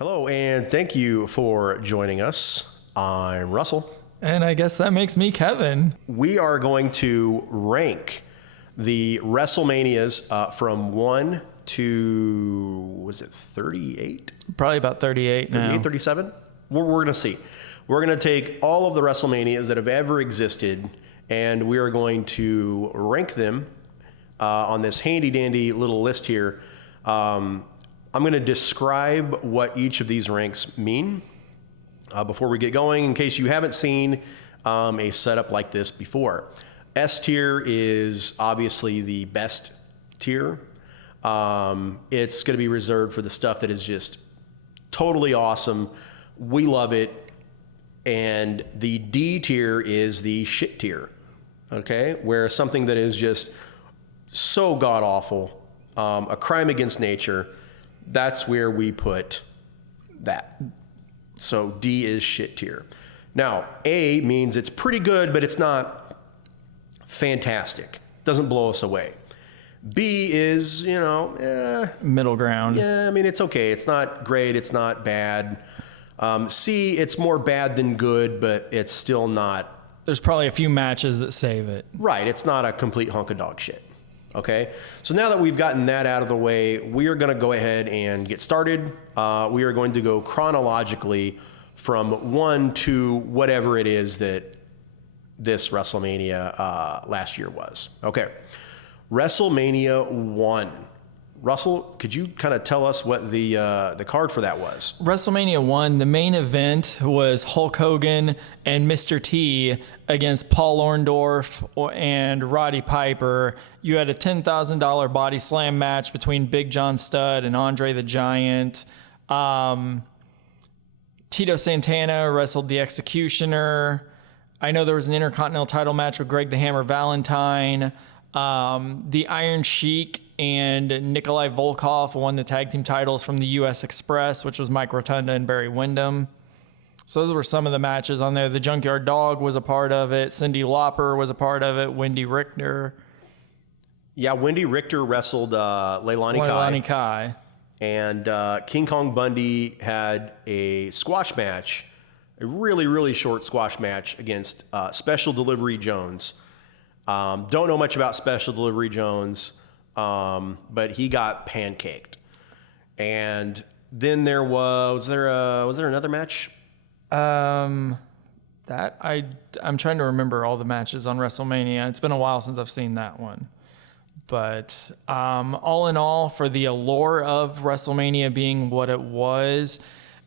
Hello, and thank you for joining us. I'm Russell. And I guess that makes me Kevin. We are going to rank the WrestleManias from 1 to, was it 38? Probably about 38 now. 38, 37? We're going to see. We're going to take all of the WrestleManias that have ever existed, and we are going to rank them on this handy-dandy little list here. I'm going to describe what each of these ranks mean before we get going, in case you haven't seen a setup like this before. S tier is obviously the best tier. It's going to be reserved for the stuff that is just totally awesome. We love it. And the D tier is the shit tier, okay? Where something that is just so god-awful, a crime against nature, that's where we put that. So D is shit tier. Now, A means it's pretty good, but it's not fantastic. Doesn't blow us away. B is, Middle ground. Yeah, I mean, it's okay. It's not great. It's not bad. C, it's more bad than good, but it's still not. There's probably a few matches that save it. Right. It's not a complete hunk of dog shit. Okay. So now that we've gotten that out of the way, we are going to go ahead and get started. We are going to go chronologically from 1 to whatever it is that this WrestleMania last year was. Okay. WrestleMania 1. Russell, could you kind of tell us what the card for that was? WrestleMania 1, the main event was Hulk Hogan and Mr. T against Paul Orndorff and Roddy Piper. You had a $10,000 body slam match between Big John Studd and Andre the Giant. Tito Santana wrestled the Executioner. I know there was an Intercontinental title match with Greg the Hammer Valentine. The Iron Sheik and Nikolai Volkov won the tag team titles from the U.S. Express, which was Mike Rotunda and Barry Windham. So those were some of the matches on there. The Junkyard Dog was a part of it. Cyndi Lauper was a part of it. Wendy Richter. Yeah, Wendy Richter wrestled Leilani Kai. And King Kong Bundy had a squash match, a really, really short squash match against Special Delivery Jones. Don't know much about Special Delivery Jones, but he got pancaked. And then there was there another match? I'm trying to remember all the matches on WrestleMania. It's been a while since I've seen that one. But all in all, for the allure of WrestleMania being what it was,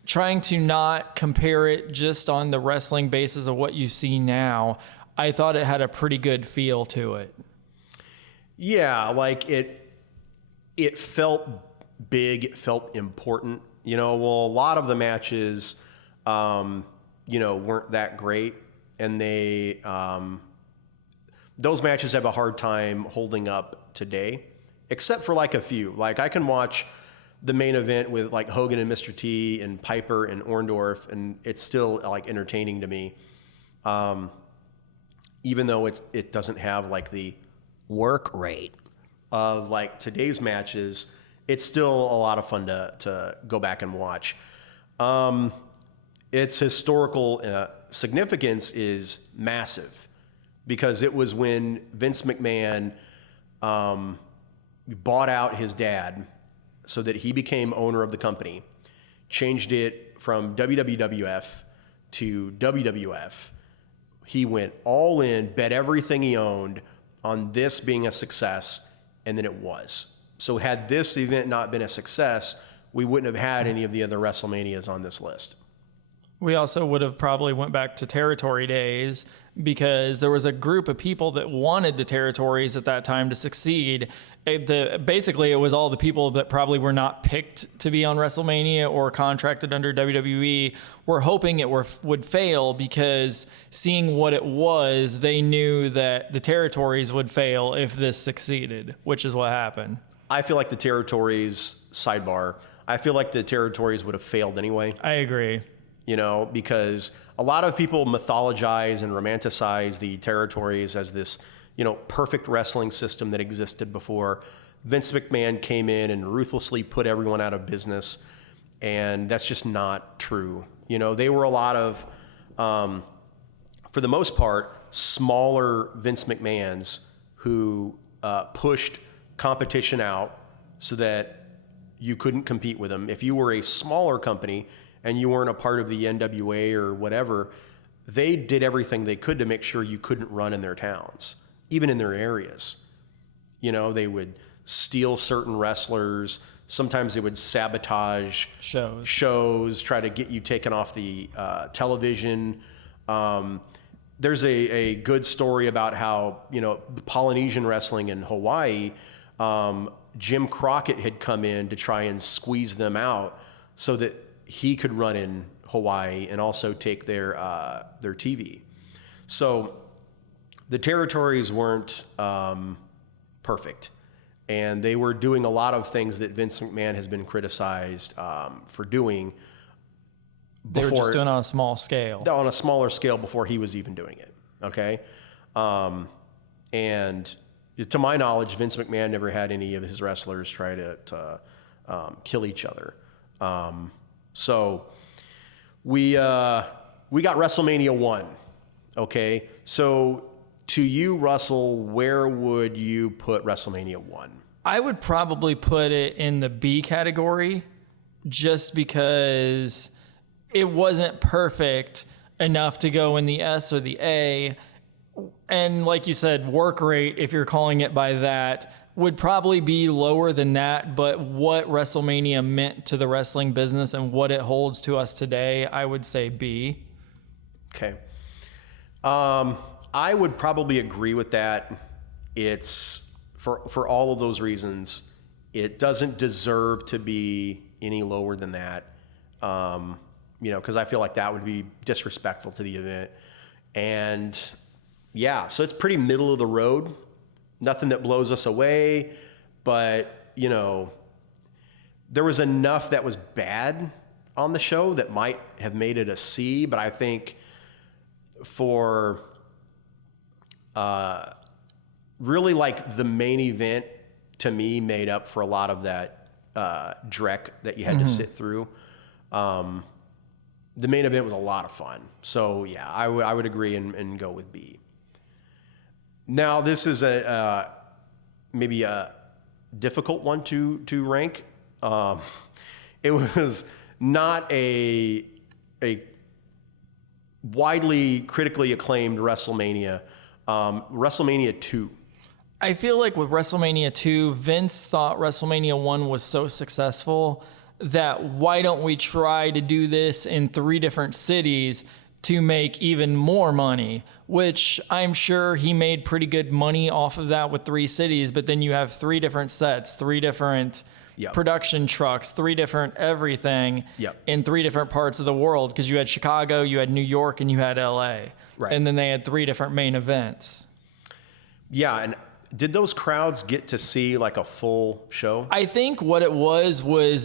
trying to not compare it just on the wrestling basis of what you see now, I thought it had a pretty good feel to it. Yeah, like it felt big, it felt important. A lot of the matches, weren't that great, and those matches have a hard time holding up today, except for like a few. Like I can watch the main event with like Hogan and Mr. T and Piper and Orndorff, and it's still like entertaining to me. Even though it doesn't have like the work rate of like today's matches, it's still a lot of fun to go back and watch. Its historical significance is massive because it was when Vince McMahon bought out his dad so that he became owner of the company, changed it from WWF to WWF. He went all in, bet everything he owned on this being a success, and then it was. So had this event not been a success, we wouldn't have had any of the other WrestleManias on this list. We also would have probably went back to territory days because there was a group of people that wanted the territories at that time to succeed. Basically, it was all the people that probably were not picked to be on WrestleMania or contracted under WWE were hoping it would fail because seeing what it was, they knew that the territories would fail if this succeeded, which is what happened. I feel like the territories, sidebar, I feel like the territories would have failed anyway. I agree. Because a lot of people mythologize and romanticize the territories as this, perfect wrestling system that existed before. Vince McMahon came in and ruthlessly put everyone out of business. And that's just not true. You know, they were a lot of, for the most part, smaller Vince McMahons who pushed competition out so that you couldn't compete with them. If you were a smaller company and you weren't a part of the NWA or whatever, they did everything they could to make sure you couldn't run in their towns, even in their areas. You know, they would steal certain wrestlers. Sometimes they would sabotage shows, try to get you taken off the television. There's a good story about how, you know, Polynesian wrestling in Hawaii, Jim Crockett had come in to try and squeeze them out so that he could run in Hawaii and also take their TV. So the territories weren't perfect. And they were doing a lot of things that Vince McMahon has been criticized for doing. They were just doing it on a small scale. On a smaller scale before he was even doing it. Okay. And to my knowledge, Vince McMahon never had any of his wrestlers try to kill each other. So we got WrestleMania 1. Okay. So to you, Russell, where would you put WrestleMania 1? I would probably put it in the B category just because it wasn't perfect enough to go in the S or the A. And like you said, work rate, if you're calling it by that, would probably be lower than that. But what WrestleMania meant to the wrestling business and what it holds to us today, I would say B. Okay. I would probably agree with that. It's for all of those reasons, it doesn't deserve to be any lower than that. You know, because I feel like that would be disrespectful to the event. And yeah, so it's pretty middle of the road. Nothing that blows us away, but you know, there was enough that was bad on the show that might have made it a C, but I think for really like the main event to me made up for a lot of that dreck that you had to sit through. The main event was a lot of fun. So yeah, I would agree and go with B. Now this is maybe a difficult one to rank. It was not a widely critically acclaimed WrestleMania. WrestleMania 2. I feel like with WrestleMania 2, Vince thought WrestleMania 1 was so successful that why don't we try to do this in 3 different cities to make even more money, which I'm sure he made pretty good money off of that with 3 cities, but then you have 3 different sets, 3 different production trucks, 3 different everything in 3 different parts of the world, because you had Chicago, you had New York, and you had LA. Right. And then they had 3 different main events. Yeah, and did those crowds get to see like a full show? I think what it was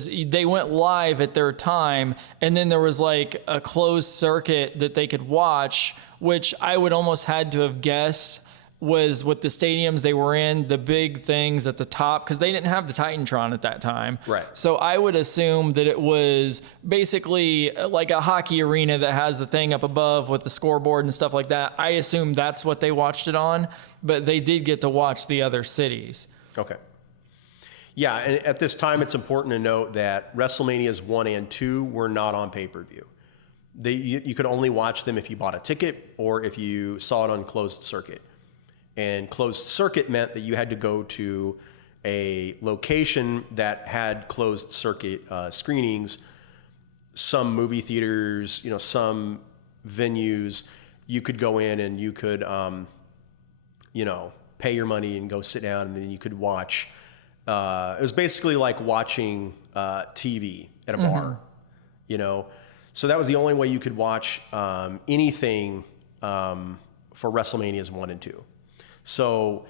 they went live at their time, and then there was like a closed circuit that they could watch, which I would almost had to have guessed was with the stadiums they were in, the big things at the top, because they didn't have the Titantron at that time. Right. So I would assume that it was basically like a hockey arena that has the thing up above with the scoreboard and stuff like that. I assume that's what they watched it on, but they did get to watch the other cities. Okay. Yeah, and at this time, it's important to note that WrestleManias 1 and 2 were not on pay-per-view. You could only watch them if you bought a ticket or if you saw it on closed circuit. And closed circuit meant that you had to go to a location that had closed circuit screenings. Some movie theaters, you know, some venues, you could go in and you could, you know, pay your money and go sit down, and then you could watch. It was basically like watching TV at a bar, you know. So that was the only way you could watch anything for WrestleManias 1 and 2. So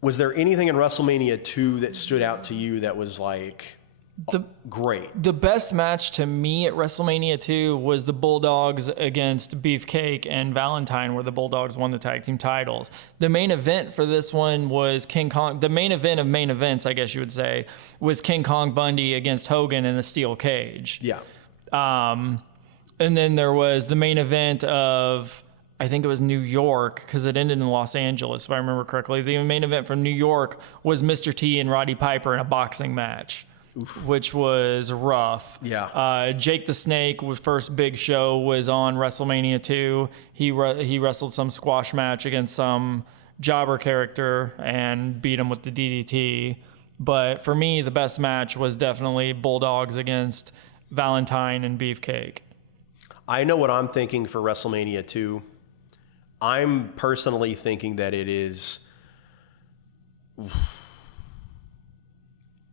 was there anything in WrestleMania 2 that stood out to you that was like, Great. The best match to me at WrestleMania 2 was the Bulldogs against Beefcake and Valentine, where the Bulldogs won the tag team titles. The main event for this one was King Kong. The main event of main events, I guess you would say, was King Kong Bundy against Hogan in a steel cage. Yeah. And then there was the main event of, I think it was New York, because it ended in Los Angeles, if I remember correctly. The main event from New York was Mr. T and Roddy Piper in a boxing match. Oof. Which was rough. Yeah. Jake the Snake, was first big show, was on WrestleMania 2. He wrestled some squash match against some jobber character and beat him with the DDT. But for me, the best match was definitely Bulldogs against Valentine and Beefcake. I know what I'm thinking for WrestleMania 2. I'm personally thinking that it is...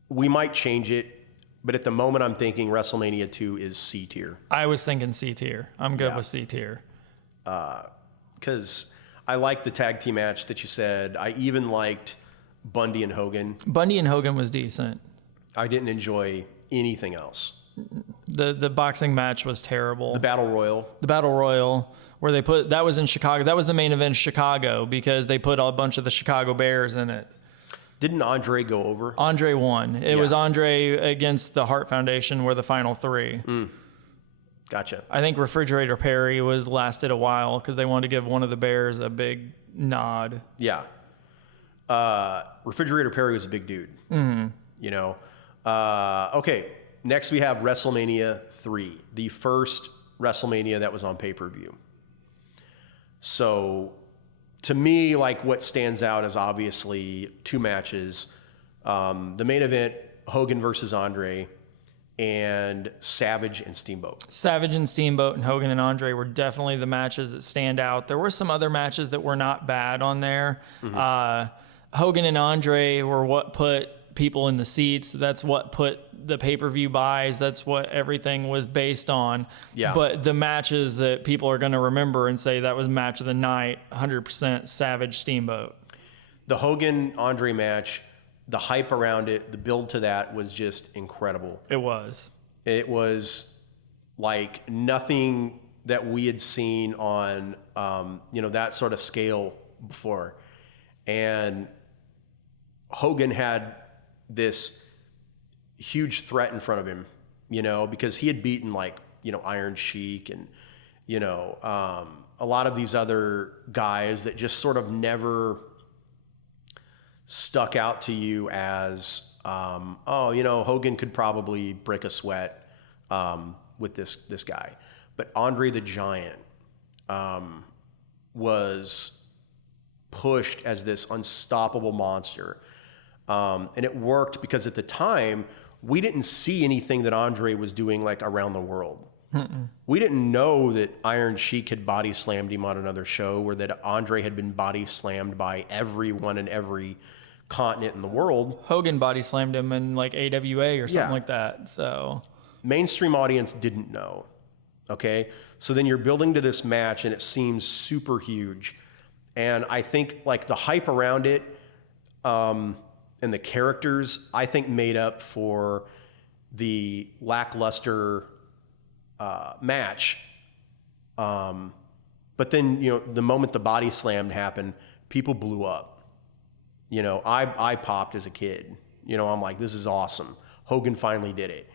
We might change it, but at the moment I'm thinking WrestleMania 2 is C tier. I was thinking C tier. I'm good with C tier. Because I liked the tag team match that you said. I even liked Bundy and Hogan. Bundy and Hogan was decent. I didn't enjoy anything else. The boxing match was terrible. The Battle Royal. The Battle Royal, where they put, that was in Chicago. That was the main event in Chicago because they put a bunch of the Chicago Bears in it. Didn't Andre go over? Andre won. It was Andre against the Hart Foundation were the final three. Gotcha. I think Refrigerator Perry lasted a while because they wanted to give one of the Bears a big nod. Yeah. Refrigerator Perry was a big dude. Mm-hmm. You know. Okay. Next we have WrestleMania 3, the first WrestleMania that was on pay-per-view. So, to me, like what stands out is obviously two matches. The main event, Hogan versus Andre, and Savage and Steamboat. Savage and Steamboat and Hogan and Andre were definitely the matches that stand out. There were some other matches that were not bad on there. Mm-hmm. Hogan and Andre were what put people in the seats. That's what put the pay-per-view buys. That's what everything was based on. Yeah. But the matches that people are going to remember and say that was match of the night, 100% Savage Steamboat. The Hogan-Andre match, the hype around it, the build to that was just incredible. It was. It was like nothing that we had seen on, that sort of scale before. And Hogan had this huge threat in front of him, because he had beaten Iron Sheik and, a lot of these other guys that just sort of never stuck out to you as, Hogan could probably break a sweat with this guy. But Andre the Giant was pushed as this unstoppable monster. And it worked because at the time, we didn't see anything that Andre was doing around the world. Mm-mm. We didn't know that Iron Sheik had body slammed him on another show, or that Andre had been body slammed by everyone in every continent in the world. Hogan body slammed him in AWA or something like that. So mainstream audience didn't know. Okay. So then you're building to this match and it seems super huge. And I think the hype around it, and the characters, I think, made up for the lackluster match. But then, the moment the body slam happened, people blew up. I popped as a kid. I'm like, this is awesome. Hogan finally did it.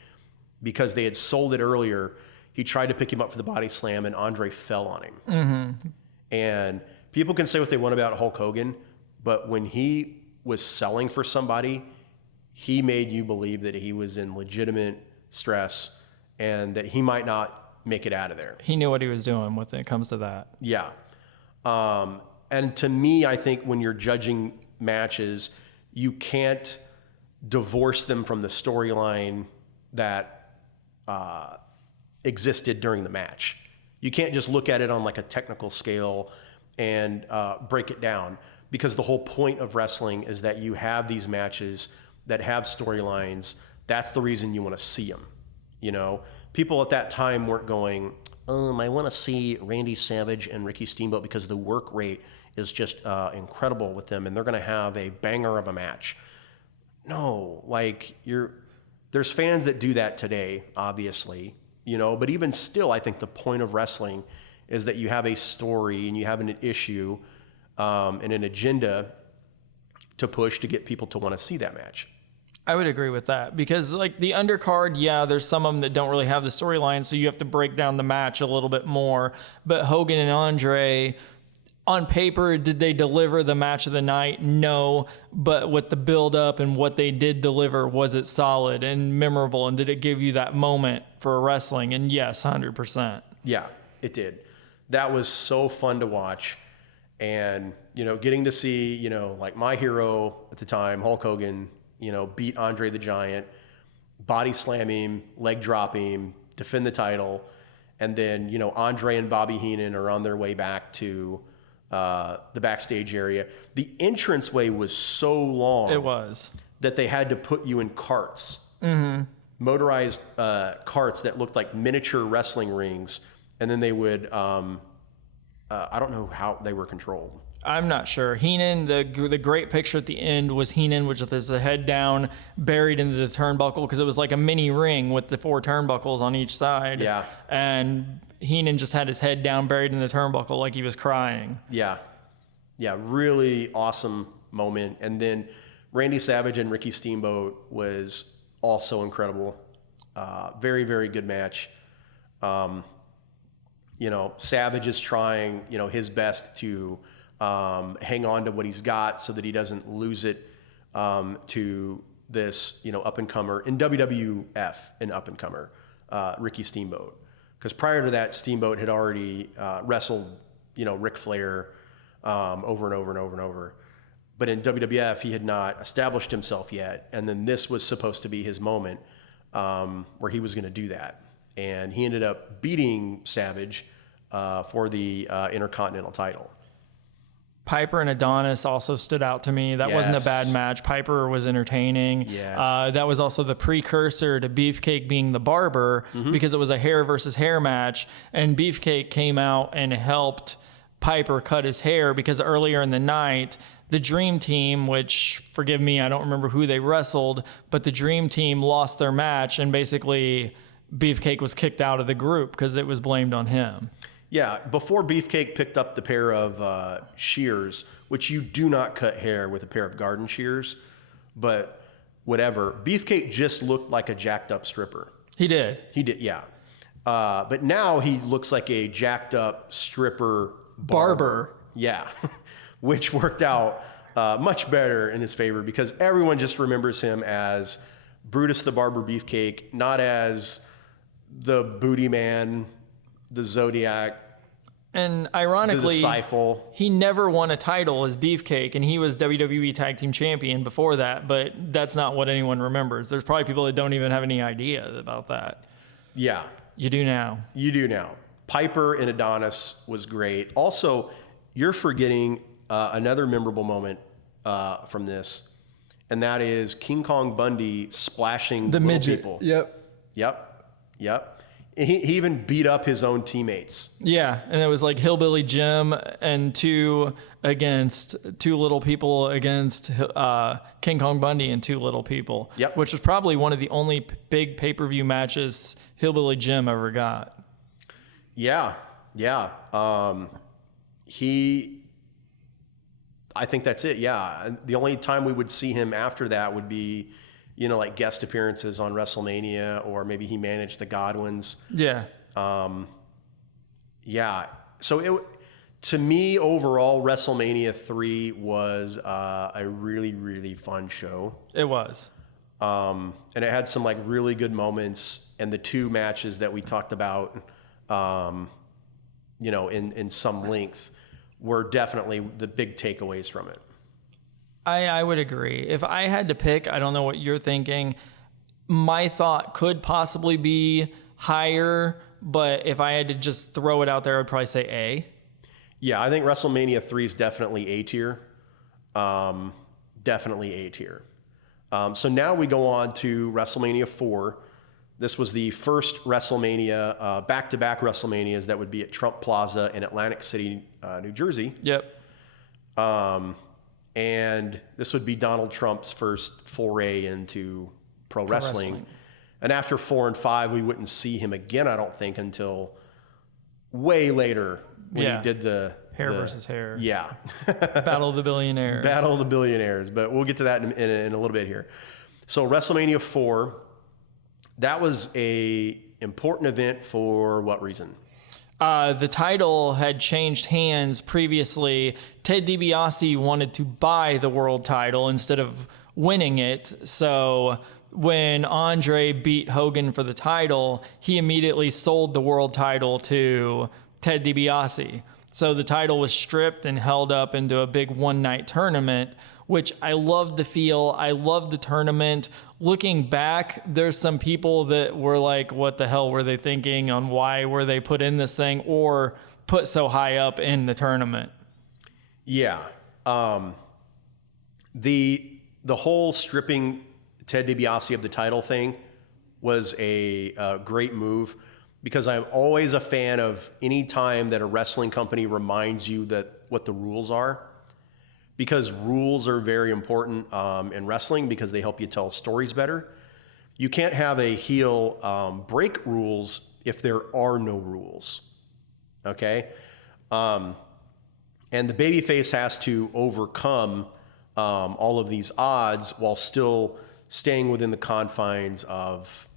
Because they had sold it earlier. He tried to pick him up for the body slam, and Andre fell on him. Mm-hmm. And people can say what they want about Hulk Hogan, but when he was selling for somebody, he made you believe that he was in legitimate stress and that he might not make it out of there. He knew what he was doing when it comes to that. Yeah. And to me, I think when you're judging matches, you can't divorce them from the storyline that existed during the match. You can't just look at it on a technical scale and break it down. Because the whole point of wrestling is that you have these matches that have storylines. That's the reason you want to see them. People at that time weren't going, I want to see Randy Savage and Ricky Steamboat because the work rate is just incredible with them, and they're going to have a banger of a match. No, there's fans that do that today, obviously, but even still, I think the point of wrestling is that you have a story and you have an issue and an agenda to push to get people to want to see that match. I would agree with that because like the undercard, yeah, there's some of them that don't really have the storyline, so you have to break down the match a little bit more. But Hogan and Andre, on paper, did they deliver the match of the night? No. But with the build up and what they did deliver, was it solid and memorable? And did it give you that moment for wrestling? And yes, 100%. Yeah, it did. That was so fun to watch. And, getting to see, like my hero at the time, Hulk Hogan, beat Andre the Giant, body slam him, leg drop him, defend the title. And then, Andre and Bobby Heenan are on their way back to the backstage area. The entranceway was so long. It was. That they had to put you in carts. Motorized carts that looked like miniature wrestling rings. And then they would, I don't know how they were controlled. I'm not sure. Heenan, the great picture at the end was Heenan, which is the head down, buried into the turnbuckle, because it was like a mini ring with the 4 turnbuckles on each side. Yeah. And Heenan just had his head down, buried in the turnbuckle like he was crying. Yeah. Yeah, really awesome moment. And then Randy Savage and Ricky Steamboat was also incredible. Very, very good match. Savage is trying, his best to hang on to what he's got so that he doesn't lose it to this, up-and-comer, in WWF, an up-and-comer, Ricky Steamboat. Because prior to that, Steamboat had already wrestled, Ric Flair over and over and over and over. But in WWF, he had not established himself yet. And then this was supposed to be his moment where he was going to do that. And he ended up beating Savage for the Intercontinental title. Piper and Adonis also stood out to me. That wasn't a bad match. Piper was entertaining. Yes. That was also the precursor to Beefcake being the barber because it was a hair versus hair match. And Beefcake came out and helped Piper cut his hair because earlier in the night, the Dream Team, which, forgive me, I don't remember who they wrestled, but the Dream Team lost their match and basically Beefcake was kicked out of the group because it was blamed on him. Yeah, before Beefcake picked up the pair of shears, which you do not cut hair with a pair of garden shears, but whatever. Beefcake just looked like a jacked up stripper. He did. He did, yeah. But now he looks like a jacked up stripper barber. Yeah, which worked out much better in his favor because everyone just remembers him as Brutus the Barber Beefcake, not as the Booty Man, the Zodiac, and ironically, the Disciple. He never won a title as Beefcake, and he was WWE Tag Team Champion before that, but that's not what anyone remembers. There's probably people that don't even have any idea about that. Yeah. You do now. You do now. Piper and Adonis was great. Also, you're forgetting another memorable moment from this, and that is King Kong Bundy splashing the little midget. people. Yep. He even beat up his own teammates. Yeah, and it was like Hillbilly Jim and two little people against King Kong Bundy and 2 little people. Yep. Which was probably one of the only big pay-per-view matches Hillbilly Jim ever got. Yeah. I think that's it. Yeah. The only time we would see him after that would be, like guest appearances on WrestleMania, or maybe he managed the Godwins. Yeah. Yeah. So to me, overall, WrestleMania 3 was a really, really fun show. It was. And it had some really good moments, and the 2 matches that we talked about, in some length were definitely the big takeaways from it. I would agree. If I had to pick, I don't know what you're thinking. My thought could possibly be higher, but if I had to just throw it out there, I'd probably say A. Yeah, I think WrestleMania 3 is definitely A tier. Definitely A tier. So now we go on to WrestleMania 4. This was the first WrestleMania, back-to-back WrestleManias that would be at Trump Plaza in Atlantic City, New Jersey. Yep. And this would be Donald Trump's first foray into pro wrestling. And after 4 and 5, we wouldn't see him again, I don't think, until way later when he did the hair versus hair. Yeah. Battle of the Billionaires. Battle of the Billionaires. But we'll get to that in a little bit here. So WrestleMania 4, that was a important event for what reason? The title had changed hands previously. Ted DiBiase wanted to buy the world title instead of winning it. So when Andre beat Hogan for the title, he immediately sold the world title to Ted DiBiase. So the title was stripped and held up into a big one-night tournament, which I loved the feel. I loved the tournament. Looking back, there's some people that were like, what the hell were they thinking on why were they put in this thing or put so high up in the tournament? Yeah. The whole stripping Ted DiBiase of the title thing was a great move, because I'm always a fan of any time that a wrestling company reminds you that what the rules are, because rules are very important in wrestling because they help you tell stories better. You can't have a heel break rules if there are no rules. Okay? And the babyface has to overcome all of these odds while still staying within the confines of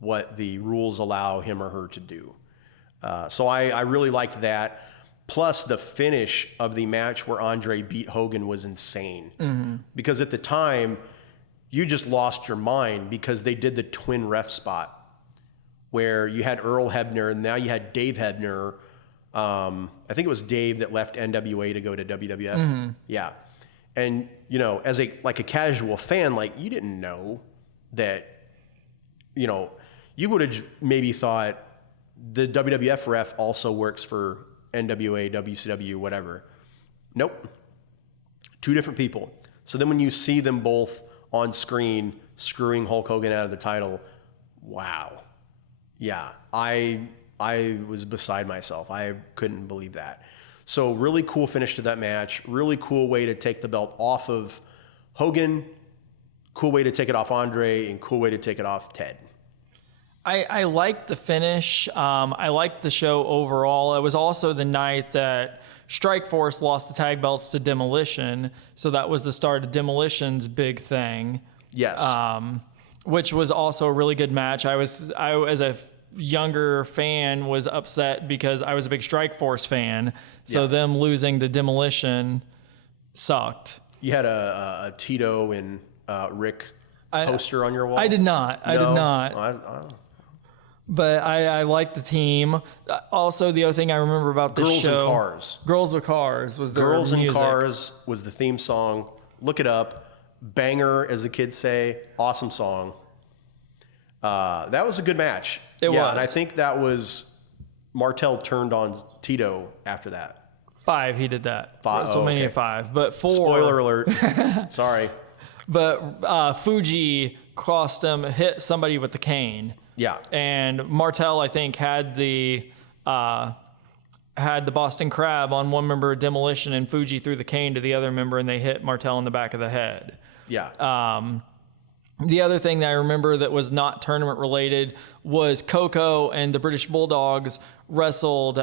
what the rules allow him or her to do. So I really liked that. Plus, the finish of the match where Andre beat Hogan was insane. Mm-hmm. Because at the time, you just lost your mind because they did the twin ref spot where you had Earl Hebner and now you had Dave Hebner. I think it was Dave that left NWA to go to WWF. Mm-hmm. Yeah. And, you know, as a casual fan, like, you didn't know that, you know, you would have maybe thought the WWF ref also works for NWA, WCW, whatever. Nope. Two different people. So then when you see them both on screen screwing Hulk Hogan out of the title, wow. Yeah, I was beside myself. I couldn't believe that. So really cool finish to that match. Really cool way to take the belt off of Hogan. Cool way to take it off Andre, and cool way to take it off Ted. I liked the finish. I liked the show overall. It was also the night that Strikeforce lost the tag belts to Demolition. So that was the start of Demolition's big thing. Yes. Which was also a really good match. I as a younger fan was upset because I was a big Strikeforce fan. So them losing to Demolition sucked. You had a Tito and Rick poster on your wall? I did not. I did not. But I liked the team. Also, the other thing I remember about this show... Girls with Cars was the Girls music. and Cars was the theme song. Look it up. Banger, as the kids say. Awesome song. That was a good match. It was. And I think that was... Martel turned on Tito after that. 5, he did that. WrestleMania 5. But 4... Spoiler alert. Sorry. But Fuji crossed him, hit somebody with the cane. Yeah. And Martel, I think, had the Boston Crab on one member of Demolition, and Fuji threw the cane to the other member, and they hit Martel in the back of the head. Yeah. The other thing that I remember that was not tournament related was Coco and the British Bulldogs wrestled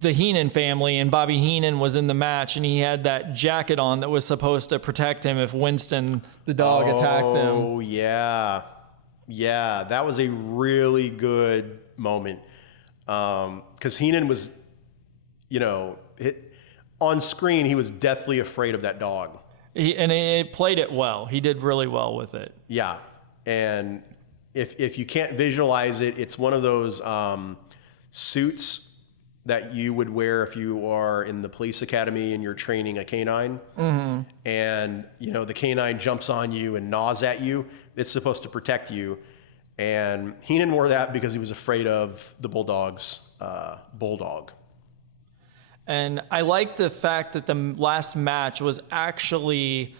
the Heenan family, and Bobby Heenan was in the match, and he had that jacket on that was supposed to protect him if Winston the dog attacked him. Oh, yeah. Yeah, that was a really good moment. Because Heenan was, you know, on screen, he was deathly afraid of that dog. And he played it well. He did really well with it. Yeah. And if you can't visualize it, it's one of those suits that you would wear if you are in the police academy and you're training a canine. Mm-hmm. And, you know, the canine jumps on you and gnaws at you. It's supposed to protect you. And Heenan wore that because he was afraid of the Bulldog's bulldog. And I like the fact that the last match was actually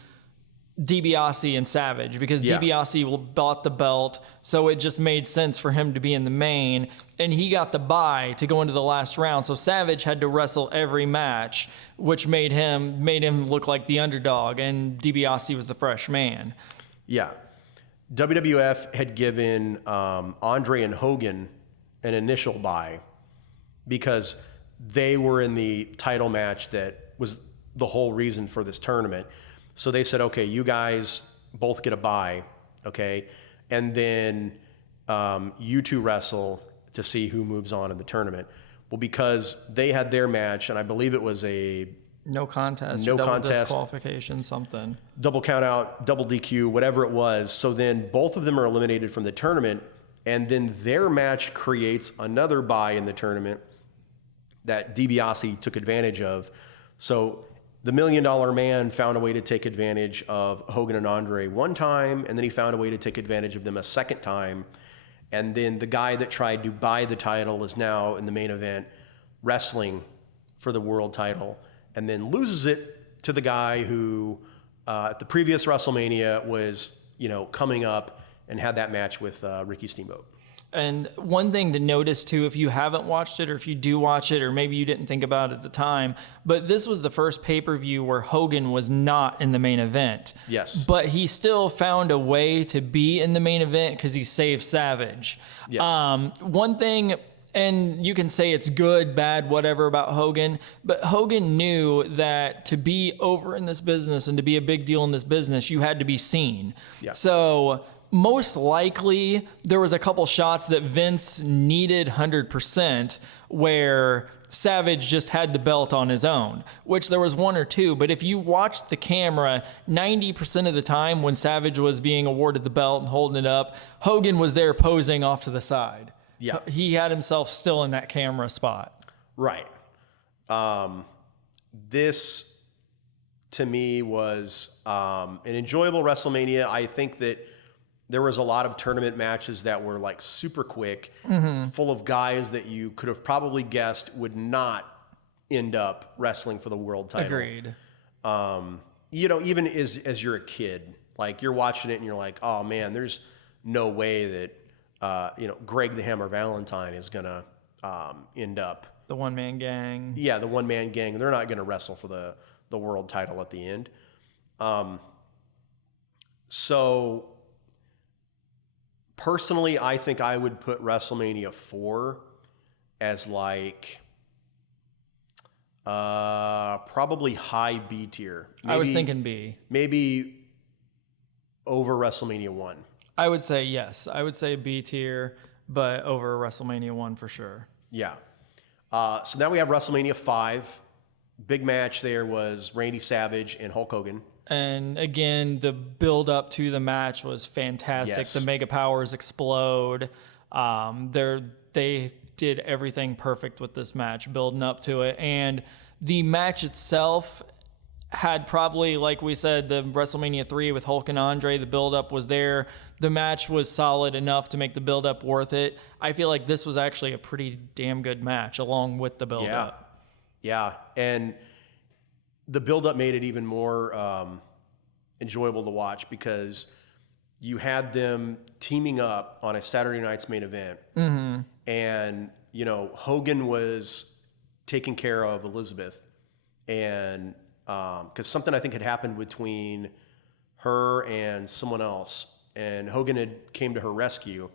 DiBiase and Savage, because DiBiase bought the belt, so it just made sense for him to be in the main, and he got the bye to go into the last round. So Savage had to wrestle every match, which made him look like the underdog, and DiBiase was the fresh man. Yeah. WWF had given Andre and Hogan an initial bye because they were in the title match that was the whole reason for this tournament. So they said, okay, you guys both get a bye, okay? And then you two wrestle to see who moves on in the tournament. Well, because they had their match, and I believe it was a no contest, double disqualification, something. Double count out, double DQ, whatever it was. So then both of them are eliminated from the tournament, and then their match creates another bye in the tournament that DiBiase took advantage of. So the $1 Million Man found a way to take advantage of Hogan and Andre one time, and then he found a way to take advantage of them a second time. And then the guy that tried to buy the title is now in the main event wrestling for the world title, and then loses it to the guy who at the previous WrestleMania was, coming up and had that match with Ricky Steamboat. And one thing to notice too, if you haven't watched it, or if you do watch it, or maybe you didn't think about it at the time, but this was the first pay-per-view where Hogan was not in the main event. Yes. But he still found a way to be in the main event because he saved Savage. Yes. One thing, and you can say it's good, bad, whatever about Hogan, but Hogan knew that to be over in this business and to be a big deal in this business, you had to be seen. Yeah. So most likely there was a couple shots that Vince needed 100% where Savage just had the belt on his own, which there was one or two. But if you watched the camera, 90% of the time when Savage was being awarded the belt and holding it up, Hogan was there posing off to the side. Yeah. He had himself still in that camera spot. Right. This, to me, was an enjoyable WrestleMania. I think that there was a lot of tournament matches that were like super quick, full of guys that you could have probably guessed would not end up wrestling for the world title. Agreed. Even as you're a kid, like you're watching it and you're like, oh man, there's no way that, Greg the Hammer Valentine is going to end up. The one-man gang. Yeah, the one-man gang. They're not going to wrestle for the world title at the end. So personally, I think I would put WrestleMania 4 as like probably high B tier. I was thinking B. Maybe over WrestleMania 1. I would say yes. I would say B tier, but over WrestleMania 1 for sure. Yeah. So now we have WrestleMania 5. Big match there was Randy Savage and Hulk Hogan. And again, the build up to the match was fantastic. Yes. The Mega Powers explode. They did everything perfect with this match, building up to it. And the match itself had probably, like we said, the WrestleMania 3 with Hulk and Andre, the build up was there. The match was solid enough to make the build up worth it. I feel like this was actually a pretty damn good match along with the build up. Yeah. And the build-up made it even more enjoyable to watch because you had them teaming up on a Saturday night's main event. Mm-hmm. And, Hogan was taking care of Elizabeth. And because something I think had happened between her and someone else. And Hogan came to her rescue.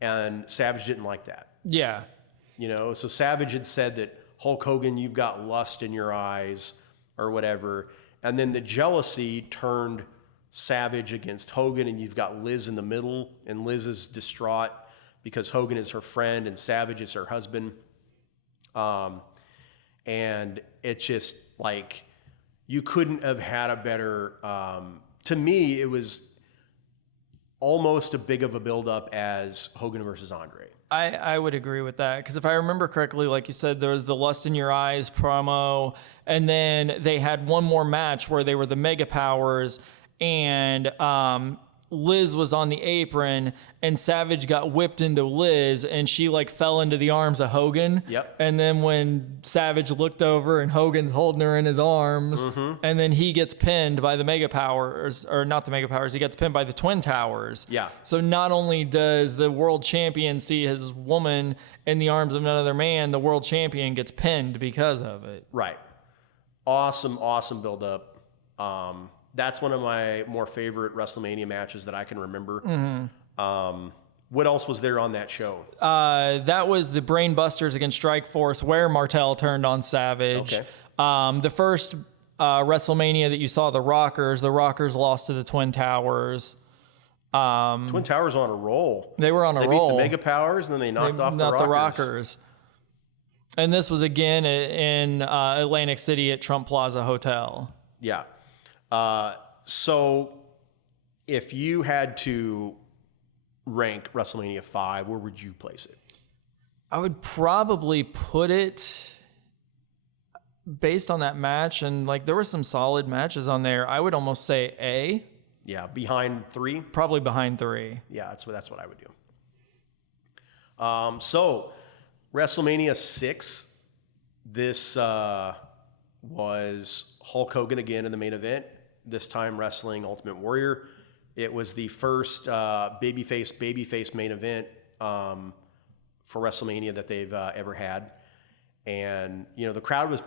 And Savage didn't like that. Yeah. So Savage had said that, Hulk Hogan, you've got lust in your eyes, or whatever. And then the jealousy turned Savage against Hogan, and you've got Liz in the middle, and Liz is distraught because Hogan is her friend and Savage is her husband. And it's just like, you couldn't have had a better, to me, it was almost as big of a buildup as Hogan versus Andre. I would agree with that because if I remember correctly, like you said, there was the Lust in Your Eyes promo, and then they had one more match where they were the Mega Powers, and Liz was on the apron, and Savage got whipped into Liz, and she like fell into the arms of Hogan. Yep. And then when Savage looked over, and Hogan's holding her in his arms, and then he gets pinned by the Mega Powers, or not the Mega Powers, he gets pinned by the Twin Towers. Yeah. So not only does the world champion see his woman in the arms of another man, the world champion gets pinned because of it. Right. Awesome build-up. That's one of my more favorite WrestleMania matches that I can remember. Mm-hmm. What else was there on that show? That was the Brain Busters against Strikeforce, where Martel turned on Savage. Okay. The first WrestleMania that you saw the Rockers lost to the Twin Towers. Twin Towers on a roll. They were on a They roll. beat the Mega Powers, and then they knocked off the the Rockers. And this was again in Atlantic City at Trump Plaza Hotel. Yeah. So if you had to rank WrestleMania 5, where would you place it? I would probably put it based on that match, and like there were some solid matches on there. I would almost say A. Yeah, behind 3? Probably behind 3. Yeah, that's what I would do. So WrestleMania 6, this was Hulk Hogan again in the main event, this time wrestling Ultimate Warrior. It was the first babyface main event for WrestleMania that they've ever had. And, the crowd was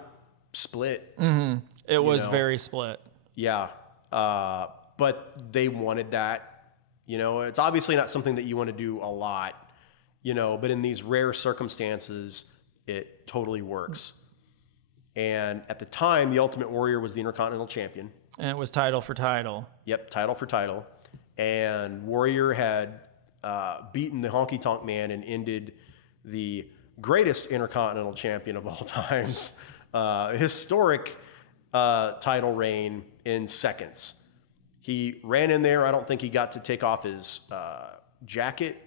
split. Mm-hmm. It was very split. Yeah. But they wanted that. It's obviously not something that you want to do a lot, but in these rare circumstances, it totally works. And at the time, the Ultimate Warrior was the Intercontinental Champion. And it was title for title. Yep, title for title. And Warrior had beaten the Honky Tonk Man and ended the greatest Intercontinental Champion of all times, historic title reign in seconds. He ran in there. I don't think he got to take off his jacket.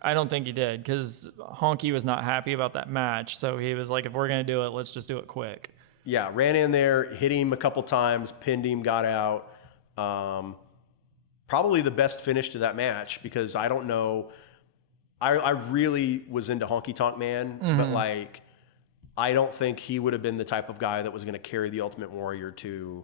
I don't think he did, because Honky was not happy about that match. So he was like, if we're going to do it, let's just do it quick. Yeah, ran in there, hit him a couple times, pinned him, got out. Probably the best finish to that match, because I don't know. I really was into Honky Tonk Man, but like, I don't think he would have been the type of guy that was going to carry the Ultimate Warrior to,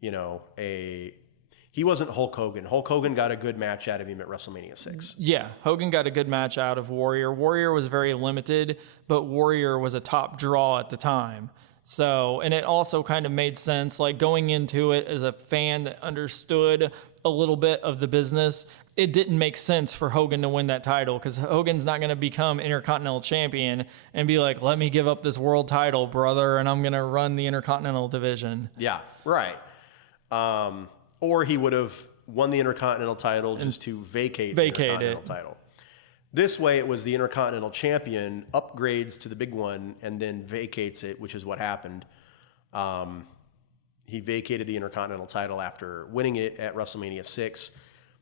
he wasn't Hulk Hogan. Hulk Hogan got a good match out of him at WrestleMania 6. Yeah, Hogan got a good match out of Warrior. Warrior was very limited, but Warrior was a top draw at the time. So, and it also kind of made sense, like going into it as a fan that understood a little bit of the business, it didn't make sense for Hogan to win that title, because Hogan's not going to become Intercontinental Champion and be like, let me give up this world title, brother, and I'm going to run the Intercontinental division. Yeah, right. Or he would have won the Intercontinental title just to vacate the Intercontinental title. This way, it was the Intercontinental Champion upgrades to the big one and then vacates it, which is what happened. He vacated the Intercontinental title after winning it at WrestleMania 6.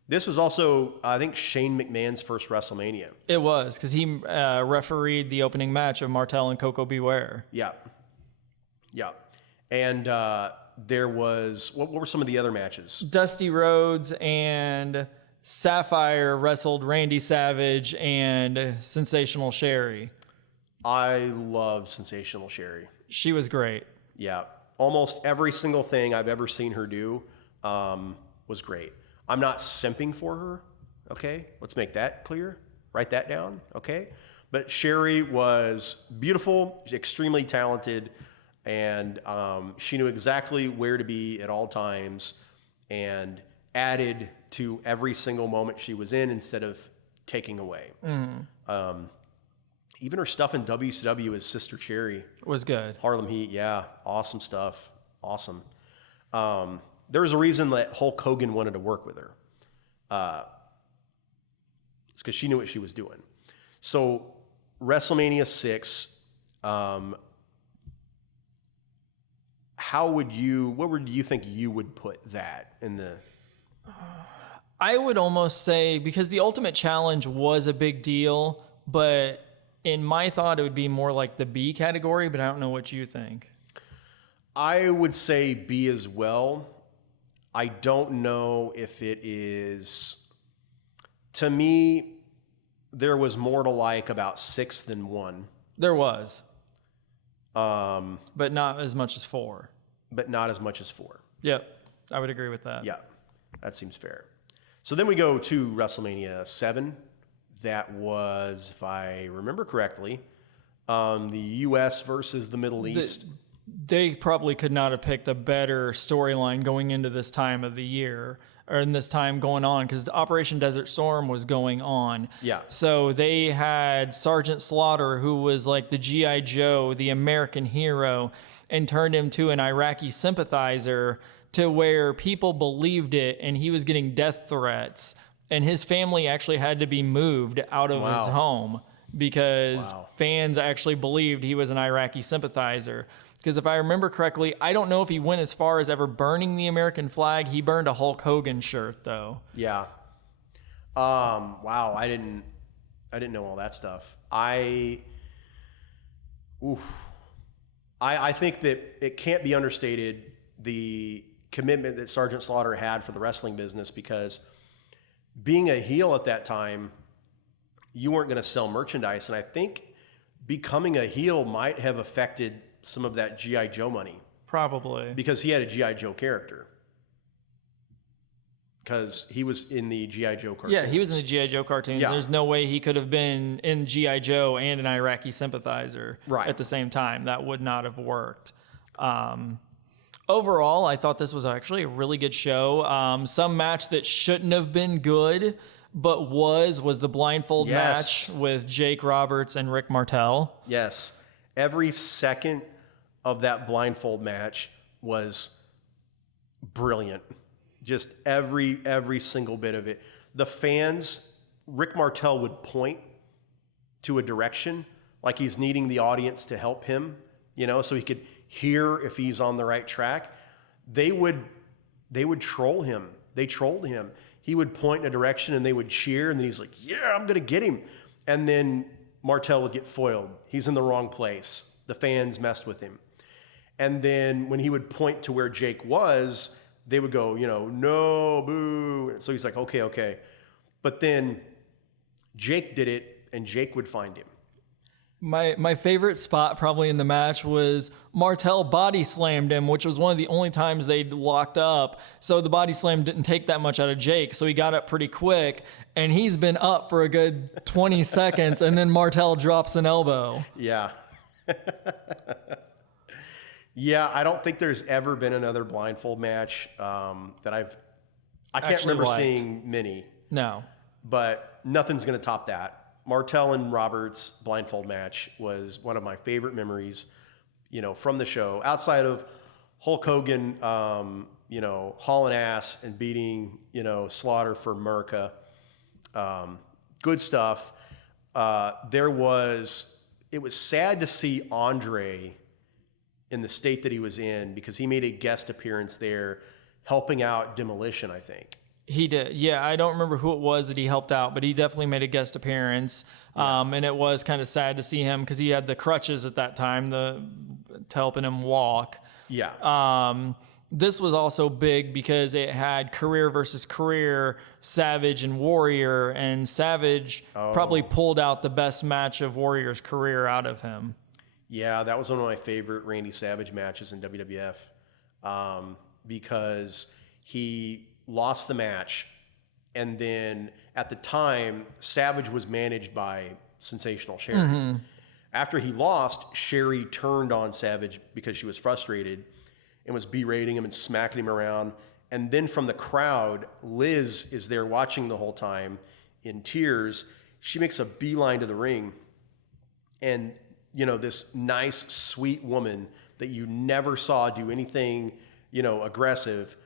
This was also, I think, Shane McMahon's first WrestleMania. It was, because he refereed the opening match of Martel and Coco Beware. Yeah. Yeah. And there was, what were some of the other matches? Dusty Rhodes and Sapphire wrestled Randy Savage and Sensational Sherry. I love Sensational Sherry. She was great. Yeah. Almost every single thing I've ever seen her do was great. I'm not simping for her, okay? Let's make that clear. Write that down, okay? But Sherry was beautiful, extremely talented, and she knew exactly where to be at all times and added to every single moment she was in instead of taking away. Even her stuff in WCW as Sister Cherry Was good. Harlem Heat, yeah, awesome stuff, awesome. There was a reason that Hulk Hogan wanted to work with her. It's because she knew what she was doing. So WrestleMania 6, what would you think you would put that in the... I would almost say, because the Ultimate Challenge was a big deal, but in my thought, it would be more like the B category, but I don't know what you think. I would say B as well. I don't know if it is... To me, there was more to like about 6 than 1. There was. But not as much as 4. But not as much as 4. Yep, I would agree with that. Yeah, that seems fair. So then we go to WrestleMania 7. That was, if I remember correctly, the U.S. versus the Middle East. they probably could not have picked a better storyline going into this time of the year or in this time going on, because Operation Desert Storm was going on. Yeah. So they had Sergeant Slaughter, who was like the G.I. Joe, the American hero, and turned him to an Iraqi sympathizer to where people believed it, and he was getting death threats. And his family actually had to be moved out of his home because fans actually believed he was an Iraqi sympathizer. Because if I remember correctly, I don't know if he went as far as ever burning the American flag. He burned a Hulk Hogan shirt, though. Yeah. Wow. I didn't know all that stuff. I think that it can't be understated the commitment that Sergeant Slaughter had for the wrestling business, because being a heel at that time, you weren't going to sell merchandise. And I think becoming a heel might have affected some of that G.I. Joe money. Probably. Because he had a G.I. Joe character. Because he was in the G.I. Joe cartoons. Yeah, he was in the G.I. Joe cartoons. Yeah. There's no way he could have been in G.I. Joe and an Iraqi sympathizer at the same time. That would not have worked. Overall, I thought this was actually a really good show. Some match that shouldn't have been good, but was the blindfold match with Jake Roberts and Rick Martel. Yes. Every second of that blindfold match was brilliant. Just every single bit of it. The fans, Rick Martel would point to a direction like he's needing the audience to help him, so he could hear if he's on the right track. They would troll him. They trolled him. He would point in a direction and they would cheer, and then he's like, yeah, I'm going to get him. And then Martel would get foiled. He's in the wrong place. The fans messed with him. And then when he would point to where Jake was, they would go, no, boo. So he's like, okay. But then Jake did it, and Jake would find him. My favorite spot probably in the match was Martel body slammed him, which was one of the only times they'd locked up. So the body slam didn't take that much out of Jake. So he got up pretty quick, and he's been up for a good 20 seconds, and then Martel drops an elbow. Yeah. Yeah, I don't think there's ever been another blindfold match that I can't remember seeing many. No. But nothing's going to top that. Martel and Roberts' blindfold match was one of my favorite memories, from the show. Outside of Hulk Hogan, hauling ass and beating, Slaughter for America. Good stuff. It was sad to see Andre in the state that he was in, because he made a guest appearance there helping out Demolition, I think. He did. Yeah, I don't remember who it was that he helped out, but he definitely made a guest appearance. And it was kind of sad to see him because he had the crutches at that time to helping him walk. Yeah. This was also big because it had career versus career, Savage and Warrior, and Savage probably pulled out the best match of Warrior's career out of him. Yeah, that was one of my favorite Randy Savage matches in WWF because he lost the match, and then at the time, Savage was managed by Sensational Sherry. Mm-hmm. After he lost, Sherry turned on Savage because she was frustrated and was berating him and smacking him around. And then from the crowd, Liz is there watching the whole time in tears. She makes a beeline to the ring, and this nice, sweet woman that you never saw do anything, aggressive,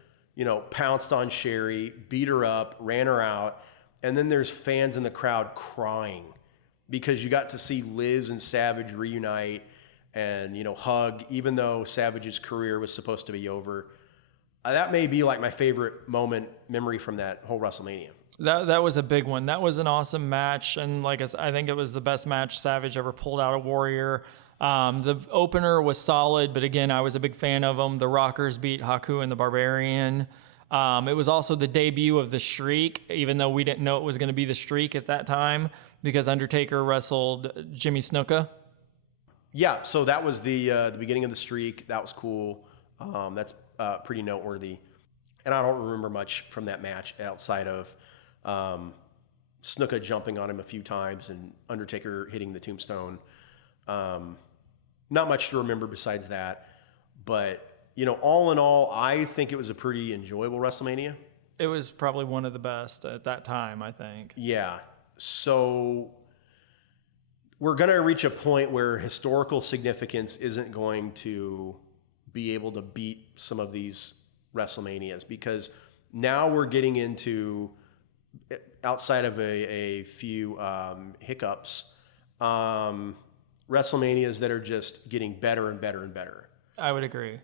pounced on Sherry, beat her up, ran her out. And then there's fans in the crowd crying because you got to see Liz and Savage reunite and, hug, even though Savage's career was supposed to be over. That may be like my favorite memory from that whole WrestleMania. That was a big one. That was an awesome match. And like I think it was the best match Savage ever pulled out of Warrior. The opener was solid, but again, I was a big fan of them. The Rockers beat Haku and the Barbarian. It was also the debut of the Streak, even though we didn't know it was going to be the Streak at that time because Undertaker wrestled Jimmy Snuka. Yeah, so that was the beginning of the Streak. That was cool. That's pretty noteworthy. And I don't remember much from that match outside of Snuka jumping on him a few times and Undertaker hitting the tombstone. Not much to remember besides that. But, all in all, I think it was a pretty enjoyable WrestleMania. It was probably one of the best at that time, I think. Yeah. So we're going to reach a point where historical significance isn't going to be able to beat some of these WrestleManias, because now we're getting into, outside of a few hiccups, WrestleManias that are just getting better and better and better. I would agree.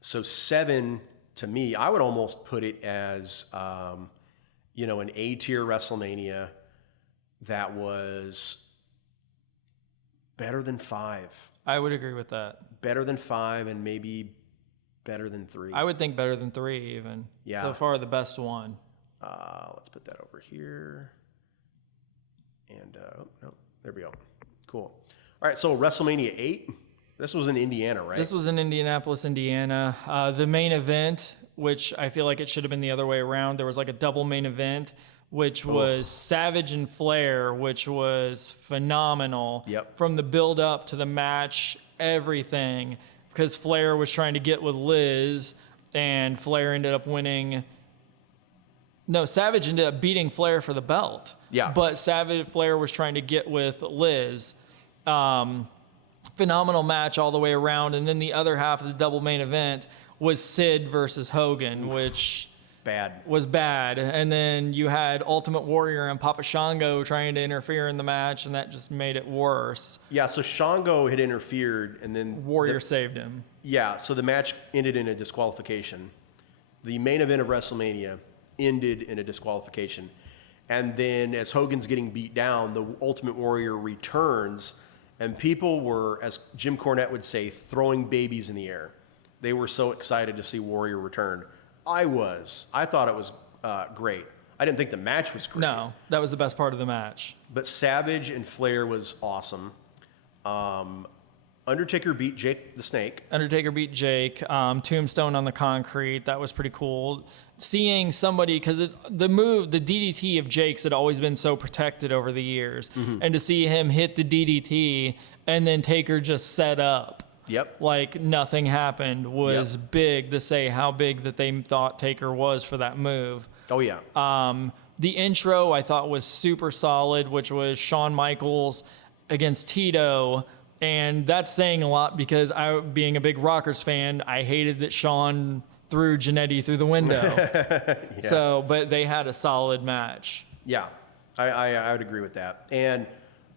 So 7, to me, I would almost put it as, an A-tier WrestleMania that was better than 5. I would agree with that. Better than 5 and maybe better than 3. I would think better than 3 even. Yeah. So far, the best one. Let's put that over here. And, no, there we go. Cool. All right, so WrestleMania 8. This was in Indiana, right? This was in Indianapolis, Indiana. The main event, which I feel like it should have been the other way around. There was like a double main event, which was Savage and Flair, which was phenomenal. Yep. From the build up to the match, everything. Because Flair was trying to get with Liz, and Flair ended up winning. No, Savage ended up beating Flair for the belt. Yeah. But Flair was trying to get with Liz. Phenomenal match all the way around. And then the other half of the double main event was Sid versus Hogan, which was bad. And then you had Ultimate Warrior and Papa Shango trying to interfere in the match, and that just made it worse. Yeah, so Shango had interfered, and then Warrior saved him. Yeah, so the match ended in a disqualification. The main event of WrestleMania ended in a disqualification. And then as Hogan's getting beat down, the Ultimate Warrior returns, and people were, as Jim Cornette would say, throwing babies in the air. They were so excited to see Warrior return. I thought it was great. I didn't think the match was great. No, that was the best part of the match. But Savage and Flair was awesome. Undertaker beat Jake the Snake. Undertaker beat Jake. Tombstone on the concrete. That was pretty cool. Seeing somebody, because the DDT of Jake's had always been so protected over the years. Mm-hmm. And to see him hit the DDT and then Taker just set up. Yep. Like nothing happened was big to say how big that they thought Taker was for that move. Oh, yeah. The intro I thought was super solid, which was Shawn Michaels against Tito. And that's saying a lot because being a big Rockers fan, I hated that Shawn threw Jannetty through the window. Yeah. So, but they had a solid match. Yeah, I would agree with that. And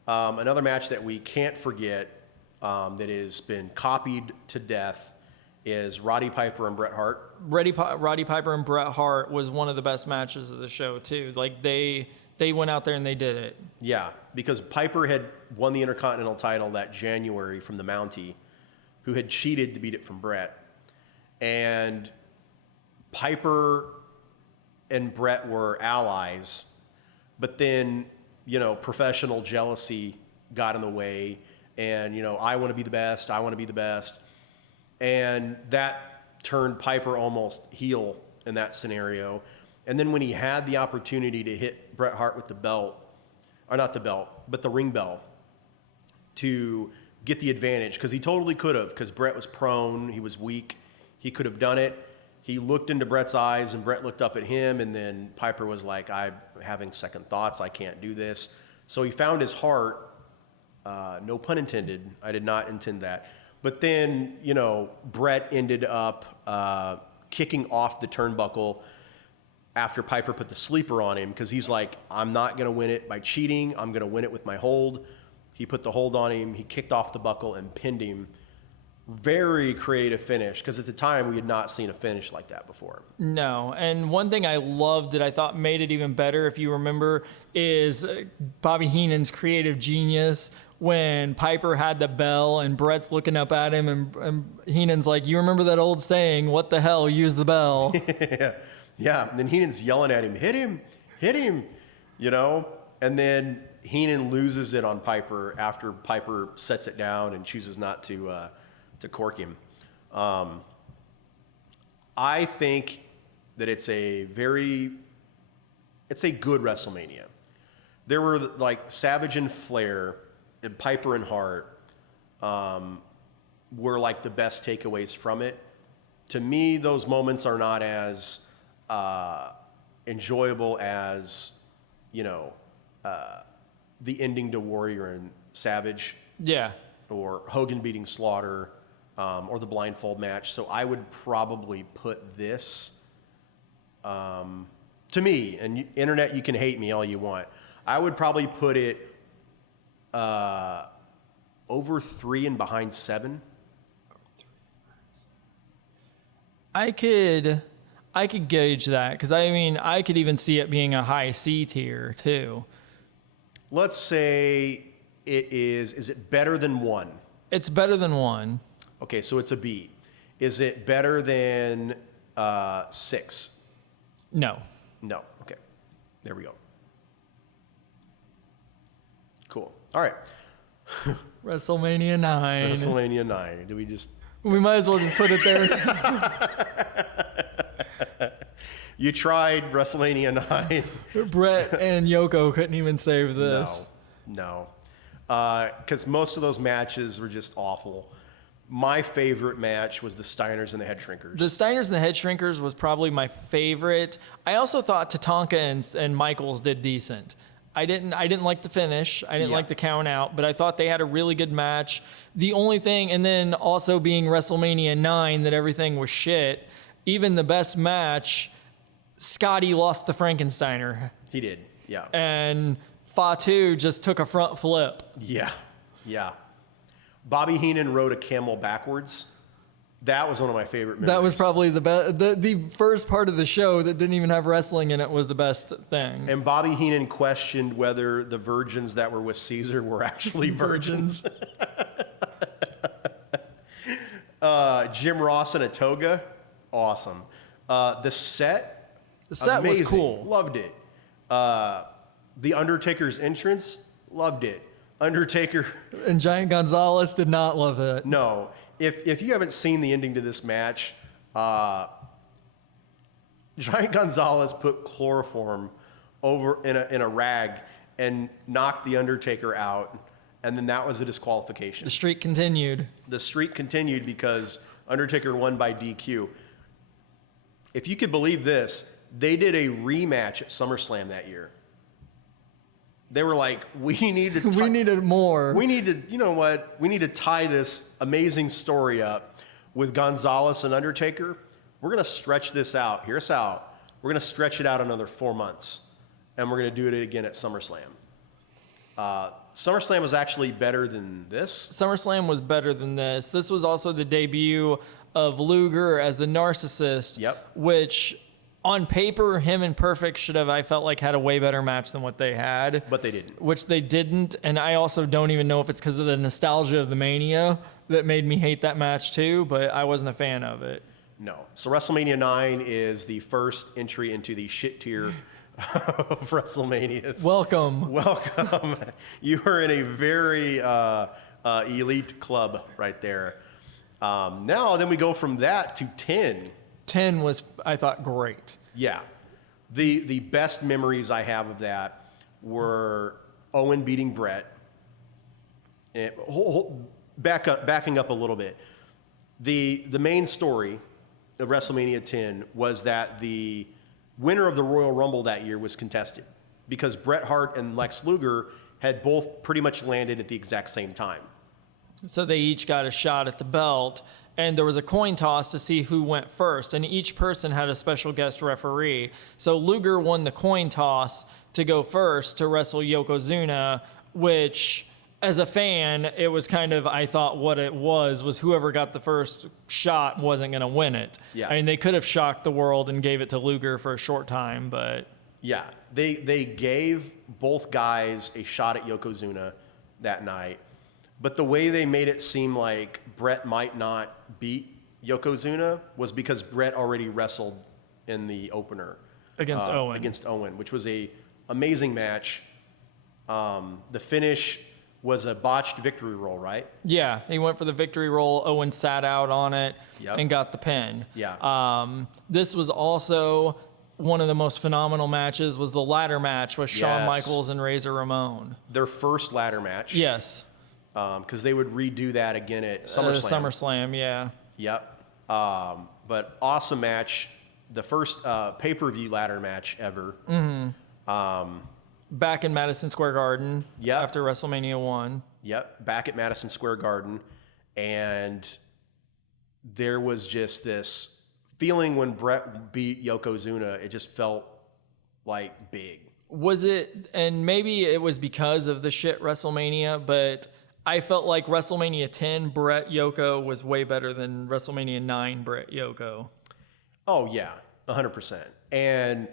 another match that we can't forget that has been copied to death is Roddy Piper and Bret Hart. Roddy Piper and Bret Hart was one of the best matches of the show, too. Like, they went out there and they did it. Yeah, because Piper had won the Intercontinental title that January from the Mountie, who had cheated to beat it from Bret. And Piper and Bret were allies, but then, professional jealousy got in the way, and, I want to be the best, I want to be the best. And that turned Piper almost heel in that scenario. And then when he had the opportunity to hit Bret Hart with the belt, or not the belt, but the ring bell, to get the advantage, because he totally could have, because Bret was prone, he was weak, he could have done it. He looked into Bret's eyes, and Bret looked up at him, and then Piper was like, I'm having second thoughts, I can't do this. So he found his heart, no pun intended, I did not intend that. But then, Bret ended up kicking off the turnbuckle after Piper put the sleeper on him, because he's like, I'm not going to win it by cheating, I'm going to win it with my hold. He put the hold on him, he kicked off the buckle and pinned him. Very creative finish, because at the time we had not seen a finish like that before. No, and one thing I loved that I thought made it even better, if you remember, is Bobby Heenan's creative genius when Piper had the bell and Bret's looking up at him, and Heenan's like, you remember that old saying, what the hell, use the bell. Yeah, and then Heenan's yelling at him, hit him, and then Heenan loses it on Piper after Piper sets it down and chooses not to cork him. I think that it's a good WrestleMania. There were like Savage and Flair and Piper and Hart. were like the best takeaways from it. To me, those moments are not as enjoyable as, the ending to Warrior and Savage. Yeah. Or Hogan beating Slaughter, or the blindfold match. So I would probably put this, to me, and internet, you can hate me all you want. I would probably put it over 3 and behind 7. I could gauge that because I could even see it being a high C tier too. Let's say it is. Is it better than 1? It's better than 1. Okay, so it's a B. Is it better than 6? No. No. Okay. There we go. Cool. All right. WrestleMania 9. WrestleMania 9. Do we just... We might as well just put it there. You tried WrestleMania 9. Brett and Yoko couldn't even save this. No. Because most of those matches were just awful. My favorite match was the Steiners and the Head Shrinkers. The Steiners and the Head Shrinkers was probably my favorite. I also thought Tatanka and Michaels did decent. I didn't like the finish. I didn't like the count out, but I thought they had a really good match. The only thing, and then also being WrestleMania 9, that everything was shit. Even the best match, Scotty lost the Frankensteiner. He did, yeah. And Fatu just took a front flip. Yeah. Bobby Heenan rode a camel backwards. That was one of my favorite memories. That was probably the best. The first part of the show that didn't even have wrestling in it was the best thing. And Bobby Heenan questioned whether the virgins that were with Caesar were actually virgins. Jim Ross in a toga, awesome. The set amazing. Was cool. Loved it. The Undertaker's entrance, loved it. Undertaker and Giant Gonzalez did not love it. No. If you haven't seen the ending to this match, Giant Gonzalez put chloroform over in a rag and knocked the Undertaker out, and then that was a disqualification. The streak continued. The streak continued because Undertaker won by DQ. If you could believe this, they did a rematch at SummerSlam that year. They were like, we needed more. We needed, you know what? We need to tie this amazing story up with Gonzalez and Undertaker. We're going to stretch this out. Hear us out. We're going to stretch it out another 4 months, and we're going to do it again at SummerSlam. SummerSlam was actually better than this. SummerSlam was better than this. This was also the debut of Luger as the narcissist, which... On paper, him and Perfect should have, I felt like, had a way better match than what they had. But they didn't. Which they didn't. And I also don't even know if it's because of the nostalgia of the Mania that made me hate that match too, but I wasn't a fan of it. No. So WrestleMania 9 is the first entry into the shit tier of WrestleManias. Welcome. You are in a very elite club right there. Now, then we go from that to 10. 10 was, I thought, great. Yeah. The best memories I have of that were Owen beating Brett. And backing up a little bit. The main story of WrestleMania 10 was that the winner of the Royal Rumble that year was contested because Bret Hart and Lex Luger had both pretty much landed at the exact same time. So they each got a shot at the belt. And there was a coin toss to see who went first, and each person had a special guest referee. So Luger won the coin toss to go first to wrestle Yokozuna, which, as a fan, it was kind of, I thought what it was whoever got the first shot wasn't going to win it. Yeah. I mean, they could have shocked the world and gave it to Luger for a short time, but... Yeah, they gave both guys a shot at Yokozuna that night. But the way they made it seem like Brett might not beat Yokozuna was because Brett already wrestled in the opener against Owen, which was a amazing match. The finish was a botched victory roll, right? Yeah, he went for the victory roll. Owen sat out on it and got the pin. Yeah. This was also one of the most phenomenal matches. Was the ladder match with Shawn Michaels and Razor Ramon. Their first ladder match. Yes. because they would redo that again at SummerSlam. SummerSlam, yeah. Yep. But awesome match. The first pay-per-view ladder match ever. Back in Madison Square Garden. Yep. After WrestleMania 1. Yep. Back at Madison Square Garden. And there was just this feeling when Brett beat Yokozuna, it just felt like big. Was it, and maybe it was because of the shit WrestleMania, but I felt like WrestleMania 10 Brett Yoko was way better than WrestleMania 9 Brett Yoko. Oh, yeah, 100%. And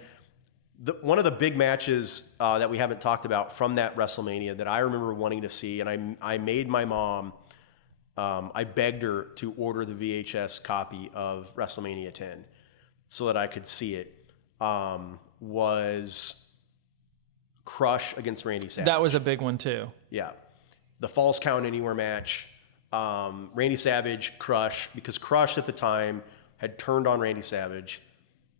one of the big matches that we haven't talked about from that WrestleMania that I remember wanting to see, and I made my mom, I begged her to order the VHS copy of WrestleMania 10 so that I could see it, was Crush against Randy Savage. That was a big one, too. Yeah. The Falls Count Anywhere match. Randy Savage, Crush, because Crush at the time had turned on Randy Savage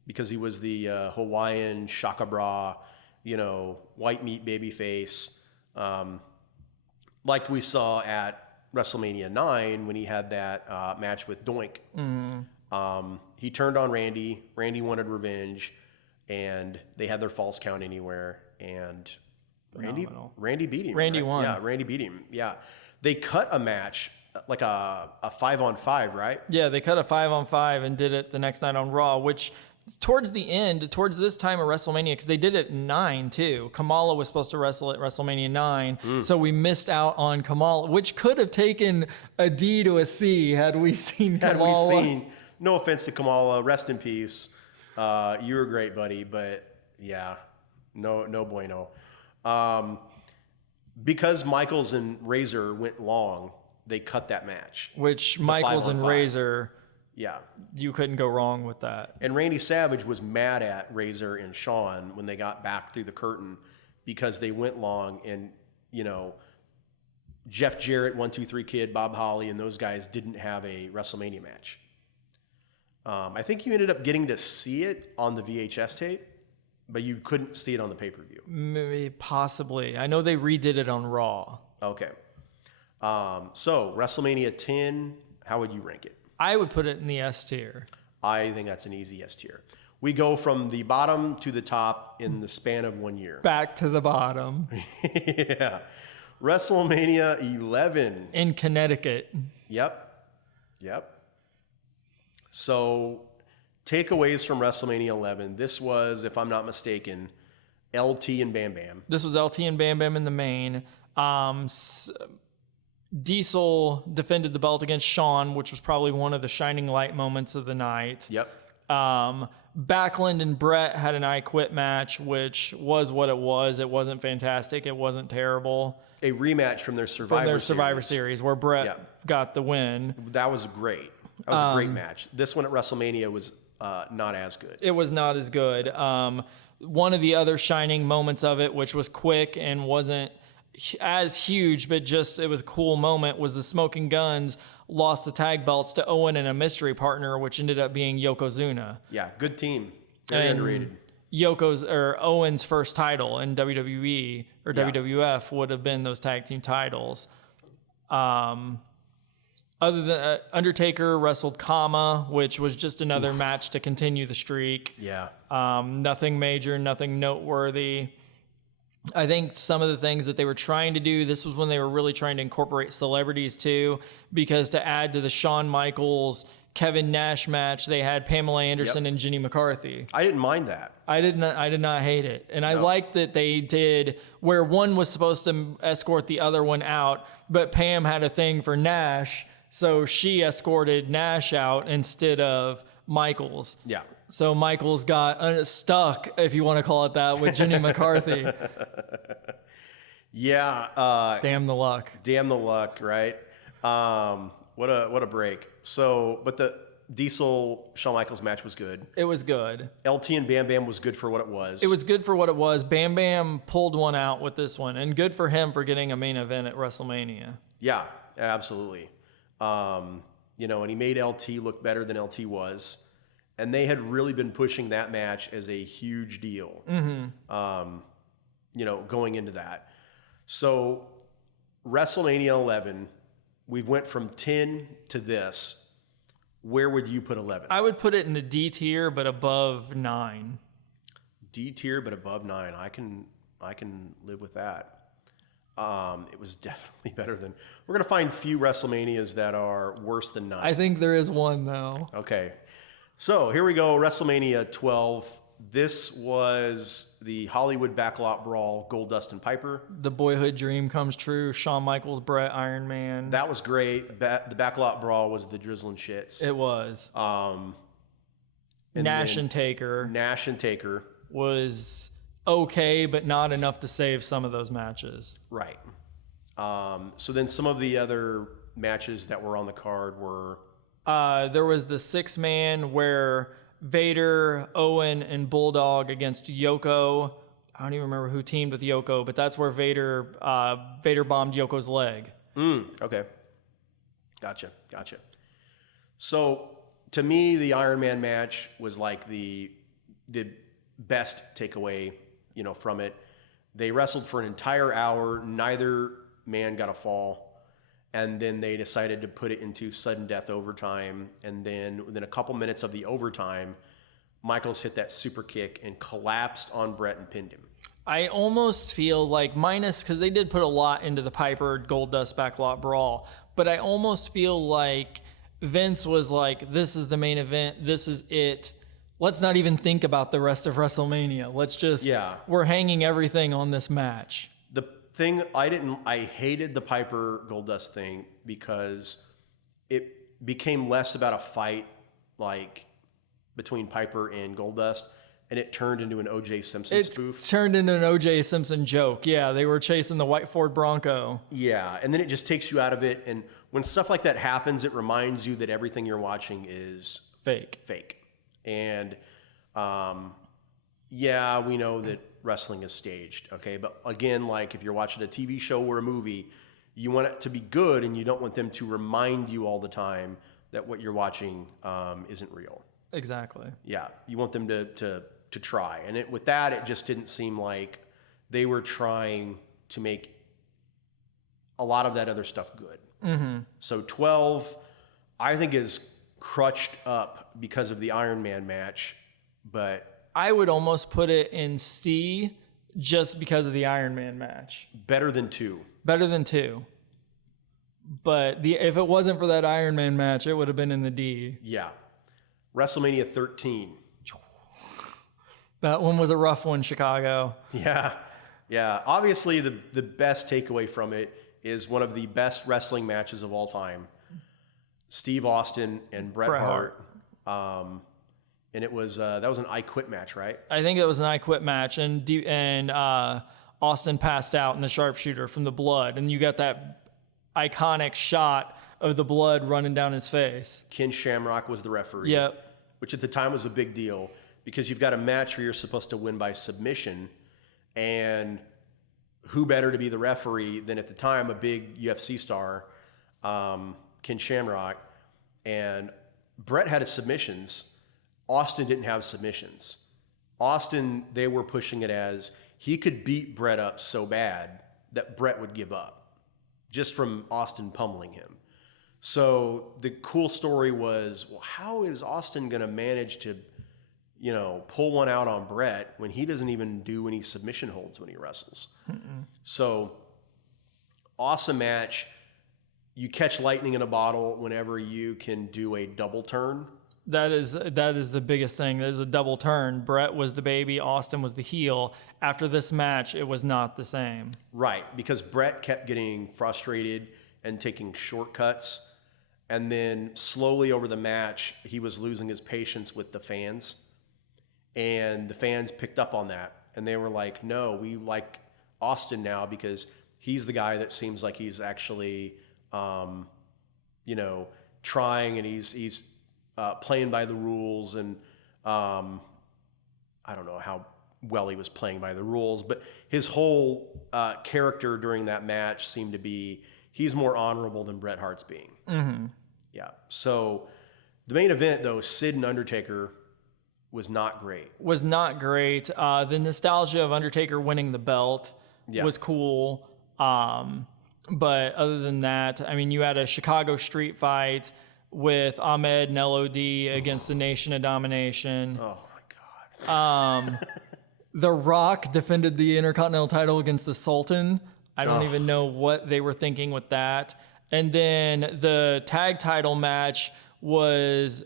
because he was the Hawaiian Shaka Bra, white meat baby face. Like we saw at WrestleMania 9 when he had that match with Doink. He turned on Randy. Randy wanted revenge, and they had their Falls Count Anywhere, and Randy beat him. Randy won. Yeah, Randy beat him. Yeah. They cut a match, like a 5-on-5, right? Yeah, they cut a 5-on-5 and did it the next night on Raw, which towards the end, towards this time of WrestleMania, because they did it 9 too. Kamala was supposed to wrestle at WrestleMania 9, so we missed out on Kamala, which could have taken a D to a C had we seen Kamala. No offense to Kamala, rest in peace. You were great, buddy, but yeah, no bueno. Because Michaels and Razor went long, they cut that match. Which Michaels and Razor, yeah, you couldn't go wrong with that. And Randy Savage was mad at Razor and Shawn when they got back through the curtain because they went long, and Jeff Jarrett, 1-2-3 Kid, Bob Holly, and those guys didn't have a WrestleMania match. I think you ended up getting to see it on the VHS tape, but you couldn't see it on the pay-per-view. Maybe, possibly. I know they redid it on Raw. Okay. So WrestleMania 10, how would you rank it? I would put it in the S tier. I think that's an easy S tier. We go from the bottom to the top in the span of 1 year. Back to the bottom. Yeah. WrestleMania 11. In Connecticut. Yep. So takeaways from WrestleMania 11. This was, if I'm not mistaken, LT and Bam Bam. This was LT and Bam Bam in the main. Diesel defended the belt against Shawn, which was probably one of the shining light moments of the night. Yep. Backlund and Brett had an I Quit match, which was what it was. It wasn't fantastic. It wasn't terrible. A rematch from their Survivor Series where Brett got the win. That was great. That was a great match. This one at WrestleMania was not as good. It was not as good. One of the other shining moments of it, which was quick and wasn't as huge, but just it was a cool moment, was the Smoking Guns lost the tag belts to Owen and a mystery partner, which ended up being Yokozuna. Yeah, good team. Very underrated. Owen's first title in WWE or WWF would have been those tag team titles. Other than Undertaker wrestled Kama, which was just another match to continue the streak. Yeah. Nothing major, nothing noteworthy. I think some of the things that they were trying to do, this was when they were really trying to incorporate celebrities too, because to add to the Shawn Michaels, Kevin Nash match, they had Pamela Anderson and Jenny McCarthy. I didn't mind that. I did not hate it. And I liked that they did where one was supposed to escort the other one out, but Pam had a thing for Nash, so she escorted Nash out instead of Michaels. Yeah. So Michaels got stuck, if you want to call it that, with Jenny McCarthy. Yeah. Damn the luck. Damn the luck, right? What a break. So, but the Diesel Shawn Michaels match was good. It was good. LT and Bam Bam was good for what it was. It was good for what it was. Bam Bam pulled one out with this one, and good for him for getting a main event at WrestleMania. Yeah, absolutely. And he made LT look better than LT was. And they had really been pushing that match as a huge deal, going into that. So WrestleMania 11, we went from 10 to this. Where would you put 11? I would put it in the D tier, but above 9. D tier, but above 9. I can live with that. It was definitely better than. We're gonna find few WrestleManias that are worse than 9. I think there is one though. Okay, so here we go. WrestleMania 12. This was the Hollywood Backlot Brawl. Goldust and Piper. The boyhood dream comes true. Shawn Michaels, Bret, Iron Man. That was great. The Backlot Brawl was the drizzling shits. It was. Nash and Taker. Nash and Taker was okay, but not enough to save some of those matches. Right. So then some of the other matches that were on the card were... there was the 6-man where Vader, Owen, and Bulldog against Yoko. I don't even remember who teamed with Yoko, but that's where Vader bombed Yoko's leg. Okay. Gotcha. So to me, the Iron Man match was like the best takeaway, from it. They wrestled for an entire hour. Neither man got a fall. And then they decided to put it into sudden death overtime. And then within a couple minutes of the overtime, Michaels hit that super kick and collapsed on Bret and pinned him. I almost feel like, minus, because they did put a lot into the Piper Goldust Backlot Brawl, but I almost feel like Vince was like, this is the main event, this is it. Let's not even think about the rest of WrestleMania. Let's just, we're hanging everything on this match. The thing, I hated the Piper Goldust thing because it became less about a fight like between Piper and Goldust, and it turned into an O.J. Simpson spoof. It turned into an O.J. Simpson joke. Yeah, they were chasing the white Ford Bronco. Yeah, and then it just takes you out of it. And when stuff like that happens, it reminds you that everything you're watching is fake. And yeah, we know that wrestling is staged, okay? But again, like if you're watching a TV show or a movie, you want it to be good, and you don't want them to remind you all the time that what you're watching isn't real. Exactly. Yeah, you want them to try. And with that, it just didn't seem like they were trying to make a lot of that other stuff good. Mm-hmm. So 12, I think, is crutched up because of the Iron Man match, but... I would almost put it in C just because of the Iron Man match. Better than 2. Better than 2. But if it wasn't for that Iron Man match, it would have been in the D. Yeah. WrestleMania 13. That one was a rough one, Chicago. Yeah. Obviously, the best takeaway from it is one of the best wrestling matches of all time. Steve Austin and Bret Hart. And it was that was an I Quit match, right? I think it was an I Quit match, and Austin passed out in the sharpshooter from the blood, and you got that iconic shot of the blood running down his face. Ken Shamrock was the referee. Yep. Which at the time was a big deal because you've got a match where you're supposed to win by submission, and who better to be the referee than at the time a big UFC star, Ken Shamrock, and Bret had his submissions. Austin didn't have submissions. Austin, they were pushing it as he could beat Bret up so bad that Bret would give up just from Austin pummeling him. So the cool story was, well, how is Austin going to manage to, pull one out on Bret when he doesn't even do any submission holds when he wrestles? So awesome match. You catch lightning in a bottle whenever you can do a double turn. That is the biggest thing. That is a double turn. Bret was the baby. Austin was the heel. After this match, it was not the same. Right, because Bret kept getting frustrated and taking shortcuts. And then slowly over the match, he was losing his patience with the fans. And the fans picked up on that. And they were like, no, we like Austin now because he's the guy that seems like he's actually, trying, and he's playing by the rules. And I don't know how well he was playing by the rules, but his whole character during that match seemed to be, he's more honorable than Bret Hart's being. Mm-hmm. Yeah. So the main event, though, Sid and Undertaker, was not great. The nostalgia of Undertaker winning the belt was cool. But other than that, I mean, you had a Chicago street fight with Ahmed and LOD against the Nation of Domination. Oh my God. The Rock defended the Intercontinental title against the Sultan. I don't even know what they were thinking with that. And then the tag title match was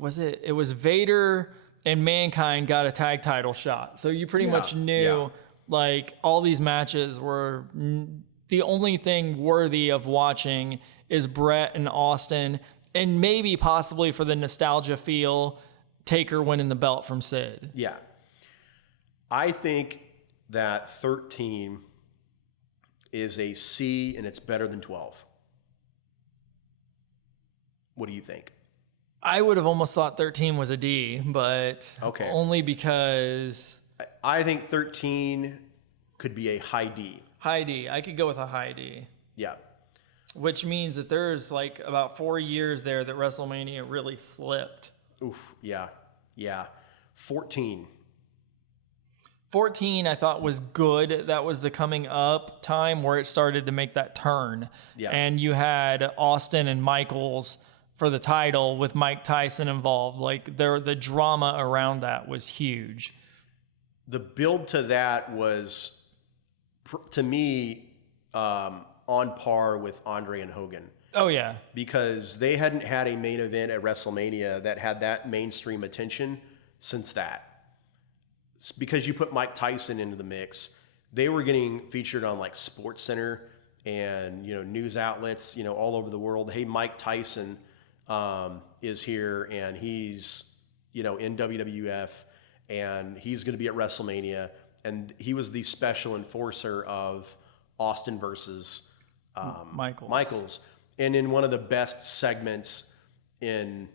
Vader and Mankind got a tag title shot. So you pretty much knew like all these matches were the only thing worthy of watching is Brett and Austin, and maybe possibly for the nostalgia feel, Taker winning the belt from Sid. Yeah. I think that 13 is a C and it's better than 12. What do you think? I would have almost thought 13 was a D, but only because... I think 13 could be a high D. High D. I could go with a high D. Yeah. Which means that there's like about 4 years there that WrestleMania really slipped. Oof. Yeah. Yeah. 14. 14 I thought was good. That was the coming up time where it started to make that turn. Yeah. And you had Austin and Michaels for the title with Mike Tyson involved. Like the drama around that was huge. The build to that was, to me, on par with Andre and Hogan. Oh, yeah. Because they hadn't had a main event at WrestleMania that had that mainstream attention since that. It's because you put Mike Tyson into the mix, they were getting featured on like Sports Center and, you know, news outlets, you know, all over the world. Hey, Mike Tyson is here and he's, you know, in WWF and he's going to be at WrestleMania. And he was the special enforcer of Austin versus Michaels. And in one of the best segments in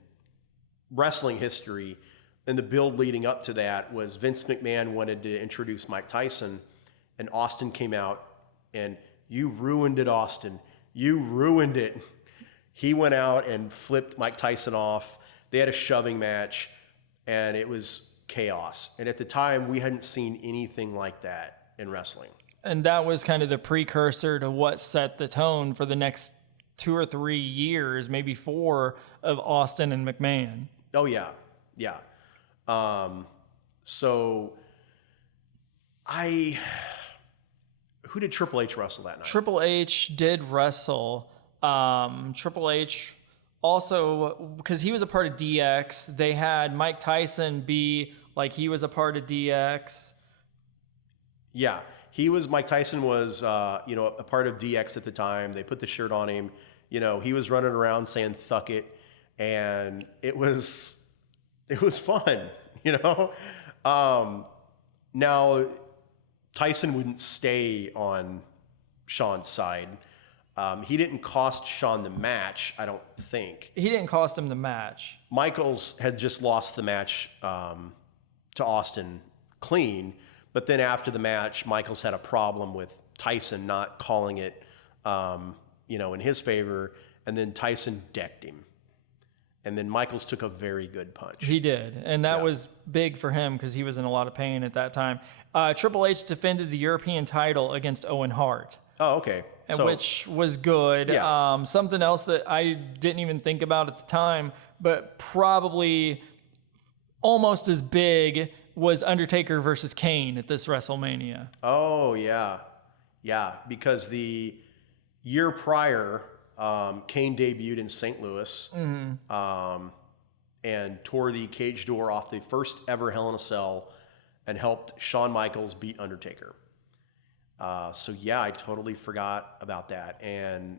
wrestling history, and the build leading up to that was Vince McMahon wanted to introduce Mike Tyson, and Austin came out, and you ruined it, Austin. You ruined it. He went out and flipped Mike Tyson off. They had a shoving match, and it was chaos. And at the time, we hadn't seen anything like that in wrestling. And that was kind of the precursor to what set the tone for the next 2 or 3 years, maybe 4, of Austin and McMahon. Oh, yeah. Yeah. So who did Triple H wrestle that night? Triple H did wrestle. Triple H also, because he was a part of DX, they had Mike Tyson be like he was a part of DX. Yeah. Mike Tyson was, you know, a part of DX at the time. They put the shirt on him. You know, he was running around saying, "Thuck it." And it was fun, you know? Now, Tyson wouldn't stay on Shawn's side. He didn't cost Shawn the match, I don't think. He didn't cost him the match. Michaels had just lost the match to Austin clean, but then after the match, Michaels had a problem with Tyson not calling it, you know, in his favor, and then Tyson decked him. And then Michaels took a very good punch. He did. And that was big for him because he was in a lot of pain at that time. Triple H defended the European title against Owen Hart. Oh, okay. Which was good. Yeah. Something else that I didn't even think about at the time, but probably almost as big, was Undertaker versus Kane at this WrestleMania. Oh, yeah. Yeah, because the year prior... Kane debuted in St. Louis and tore the cage door off the first ever Hell in a Cell and helped Shawn Michaels beat Undertaker. So, yeah, I totally forgot about that. And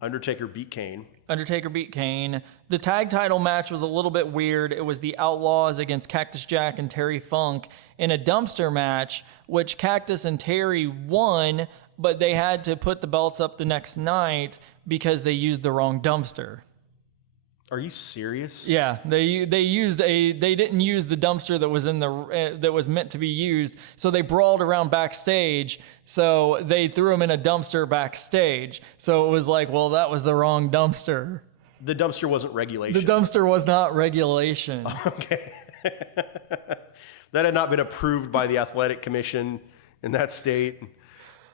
Undertaker beat Kane. The tag title match was a little bit weird. It was the Outlaws against Cactus Jack and Terry Funk in a dumpster match, which Cactus and Terry won, but they had to put the belts up the next night because they used the wrong dumpster. Are you serious? Yeah, they didn't use the dumpster that was in that was meant to be used, so they brawled around backstage. So they threw them in a dumpster backstage. So it was like, well, that was the wrong dumpster. The dumpster wasn't regulation. The dumpster was not regulation. Okay. That had not been approved by the athletic commission in that state.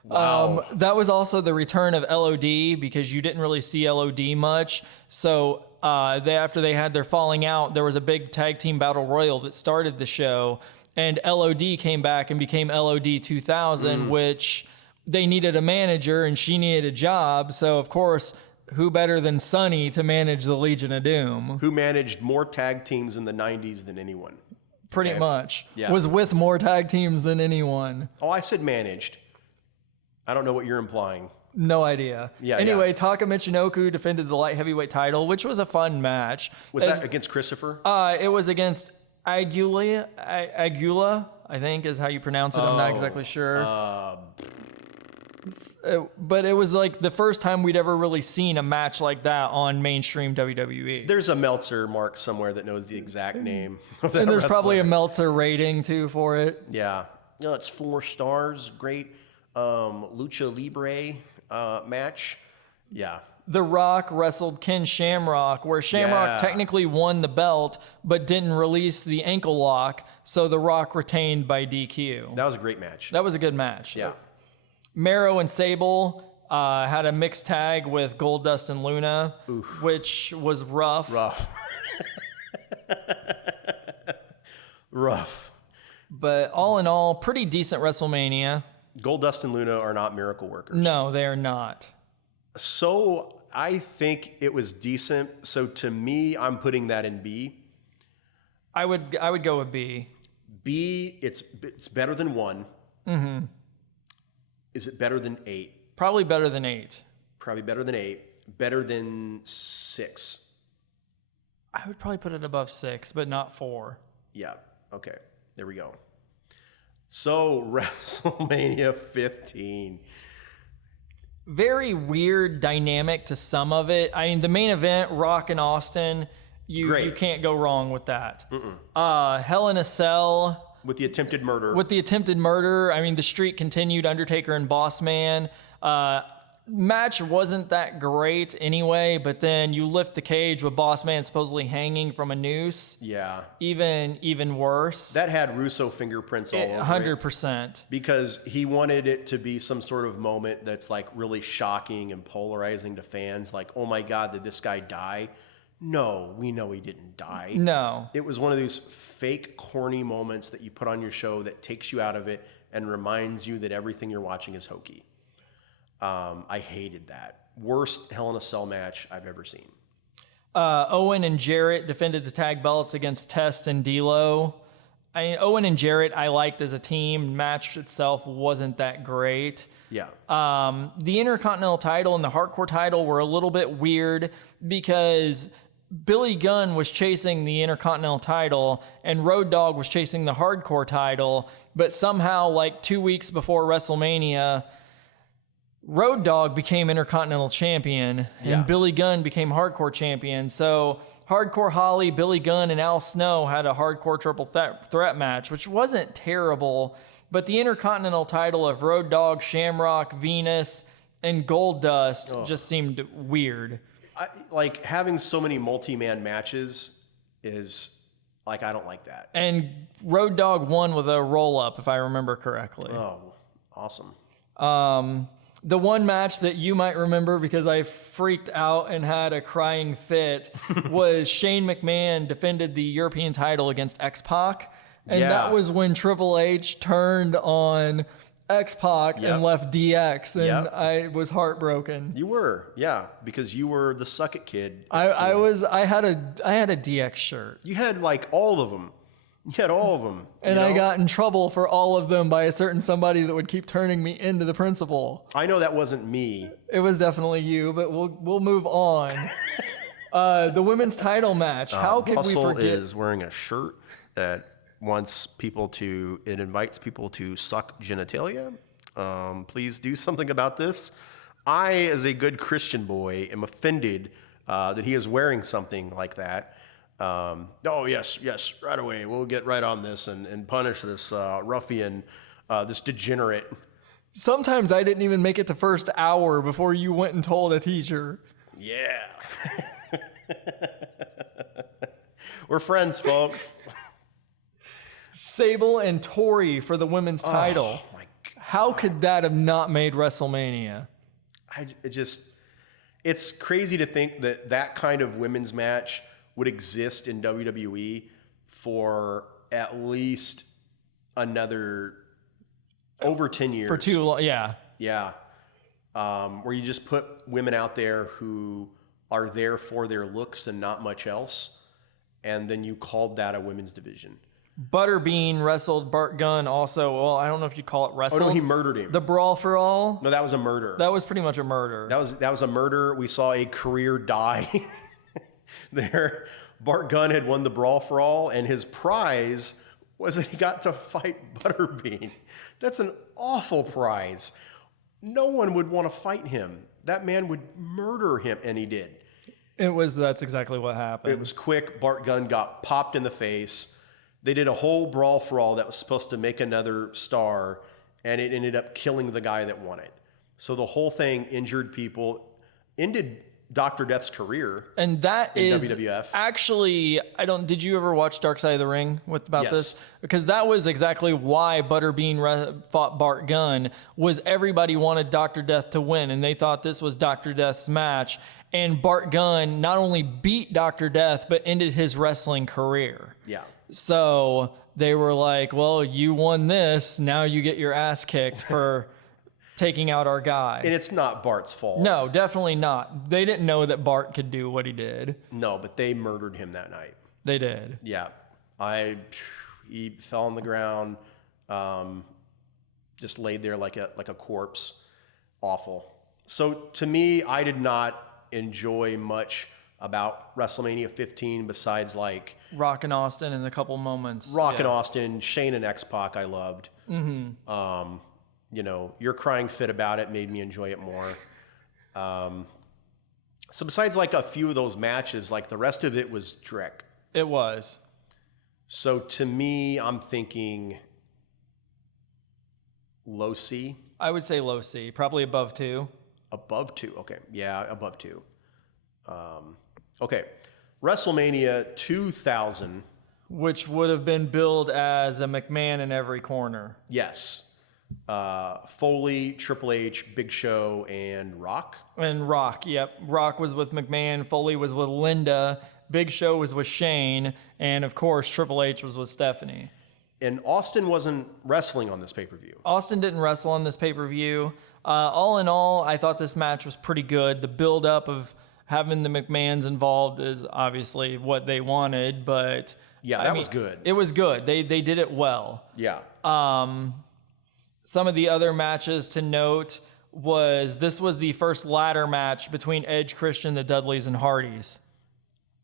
Wow. That was also the return of LOD because you didn't really see LOD much. So after they had their falling out, there was a big tag team battle royal that started the show, and LOD came back and became LOD 2000, which they needed a manager and she needed a job. So of course, who better than Sunny to manage the Legion of Doom? Who managed more tag teams in the 90s than anyone. Pretty Okay. much. Yeah. Was with more tag teams than anyone. Oh, I said managed. I don't know what you're implying. No idea. Yeah, Anyway, Taka Michinoku defended the light heavyweight title, which was a fun match. Was that against Christopher? It was against Agula, I think is how you pronounce it. I'm not exactly sure. But it was like the first time we'd ever really seen a match like that on mainstream WWE. There's a Meltzer mark somewhere that knows the exact name of that And there's probably a wrestler. Meltzer rating too for it. Yeah. No, it's 4 stars. Great Lucha Libre match. Yeah. The Rock wrestled Ken Shamrock, where Shamrock Yeah. technically won the belt, but didn't release the ankle lock, so The Rock retained by DQ. That was a great match. That was a good match. Yeah. Marrow and Sable had a mixed tag with Goldust and Luna, which was rough. Rough. Rough. But all in all, pretty decent WrestleMania. Goldust and Luna are not miracle workers. No, they are not. So I think it was decent. So to me, I'm putting that in B. I would go with B. B, it's better than 1. Mm-hmm. Is it better than 8? Probably better than 8. Probably better than 8. Better than 6. I would probably put it above 6, but not 4. Yeah. Okay. There we go. So WrestleMania 15. Very weird dynamic to some of it. I mean, the main event, Rock and Austin, you can't go wrong with that. Hell in a Cell. With the attempted murder. With the attempted murder, I mean, the streak continued, Undertaker and Boss Man. Match wasn't that great anyway, but then you lift the cage with Boss Man supposedly hanging from a noose. Yeah. Even worse. That had Russo fingerprints all over 100%. it. Because he wanted it to be some sort of moment that's like really shocking and polarizing to fans. Like, oh my God, did this guy die? No, we know he didn't die. No. It was one of those fake, corny moments that you put on your show that takes you out of it and reminds you that everything you're watching is hokey. I hated that. Worst Hell in a Cell match I've ever seen. Owen and Jarrett defended the tag belts against Test and D'Lo. I mean, Owen and Jarrett I liked as a team. Match itself wasn't that great. Yeah. The Intercontinental title and the Hardcore title were a little bit weird because Billy Gunn was chasing the Intercontinental title and Road Dogg was chasing the Hardcore title, but somehow, like 2 weeks before WrestleMania, Road Dogg became Intercontinental Champion and Billy Gunn became Hardcore Champion. So Hardcore Holly, Billy Gunn, and Al Snow had a Hardcore Triple Threat match, which wasn't terrible, but the Intercontinental title of Road Dogg, Shamrock, Venus, and Goldust just seemed weird. Like having so many multi-man matches is like, I don't like that. And Road Dogg won with a roll-up, if I remember correctly. Oh, awesome. The one match that you might remember because I freaked out and had a crying fit was Shane McMahon defended the European title against X-Pac. And that was when Triple H turned on X-Pac and left DX. And I was heartbroken. You were, because you were the suck it kid. I had a DX shirt. You had like all of them. You had all of them. And I got in trouble for all of them by a certain somebody that would keep turning me into the principal. I know that wasn't me. It was definitely you, but we'll move on. The women's title match. How could we Russel forget? is wearing a shirt that it invites people to suck genitalia. Please do something about this. I, as a good Christian boy, am offended that he is wearing something like that. Yes, right away. We'll get right on this and punish this ruffian, this degenerate. Sometimes I didn't even make it to first hour before you went and told a teacher. Yeah. We're friends, folks. Sable and Tori for the women's title. Oh, my God. How could that have not made WrestleMania? It's crazy to think that that kind of women's match would exist in WWE for at least another over 10 years. For too long, yeah. Yeah. Where you just put women out there who are there for their looks and not much else, and then you called that a women's division. Butterbean wrestled Bart Gunn also. Well, I don't know if you call it wrestle. Oh, no, he murdered him. The Brawl for All? No, that was a murder. That was pretty much a murder. That was a murder. We saw a career die there. Bart Gunn had won the Brawl for All, and his prize was that he got to fight Butterbean. That's an awful prize. No one would want to fight him. That man would murder him, and he did. That's exactly what happened. It was quick. Bart Gunn got popped in the face. They did a whole Brawl for All that was supposed to make another star, and it ended up killing the guy that won it. So the whole thing injured people, ended Dr. Death's career. And that in is WWF. Actually, did you ever watch Dark Side of the Ring about Yes. this? Because that was exactly why Butterbean fought Bart Gunn, was everybody wanted Dr. Death to win, and they thought this was Dr. Death's match. And Bart Gunn not only beat Dr. Death, but ended his wrestling career. Yeah. So they were like, well, you won this. Now you get your ass kicked for taking out our guy. And it's not Bart's fault. No, definitely not. They didn't know that Bart could do what he did. No, but they murdered him that night. They did. Yeah. He fell on the ground, just laid there like a corpse. Awful. So to me, I did not enjoy much about WrestleMania 15 besides like Rock and Austin in a couple moments. Rock and Austin, Shane and X-Pac I loved. Mm-hmm. Your crying fit about it made me enjoy it more. So besides like a few of those matches, like the rest of it was dreck. It was. So to me, I'm thinking low C. I would say low C, probably above 2. Above 2. Okay. Yeah, above 2. Okay. WrestleMania 2000. Which would have been billed as a McMahon in every corner. Yes. Foley, Triple H, Big Show, and Rock. And Rock, yep. Rock was with McMahon. Foley was with Linda. Big Show was with Shane. And, of course, Triple H was with Stephanie. And Austin wasn't wrestling on this pay-per-view. Austin didn't wrestle on this pay-per-view. All in all, I thought this match was pretty good. The build-up of having the McMahons involved is obviously what they wanted, but... Yeah, that was good. It was good. They did it well. Yeah. Some of the other matches to note was this was the first ladder match between Edge, Christian, the Dudleys, and Hardys.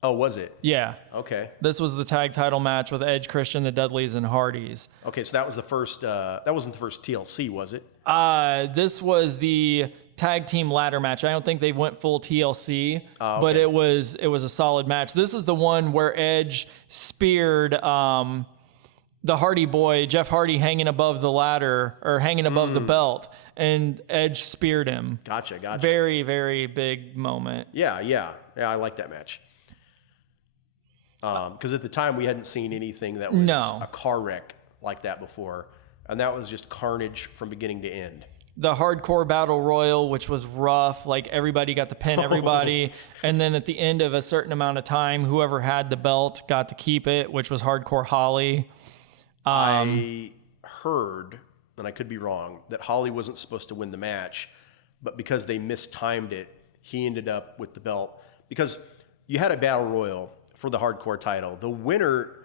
Oh, was it? Yeah. Okay. This was the tag title match with Edge, Christian, the Dudleys, and Hardys. Okay, so that was the first. That wasn't the first TLC, was it? This was the tag team ladder match. I don't think they went full TLC, okay. but it was a solid match. This is the one where Edge speared the Hardy Boy, Jeff Hardy, hanging above the ladder or hanging above the belt, and Edge speared him. Gotcha. Very, very big moment. Yeah. I like that match. Because at the time we hadn't seen anything that was a car wreck like that before, and that was just carnage from beginning to end. The hardcore battle royal, which was rough, like everybody got to pin everybody, and then at the end of a certain amount of time, whoever had the belt got to keep it, which was Hardcore Holly. I heard, and I could be wrong, that Holly wasn't supposed to win the match, but because they mistimed it, he ended up with the belt. Because you had a battle royal for the hardcore title. The winner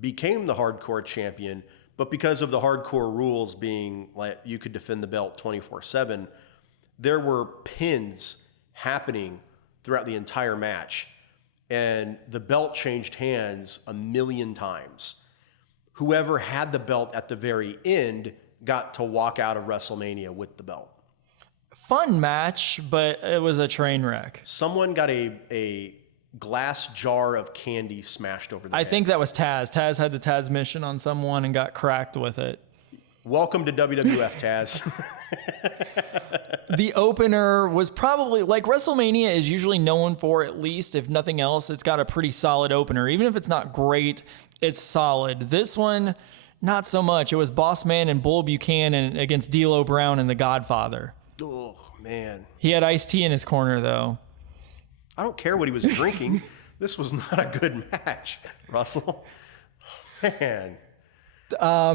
became the hardcore champion, but because of the hardcore rules being like you could defend the belt 24/7, there were pins happening throughout the entire match, and the belt changed hands 1,000,000 times. Whoever had the belt at the very end got to walk out of WrestleMania with the belt. Fun match, but it was a train wreck. Someone got a glass jar of candy smashed over the head. I think that was Taz. Taz had the Taz mission on someone and got cracked with it. Welcome to WWF, Taz. The opener was probably, like WrestleMania is usually known for, at least, if nothing else, it's got a pretty solid opener. Even if it's not great, it's solid. This one Not so much. It was Boss Man and Bull Buchanan against D'Lo Brown and The Godfather. Oh, man. He had iced tea in his corner, though. I don't care what he was drinking. This was not a good match, Russell. Man.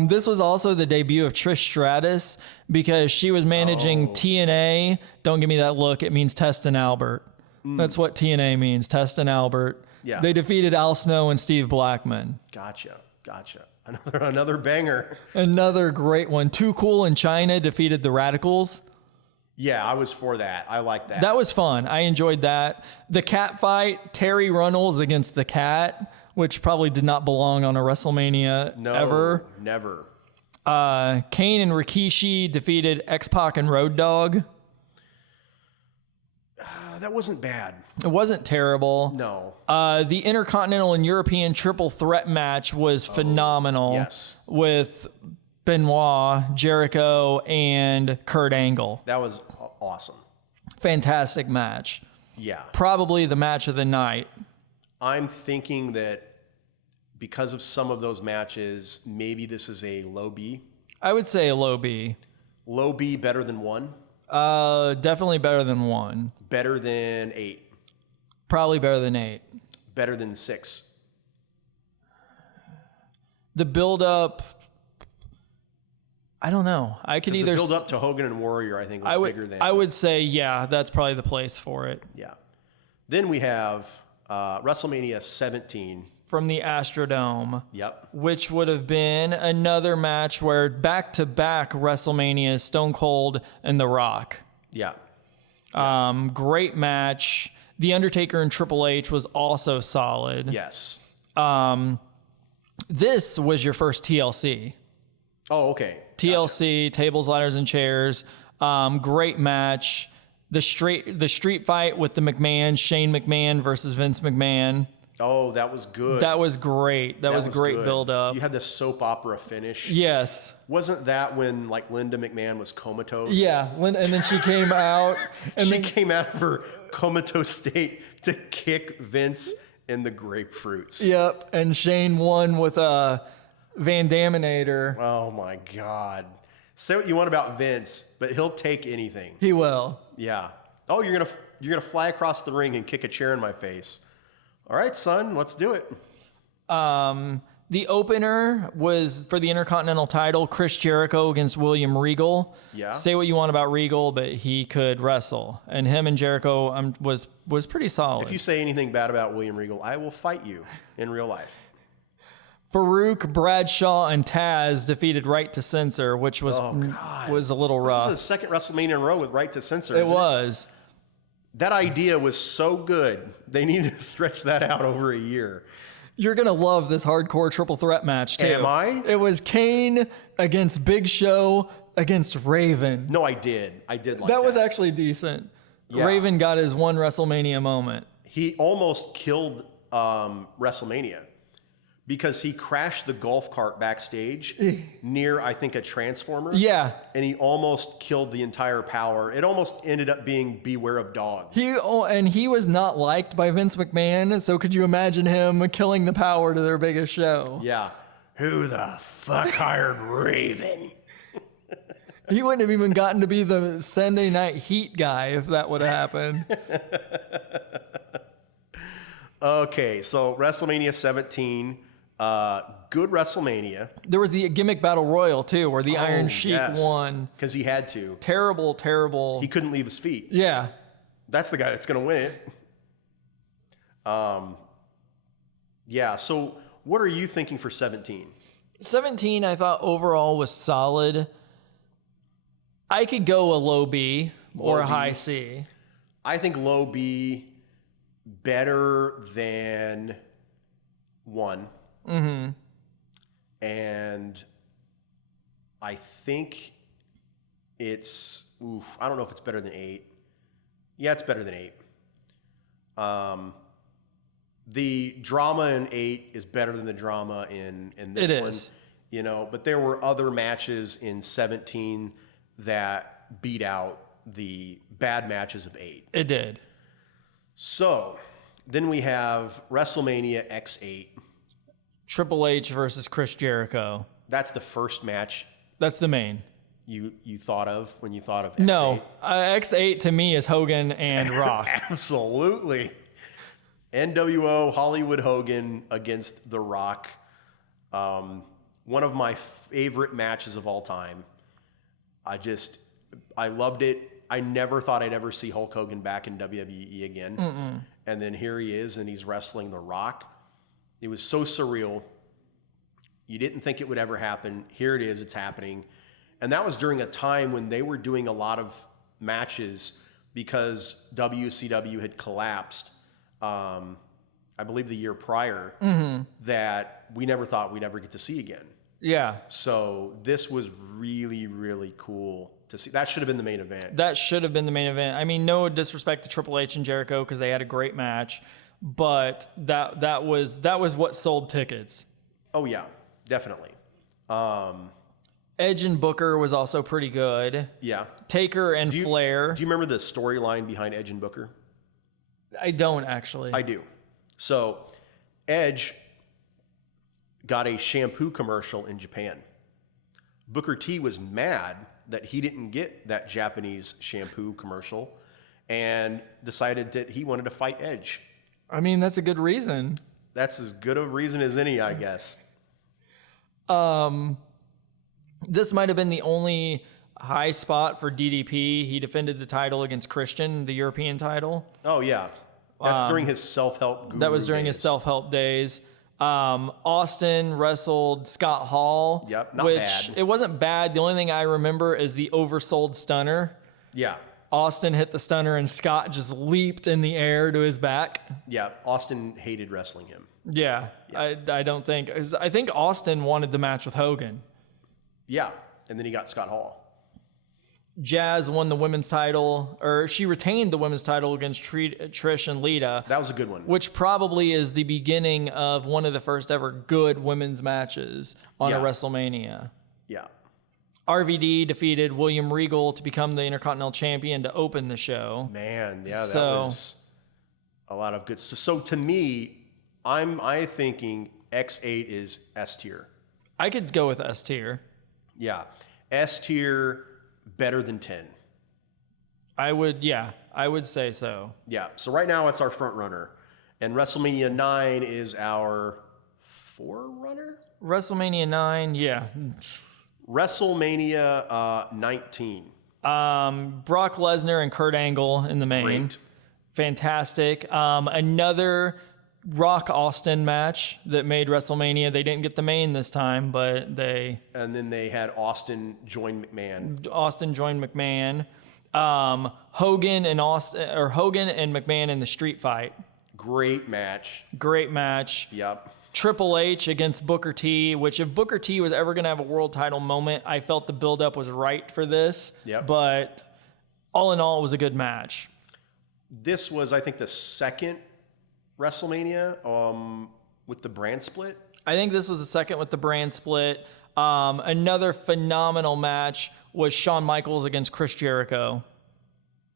This was also the debut of Trish Stratus because she was managing TNA. Don't give me that look. It means Test and Albert. That's what TNA means, Test and Albert. Yeah. They defeated Al Snow and Steve Blackman. Gotcha. Another banger. Another great one. Too Cool in China defeated the Radicals. Yeah, I was for that. I like that. That was fun. I enjoyed that. The cat fight, Terry Runnels against the cat, which probably did not belong on a WrestleMania ever. Never. Kane and Rikishi defeated X-Pac and Road Dogg. That wasn't bad. It wasn't terrible. No. The Intercontinental and European Triple Threat match was phenomenal. Yes. With Benoit, Jericho, and Kurt Angle. That was awesome. Fantastic match. Yeah. Probably the match of the night. I'm thinking that because of some of those matches, maybe this is a low B. I would say a low B. Low B better than 1? Definitely better than 1. Better than 8? Probably better than 8. Better than 6? The build-up, I don't know. I could either... The build-up to Hogan and Warrior, I think, was bigger than... I would say, yeah, that's probably the place for it. Yeah. Then we have WrestleMania 17. From the Astrodome. Yep. Which would have been another match where back-to-back WrestleMania, Stone Cold and The Rock. Yeah. Great match. The Undertaker and Triple H was also solid. Yes. This was your first TLC. Oh, okay. TLC, tables, ladders, and chairs. Great match. The street fight with the McMahon, Shane McMahon versus Vince McMahon. Oh, that was good. That was great. That was a great good. build-up. You had the soap opera finish. Yes. Wasn't that when like Linda McMahon was comatose? Yeah, and then she came out. And she came out of her comatose state to kick Vince in the grapefruits. Yep, and Shane won with a Van Daminator. Oh my God. Say what you want about Vince, but he'll take anything. He will. Yeah. Oh, you're gonna fly across the ring and kick a chair in my face. All right, son, let's do it. The opener was for the Intercontinental title, Chris Jericho against William Regal. Yeah. Say what you want about Regal, but he could wrestle. And him and Jericho was pretty solid. If you say anything bad about William Regal, I will fight you in real life. Farouk, Bradshaw, and Taz defeated Right to Censor, which was a little rough. This is the second WrestleMania in a row with Right to Censor. It was. That idea was so good. They needed to stretch that out over a year. You're going to love this hardcore triple threat match, too. Am I? It was Kane against Big Show against Raven. No, I did. I did like that. That was actually decent. Yeah. Raven got his one WrestleMania moment. He almost killed WrestleMania because he crashed the golf cart backstage near, I think, a transformer. Yeah. And he almost killed the entire power. It almost ended up being Beware of Dog. And he was not liked by Vince McMahon, so could you imagine him killing the power to their biggest show? Yeah. Who the fuck hired Raven? He wouldn't have even gotten to be the Sunday Night Heat guy if that would have happened. Okay, so WrestleMania 17, good WrestleMania. There was the gimmick battle royal too, where the Iron Sheik won. Because he had to. Terrible. He couldn't leave his feet. Yeah. That's the guy that's going to win it. Yeah, so what are you thinking for 17? 17, I thought overall was solid. I could go a low B or a high C. I think low B better than 1. Mm-hmm. And I think it's, I don't know if it's better than 8. Yeah, it's better than 8. The drama in 8 is better than the drama in this one. It is. You know, but there were other matches in 17 that beat out the bad matches of 8. It did. So then we have WrestleMania X8. Triple H versus Chris Jericho. That's the first match That's the main. you thought of when you thought of X8? No, X8 to me is Hogan and Rock. Absolutely. NWO Hollywood Hogan against The Rock. One of my favorite matches of all time. I loved it. I never thought I'd ever see Hulk Hogan back in WWE again. Mm-mm. And then here he is, and he's wrestling The Rock. It was so surreal. You didn't think it would ever happen. Here it is. It's happening. And that was during a time when they were doing a lot of matches because WCW had collapsed, I believe the year prior, that we never thought we'd ever get to see again. Yeah. So this was really, really cool to see. That should have been the main event. That should have been the main event. I mean, no disrespect to Triple H and Jericho because they had a great match, but that was what sold tickets. Oh yeah, definitely. Edge and Booker was also pretty good. Yeah. Taker and Flair. Do you remember the storyline behind Edge and Booker? I don't actually. I do. So Edge got a shampoo commercial in Japan. Booker T was mad that he didn't get that Japanese shampoo commercial and decided that he wanted to fight Edge. I mean, that's a good reason. That's as good a reason as any, I guess. This might have been the only high spot for DDP. He defended the title against Christian, the European title. Oh, yeah. That's during his self-help guru That was during his self-help days. Austin wrestled Scott Hall. Yep, not which bad. It wasn't bad. The only thing I remember is the oversold stunner. Yeah. Austin hit the stunner and Scott just leaped in the air to his back. Yeah, Austin hated wrestling him. Yeah. I don't think... 'cause I think Austin wanted the match with Hogan. Yeah, and then he got Scott Hall. Jazz won the women's title, or she retained the women's title against Trish and Lita. That was a good one. Which probably is the beginning of one of the first ever good women's matches on a WrestleMania. Yeah. RVD defeated William Regal to become the Intercontinental Champion to open the show. Man, yeah, that was a lot of good stuff. So to me, I'm thinking X8 is S tier. I could go with S tier. Yeah. S tier, better than 10. I would say so. Yeah. So right now it's our front runner. And WrestleMania 9 is our forerunner? WrestleMania 9, yeah. WrestleMania 19. Brock Lesnar and Kurt Angle in the main. Great. Fantastic. Another Rock Austin match that made WrestleMania. They didn't get the main this time, but they... And then they had Austin join McMahon. Austin joined McMahon. Hogan and McMahon in the street fight. Great match. Great match. Yep. Triple H against Booker T, which if Booker T was ever going to have a world title moment, I felt the buildup was right for this. Yep. But all in all, it was a good match. This was, I think, the second WrestleMania with the brand split. I think this was the second with the brand split. Another phenomenal match was Shawn Michaels against Chris Jericho.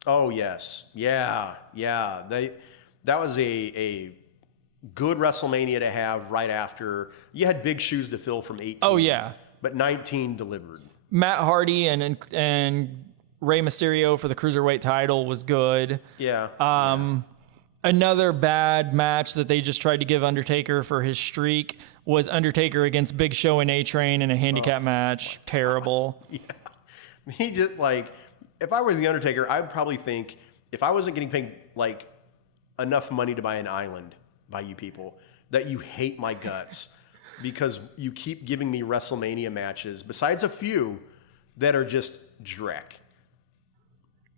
Oh, yes. Yeah. That was a good WrestleMania to have right after. You had big shoes to fill from 18. Oh, yeah. But 19 delivered. Matt Hardy and Rey Mysterio for the Cruiserweight title was good. Yeah. Another bad match that they just tried to give Undertaker for his streak was Undertaker against Big Show and A-Train in a handicap match. Terrible. Yeah. He just, if I was the Undertaker, I would probably think, if I wasn't getting paid, enough money to buy an island by you people, that you hate my guts because you keep giving me WrestleMania matches, besides a few that are just dreck.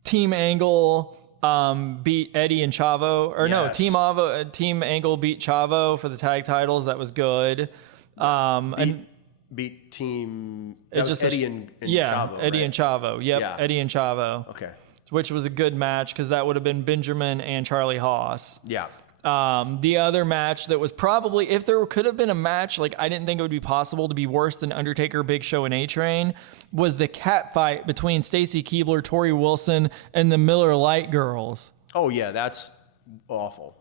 Team Angle beat Eddie and Chavo, or no, Yes. Team Angle beat Chavo for the tag titles. That was good. Beat Team. It That was just Eddie and Chavo. Eddie right? and Chavo. Yep, Yeah. Eddie and Chavo. Okay. Which was a good match because that would have been Benjamin and Charlie Haas. Yeah. The other match that was probably, if there could have been a match, I didn't think it would be possible to be worse than Undertaker, Big Show, and A-Train, was the cat fight between Stacy Keibler, Tori Wilson, and the Miller Lite girls. Oh yeah, that's awful.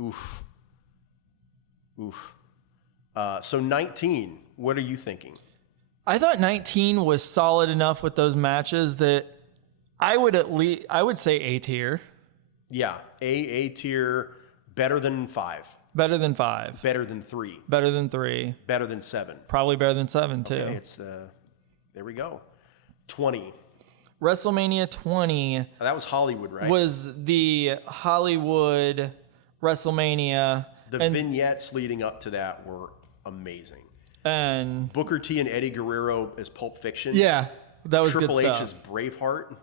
Oof. So 19, what are you thinking? I thought 19 was solid enough with those matches that I would say A tier. Yeah, A tier, better than 5. Better than 5. Better than 3. Better than 3. Better than 7. Probably better than 7 too. Okay, there we go. 20. WrestleMania 20 That was Hollywood, right? was the Hollywood WrestleMania. The vignettes leading up to that were amazing. And Booker T and Eddie Guerrero as Pulp Fiction. yeah, that was Triple good H stuff. as Braveheart.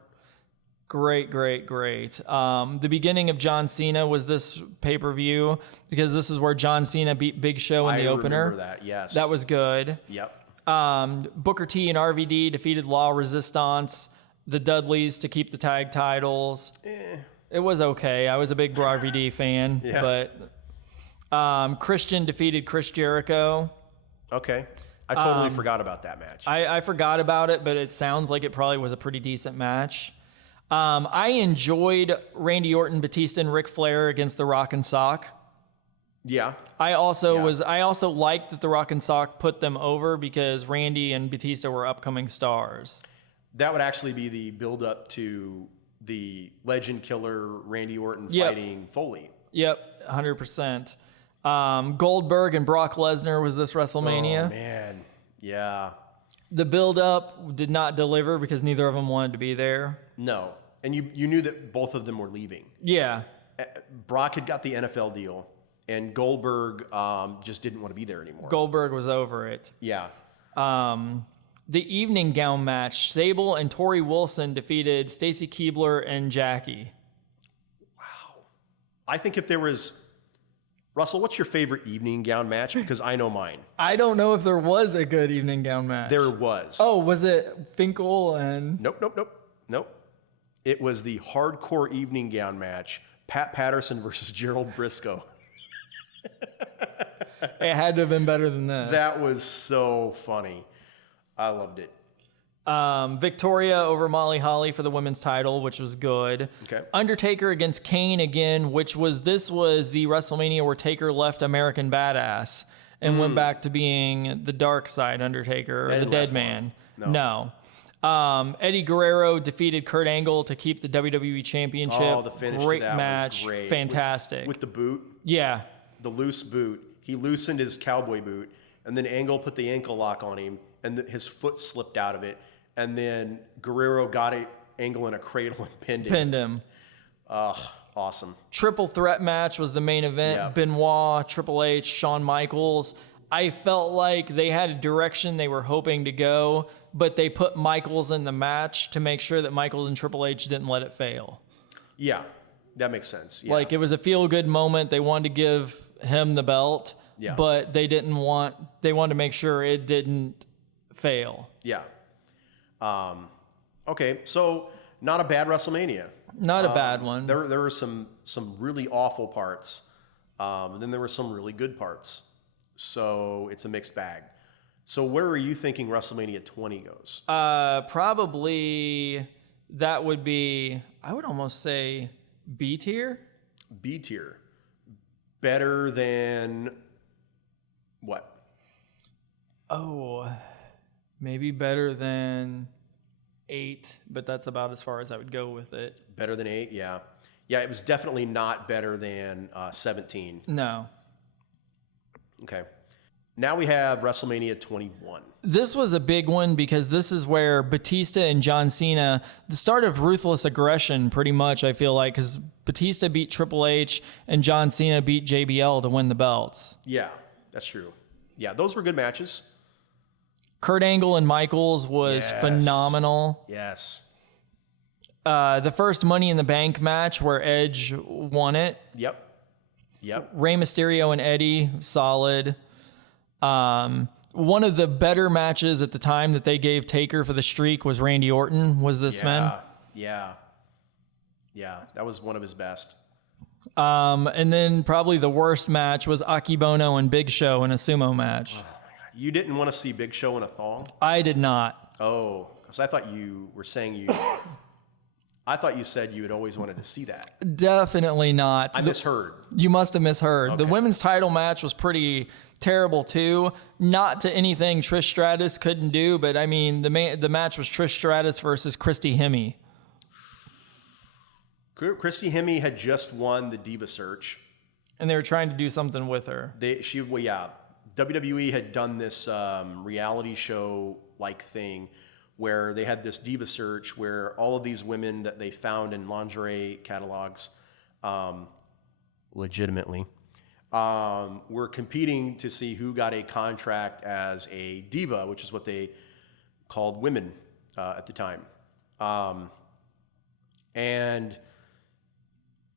Great. The beginning of John Cena was this pay-per-view because this is where John Cena beat Big Show in the opener. I remember that, yes. That was good. Yep. Booker T and RVD defeated La Resistance, the Dudleys to keep the tag titles. It was okay. I was a big RVD fan, Yeah. but Christian defeated Chris Jericho. Okay. I totally forgot about that match. I forgot about it, but it sounds like it probably was a pretty decent match. I enjoyed Randy Orton, Batista, and Ric Flair against The Rock and Sock. Yeah. I also liked that The Rock and Sock put them over because Randy and Batista were upcoming stars. That would actually be the build-up to the legend killer Randy Orton Yep. fighting Foley. Yep, 100%. Goldberg and Brock Lesnar was this WrestleMania. Oh, man. Yeah. The build-up did not deliver because neither of them wanted to be there. No. And you knew that both of them were leaving. Yeah. Brock had got the NFL deal, and Goldberg just didn't want to be there anymore. Goldberg was over it. Yeah. The evening gown match, Sable and Tori Wilson defeated Stacy Keibler and Jackie. I think if there was... Russell, what's your favorite evening gown match? Because I know mine. I don't know if there was a good evening gown match. There was. Oh, was it Finkel and... Nope. It was the hardcore evening gown match, Pat Patterson versus Gerald Briscoe. It had to have been better than this. That was so funny. I loved it. Victoria over Molly Holly for the women's title, which was good. Okay. Undertaker against Kane again, this was the WrestleMania where Taker left American Badass and went back to being the dark side Undertaker, or the didn't dead last man. long. No. Eddie Guerrero defeated Kurt Angle to keep the WWE Championship. Oh, the finish Great to that match. was great. Fantastic. With the boot, yeah. the loose boot. He loosened his cowboy boot, and then Angle put the ankle lock on him, and his foot slipped out of it. And then Guerrero got Angle in a cradle and pinned him. Awesome. Triple threat match was the main event. Yeah. Benoit, Triple H, Shawn Michaels. I felt like they had a direction they were hoping to go, but they put Michaels in the match to make sure that Michaels and Triple H didn't let it fail. Yeah, that makes sense. Yeah. Like, it was a feel-good moment. They wanted to give him the belt, but they wanted to make sure it didn't fail. Yeah. Okay, so not a bad WrestleMania. Not a bad one. There were some really awful parts, and then there were some really good parts. So it's a mixed bag. So where are you thinking WrestleMania 20 goes? Probably that would be, I would almost say B tier. B tier. Better than what? Oh, maybe better than 8, but that's about as far as I would go with it. Better than 8, yeah. Yeah, it was definitely not better than 17. No. Okay. Now we have WrestleMania 21. This was a big one because this is where Batista and John Cena, the start of ruthless aggression pretty much, I feel like, because Batista beat Triple H and John Cena beat JBL to win the belts. Yeah, that's true. Yeah, those were good matches. Kurt Angle and Michaels was phenomenal. Yes. The first Money in the Bank match where Edge won it. Yep. Rey Mysterio and Eddie, solid. One of the better matches at the time that they gave Taker for the streak was Randy Orton, was this man. Yeah, that was one of his best. And then probably the worst match was Akibono and Big Show in a sumo match. You didn't want to see Big Show in a thong? I did not. Oh, because I thought you were saying I thought you said you had always wanted to see that. Definitely not. I misheard. You must have misheard. Okay. The women's title match was pretty terrible too. Not to anything Trish Stratus couldn't do, but I mean the match was Trish Stratus versus Christy Hemme. Christy Hemme had just won the Diva Search, and they were trying to do something with her. WWE had done this reality show like thing where they had this Diva Search where all of these women that they found in lingerie catalogs, legitimately, were competing to see who got a contract as a diva, which is what they called women at the time. And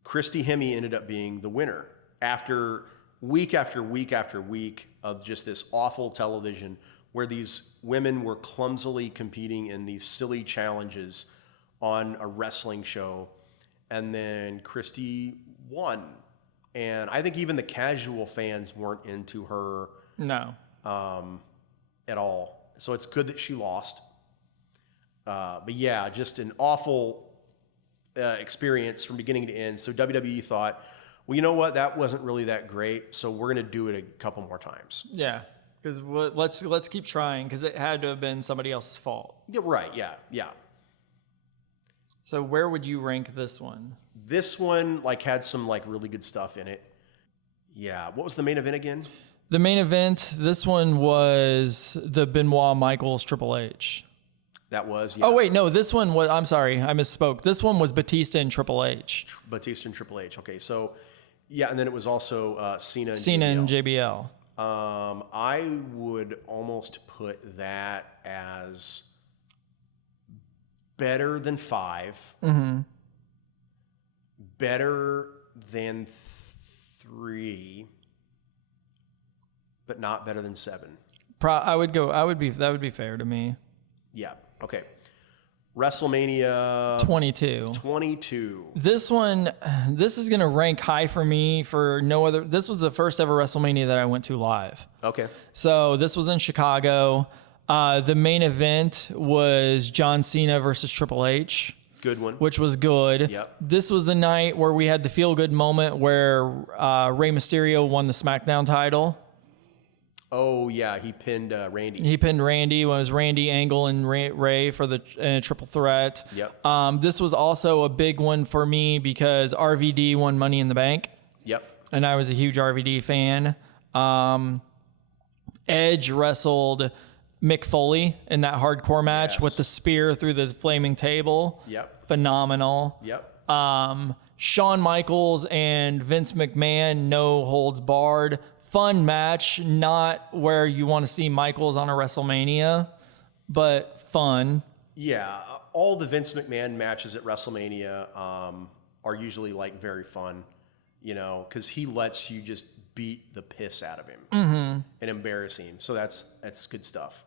Christy Hemme ended up being the winner after week after week after week of just this awful television where these women were clumsily competing in these silly challenges on a wrestling show. And then Christy won. And I think even the casual fans weren't into her at all. So it's good that she lost. But yeah, just an awful experience from beginning to end. So WWE thought, well, you know what? That wasn't really that great. So we're going to do it a couple more times. Yeah, because let's keep trying because it had to have been somebody else's fault. Yeah, right. Yeah. So where would you rank this one? This one had some really good stuff in it. Yeah. What was the main event again? The main event, this one was the Benoit Michaels Triple H. That was, yeah. Oh, wait, no, this one was, I'm sorry, I misspoke. This one was Batista and Triple H. Batista and Triple H, okay. So, yeah, and then it was also Cena and JBL. I would almost put that as better than 5. Mm-hmm. Better than 3, but not better than 7. That would be fair to me. Yeah. Okay. WrestleMania 22. This is going to rank high for me for no other. This was the first ever WrestleMania that I went to live. Okay. So this was in Chicago. The main event was John Cena versus Triple H. Good one. Which was good. Yep. This was the night where we had the feel-good moment where Rey Mysterio won the SmackDown title. Oh, yeah, he pinned Randy. He pinned Randy. It was Randy, Angle, and Ray for the triple threat. Yep. This was also a big one for me because RVD won Money in the Bank. Yep. And I was a huge RVD fan. Edge wrestled Mick Foley in that hardcore match with the spear through the flaming table. Yep. Phenomenal. Yep. Shawn Michaels and Vince McMahon, no holds barred. Fun match, not where you want to see Michaels on a WrestleMania, but fun. Yeah, all the Vince McMahon matches at WrestleMania are usually very fun, because he lets you just beat the piss out of him and embarrass him. So that's good stuff.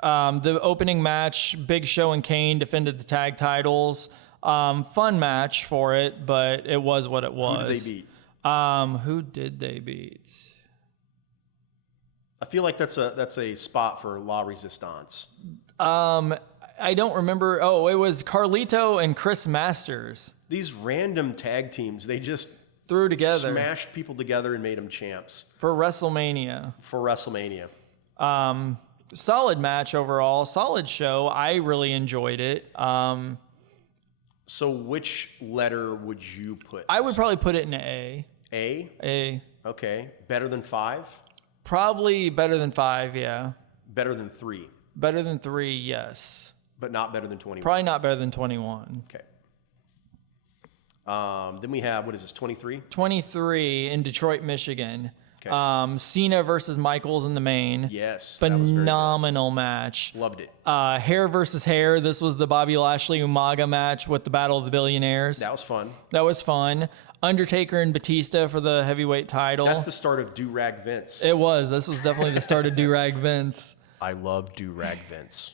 The opening match, Big Show and Kane defended the tag titles. Fun match for it, but it was what it was. Who did they beat? Who did they beat? I feel like that's a spot for La Resistance. I don't remember. Oh, it was Carlito and Chris Masters. These random tag teams, they just threw together, smashed people together and made them champs. For WrestleMania. Solid match overall. Solid show. I really enjoyed it. So which letter would you put? I would probably put it in A. A? Okay. Better than 5? Probably better than 5, yeah. Better than 3? Better than 3, yes. But not better than 21? Probably not better than 21. Okay. Then we have, what is this, 23? 23 in Detroit, Michigan. Okay. Cena versus Michaels in the main. Yes. Phenomenal match. Loved it. Hair versus hair. This was the Bobby Lashley Umaga match with the Battle of the Billionaires. That was fun. Undertaker and Batista for the heavyweight title. That's the start of Do-Rag Vince. It was. This was definitely the start of Do-Rag Vince. I love Do-Rag Vince.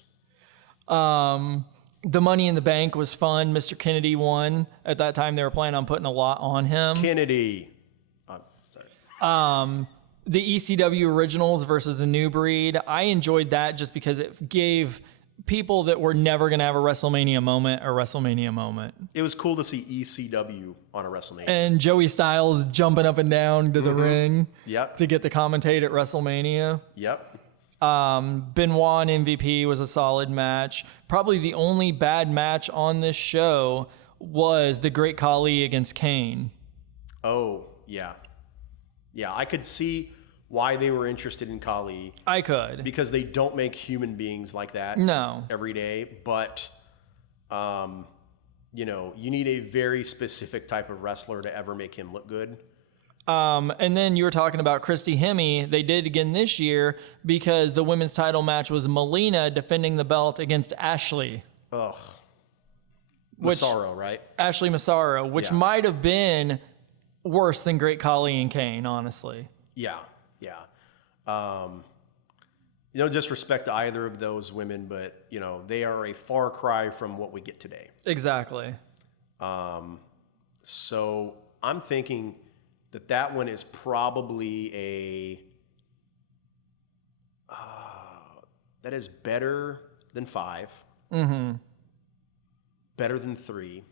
The Money in the Bank was fun. Mr. Kennedy won. At that time, they were planning on putting a lot on him. Kennedy. The ECW Originals versus the New Breed. I enjoyed that just because it gave people that were never going to have a WrestleMania moment. It was cool to see ECW on a WrestleMania. And Joey Styles jumping up and down to the ring Yep. to get to commentate at WrestleMania. Yep. Benoit and MVP was a solid match. Probably the only bad match on this show was the Great Khali against Kane. Oh, yeah. Yeah, I could see why they were interested in Khali. I could. Because they don't make human beings like that every day. But, you know, you need a very specific type of wrestler to ever make him look good. And then you were talking about Christy Hemme. They did again this year because the women's title match was Melina defending the belt against Ashley. Ugh. Massaro, right? Ashley Massaro, which Yeah. might have been worse than Great Khali and Kane, honestly. Yeah, yeah. No disrespect to either of those women, but, you know, they are a far cry from what we get today. Exactly. So I'm thinking that one is probably that is better than 5. Better than 3.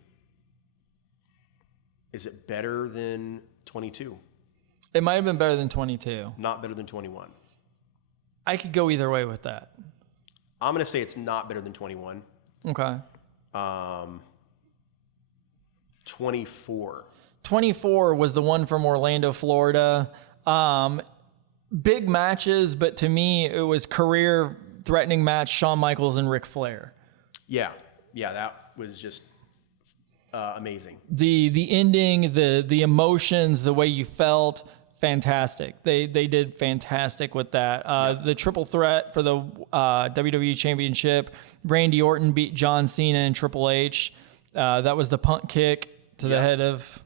Is it better than 22? It might have been better than 22. Not better than 21. I could go either way with that. I'm going to say it's not better than 21. Okay. 24. 24 was the one from Orlando, Florida. Big matches, but to me, it was career-threatening match, Shawn Michaels and Ric Flair. Yeah, that was just amazing. The ending, the emotions, the way you felt, fantastic. They did fantastic with that. The triple threat for the WWE Championship, Randy Orton beat John Cena and Triple H. That was the punt kick to the head of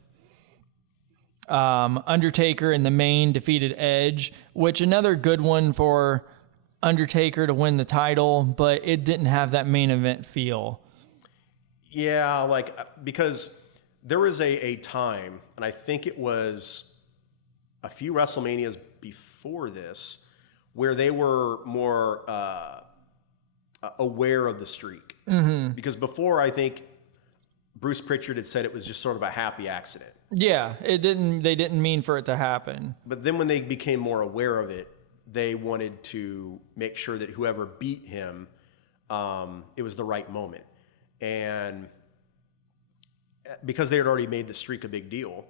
Undertaker, in the main defeated Edge, which another good one for Undertaker to win the title, but it didn't have that main event feel. Yeah, like, because there was a time, and I think it was a few WrestleManias before this, where they were more aware of the streak. Because before, I think Bruce Pritchard had said it was just sort of a happy accident. Yeah, they didn't mean for it to happen. But then when they became more aware of it, they wanted to make sure that whoever beat him, it was the right moment. And because they had already made the streak a big deal,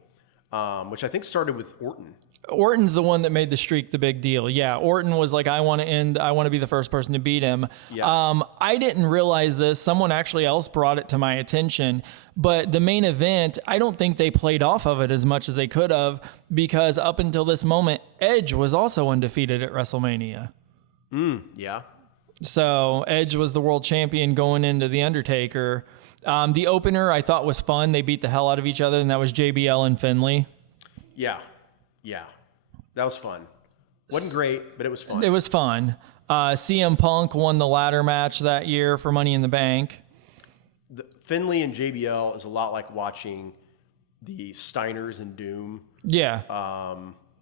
which I think started with Orton. Orton's the one that made the streak the big deal. Yeah, Orton was like, I want to be the first person to beat him. Yeah. I didn't realize this. Someone actually else brought it to my attention. But the main event, I don't think they played off of it as much as they could have, because up until this moment, Edge was also undefeated at WrestleMania. Yeah. So Edge was the world champion going into The Undertaker. The opener I thought was fun. They beat the hell out of each other, and that was JBL and Finlay. Yeah. That was fun. Wasn't great, but it was fun. It was fun. CM Punk won the ladder match that year for Money in the Bank. Finlay and JBL is a lot like watching the Steiners and Doom. Yeah.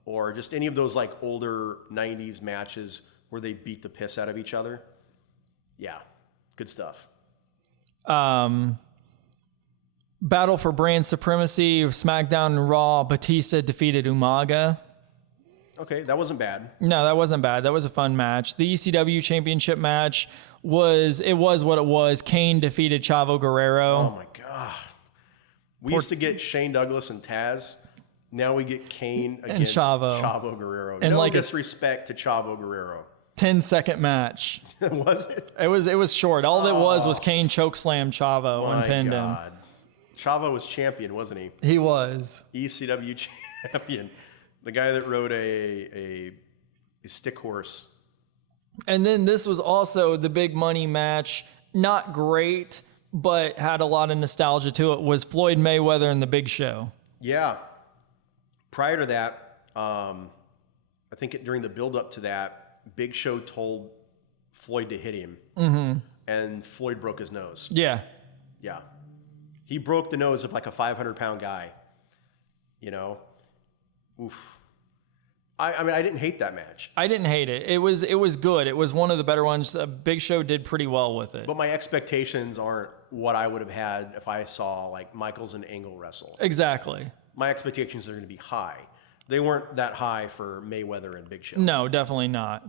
Or just any of those like older 90s matches where they beat the piss out of each other. Yeah. Good stuff. Battle for brand supremacy, SmackDown and Raw, Batista defeated Umaga. Okay, that wasn't bad. No, that wasn't bad. That was a fun match. The ECW championship match was what it was. Kane defeated Chavo Guerrero. Oh my God. We used to get Shane Douglas and Taz. Now we get Kane against Chavo Guerrero. And no like disrespect to Chavo Guerrero. 10-second match. Was it? It was short. All it was Kane chokeslammed Chavo and pinned him. Chavo was champion, wasn't he? He was. ECW champion. The guy that rode a stick horse. And then this was also the big money match. Not great, but had a lot of nostalgia to it, was Floyd Mayweather and The Big Show. Yeah. Prior to that, I think during the build-up to that, Big Show told Floyd to hit him. And Floyd broke his nose. Yeah. Yeah. He broke the nose of like a 500-pound guy. You know? Oof. I mean, I didn't hate that match. I didn't hate it. It was good. It was one of the better ones. Big Show did pretty well with it. But my expectations aren't what I would have had if I saw like Michaels and Angle wrestle. Exactly. My expectations are going to be high. They weren't that high for Mayweather and Big Show. No, definitely not.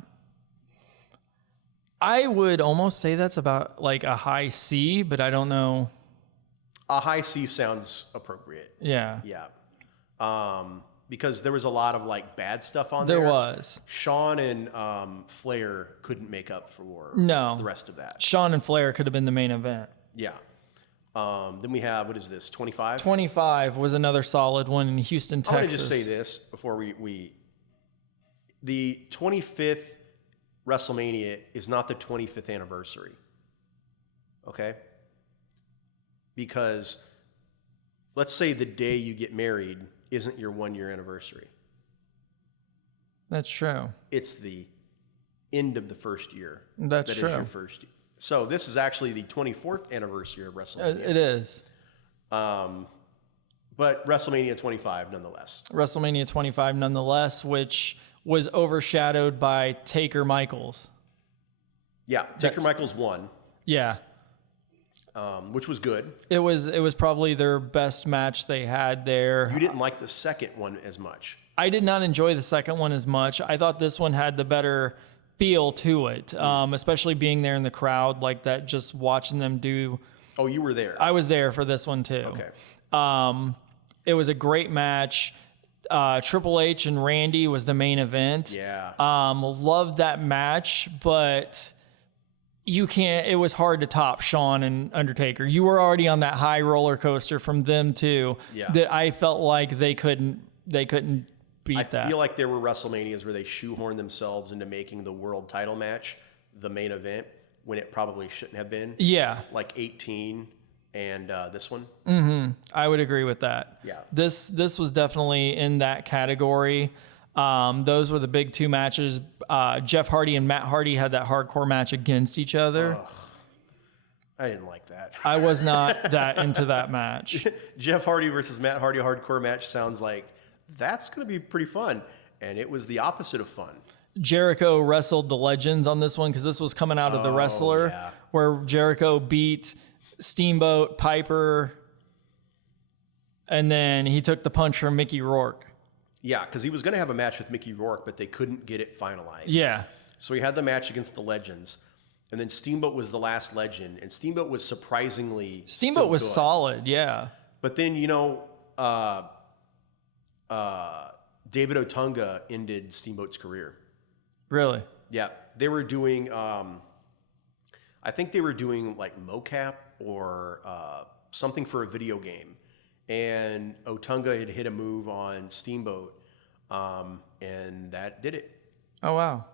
I would almost say that's about like a high C, but I don't know. A high C sounds appropriate. Yeah. Yeah. Because there was a lot of like bad stuff on there. There was. Shawn and Flair couldn't make up for the rest of that. Shawn and Flair could have been the main event. Yeah. Then we have, what is this, 25? 25 was another solid one in Houston, Texas. I want to just say this before the 25th WrestleMania is not the 25th anniversary. Okay? Because let's say the day you get married isn't your 1 year anniversary. That's true. It's the end of the first year. That's true. Is your first year. So this is actually the 24th anniversary of WrestleMania. It is. But WrestleMania 25 nonetheless. WrestleMania 25 nonetheless, which was overshadowed by Taker Michaels. Yeah, Taker Michaels won. Yeah. Which was good. It was probably their best match they had there. You didn't like the second one as much. I did not enjoy the second one as much. I thought this one had the better feel to it, especially being there in the crowd like that, just watching them do. Oh, you were there. I was there for this one too. Okay. It was a great match. Triple H and Randy was the main event. Yeah. Loved that match, but you can't. It was hard to top Shawn and Undertaker. You were already on that high roller coaster from them too. Yeah. That I felt like they couldn't beat that. I feel like there were WrestleManias where they shoehorned themselves into making the world title match the main event when it probably shouldn't have been. Yeah. Like 18 and this one. Mm-hmm. I would agree with that. Yeah. This was definitely in that category. Those were the big two matches. Jeff Hardy and Matt Hardy had that hardcore match against each other. Ugh. I didn't like that. I was not that into that match. Jeff Hardy versus Matt Hardy hardcore match sounds like that's going to be pretty fun. And it was the opposite of fun. Jericho wrestled the Legends on this one because this was coming out of the Wrestler, yeah. where Jericho beat Steamboat, Piper, and then he took the punch from Mickey Rourke. Yeah, because he was going to have a match with Mickey Rourke, but they couldn't get it finalized. Yeah. So he had the match against the Legends. And then Steamboat was the last legend. And Steamboat was surprisingly Steamboat was good. solid, yeah. But then, David Otunga ended Steamboat's career. Really? Yeah. They were doing, I think they were doing like mocap or something for a video game. And Otunga had hit a move on Steamboat, and that did it. Oh, wow.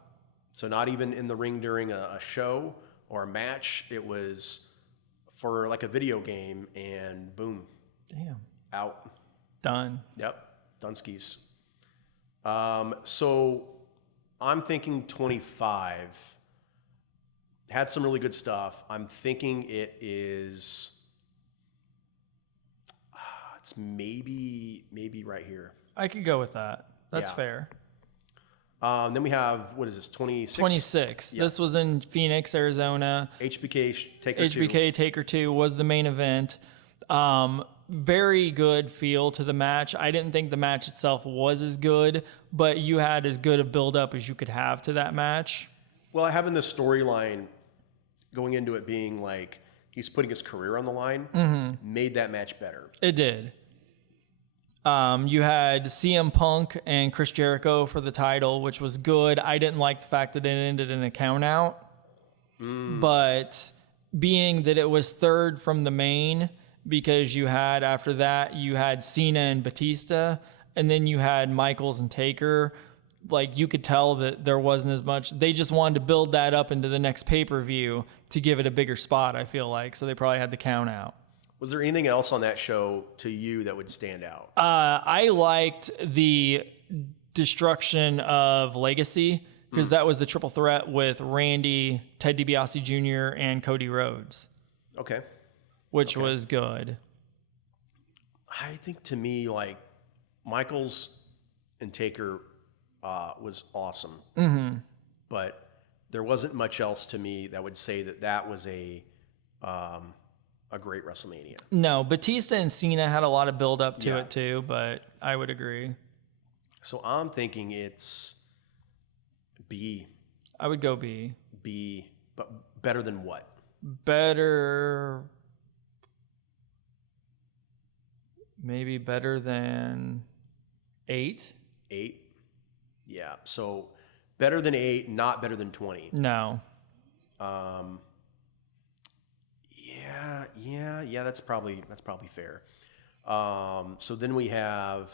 So not even in the ring during a show or a match. It was for like a video game, and boom. Damn. Out. Done. Yep. Dunskies. So I'm thinking 25. Had some really good stuff. I'm thinking it is... it's maybe right here. I could go with that. That's Yeah. fair. Then we have, what is this, 26? 26. Yeah. This was in Phoenix, Arizona. HBK Taker 2. HBK Taker 2 was the main event. Very good feel to the match. I didn't think the match itself was as good, but you had as good a build-up as you could have to that match. Well, having the storyline going into it being like he's putting his career on the line made that match better. It did. You had CM Punk and Chris Jericho for the title, which was good. I didn't like the fact that it ended in a count out. But being that it was third from the main, because you had, after that, you had Cena and Batista, and then you had Michaels and Taker. Like, you could tell that there wasn't as much. They just wanted to build that up into the next pay-per-view to give it a bigger spot, I feel like. So they probably had the count out. Was there anything else on that show to you that would stand out? I liked the destruction of Legacy, because that was the triple threat with Randy, Ted DiBiase Jr., and Cody Rhodes. Okay. Which was good. I think to me, like, Michaels and Taker was awesome. But there wasn't much else to me that would say that was a great WrestleMania. No, Batista and Cena had a lot of build up to it too, but I would agree. So I'm thinking it's B. I would go B. B, but better than what? Better, maybe better than 8. 8? Yeah. So better than 8, not better than 20. No. Yeah. That's probably fair. So then we have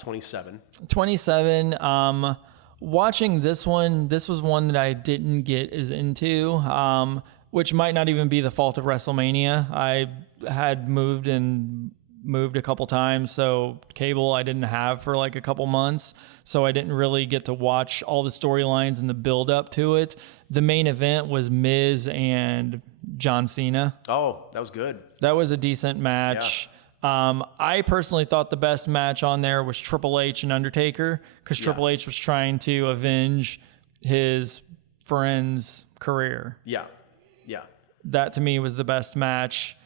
27. 27. Watching this one, this was one that I didn't get as into, which might not even be the fault of WrestleMania. I had moved a couple times, so cable I didn't have for like a couple months, so I didn't really get to watch all the storylines and the build up to it. The main event was Miz and John Cena. Oh, that was good. That was a decent match. I personally thought the best match on there was Triple H and Undertaker, because Triple H was trying to avenge his friend's career. Yeah. That to me was the best match.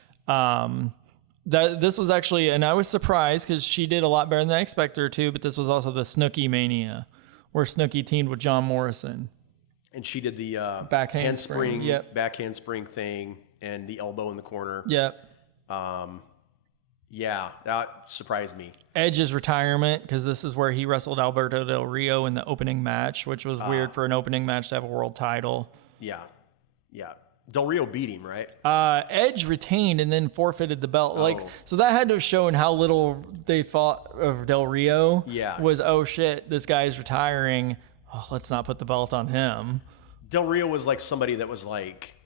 This was actually, and I was surprised because she did a lot better than I expected her to, but this was also the Snooki Mania, where Snooki teamed with John Morrison. And she did the backhand spring, backhand spring thing, and the elbow in the corner. Yep. Yeah, that surprised me. Edge's retirement, because this is where he wrestled Alberto Del Rio in the opening match, which was weird for an opening match to have a world title. Yeah. Del Rio beat him, right? Edge retained and then forfeited the belt. So that had to have shown how little they thought of Del Rio. Yeah. Was, oh shit, this guy's retiring. Oh, let's not put the belt on him. Del Rio was like somebody that was like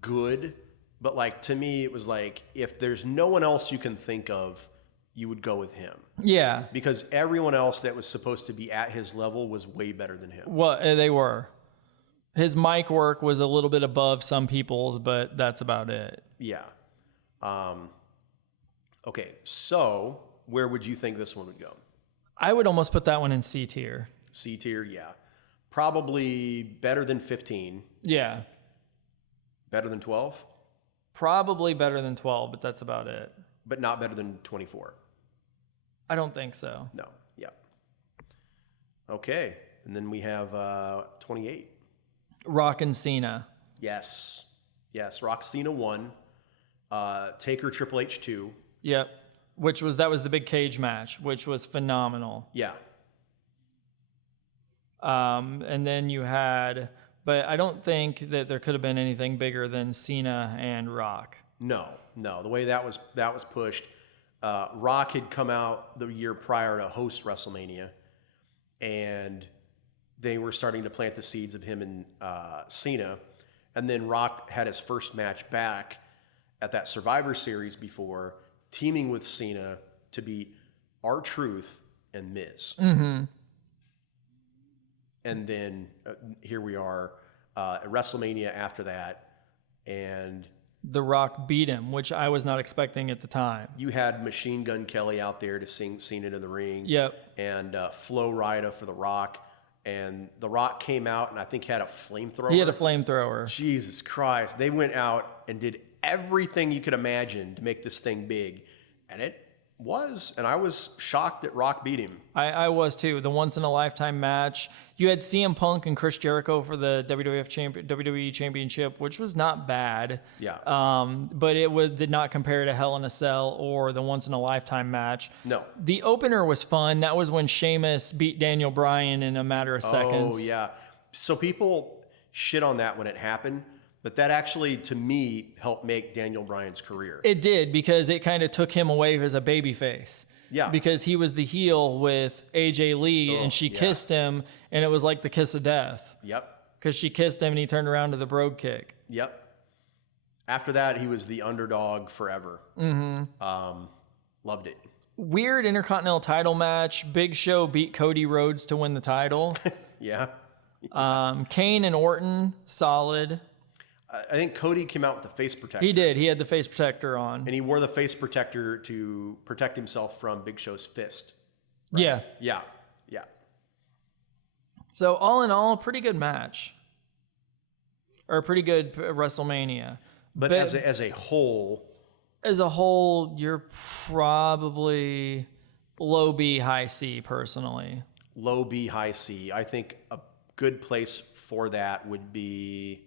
good, but like to me it was like if there's no one else you can think of, you would go with him. Yeah. Because everyone else that was supposed to be at his level was way better than him. Well, they were. His mic work was a little bit above some people's, but that's about it. Yeah. Okay, so where would you think this one would go? I would almost put that one in C tier. C tier, yeah. Probably better than 15. Yeah. Better than 12? Probably better than 12, but that's about it. But not better than 24? I don't think so. No, yeah. Okay, and then we have 28. Rock and Cena. Yes, Rock Cena 1. Taker Triple H 2. Yep. That was the big cage match, which was phenomenal. Yeah. And then you had, but I don't think that there could have been anything bigger than Cena and Rock. No. The way that was pushed, Rock had come out the year prior to host WrestleMania, and they were starting to plant the seeds of him and Cena. And then Rock had his first match back at that Survivor Series before, teaming with Cena to beat R-Truth and Miz. Mm-hmm. And then here we are at WrestleMania after that, and The Rock beat him, which I was not expecting at the time. you had Machine Gun Kelly out there to sing Cena to the ring. Yep. And Flo Rida for The Rock. And The Rock came out and I think had a flamethrower. He had a flamethrower. Jesus Christ. They went out and did everything you could imagine to make this thing big. And it was. And I was shocked that Rock beat him. I was too. The once-in-a-lifetime match. You had CM Punk and Chris Jericho for the WWE Championship, which was not bad. Yeah. But it did not compare to Hell in a Cell or the once-in-a-lifetime match. No. The opener was fun. That was when Sheamus beat Daniel Bryan in a matter of seconds. Oh, yeah. So people shit on that when it happened. But that actually, to me, helped make Daniel Bryan's career. It did, because it kind of took him away as a babyface. Yeah. Because he was the heel with AJ Lee, and she kissed him, and it was like the kiss of death. Yep. Because she kissed him, and he turned around to the brogue kick. Yep. After that, he was the underdog forever. Mm-hmm. Loved it. Weird Intercontinental title match. Big Show beat Cody Rhodes to win the title. Yeah. Kane and Orton, solid. I think Cody came out with the face protector. He did. He had the face protector on. And he wore the face protector to protect himself from Big Show's fist. Yeah. Yeah. Yeah. So all in all, pretty good match. Or a pretty good WrestleMania. But as a whole... As a whole, you're probably low B, high C, personally. Low B, high C. I think a good place for that would be...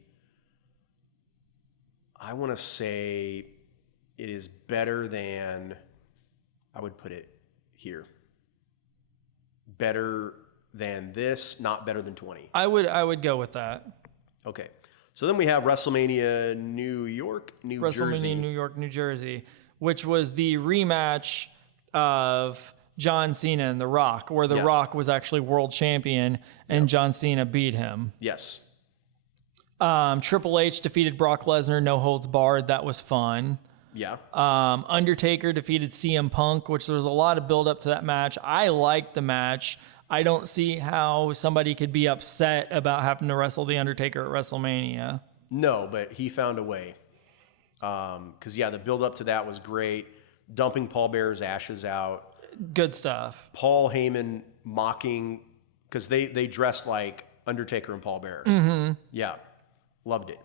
I want to say it is better than... I would put it here. Better than this, not better than 20. I would go with that. Okay. So then we have WrestleMania New York, New Jersey. WrestleMania New York, New Jersey, which was the rematch of John Cena and The Rock, where The Rock was actually world champion and John Cena beat him. Yes. Triple H defeated Brock Lesnar, no holds barred. That was fun. Yeah. Undertaker defeated CM Punk, which there was a lot of build up to that match. I liked the match. I don't see how somebody could be upset about having to wrestle The Undertaker at WrestleMania. No, but he found a way. Because, the build up to that was great. Dumping Paul Bearer's ashes out. Good stuff. Paul Heyman mocking, because they dressed like Undertaker and Paul Bearer. Mm-hmm. Yeah. Loved it.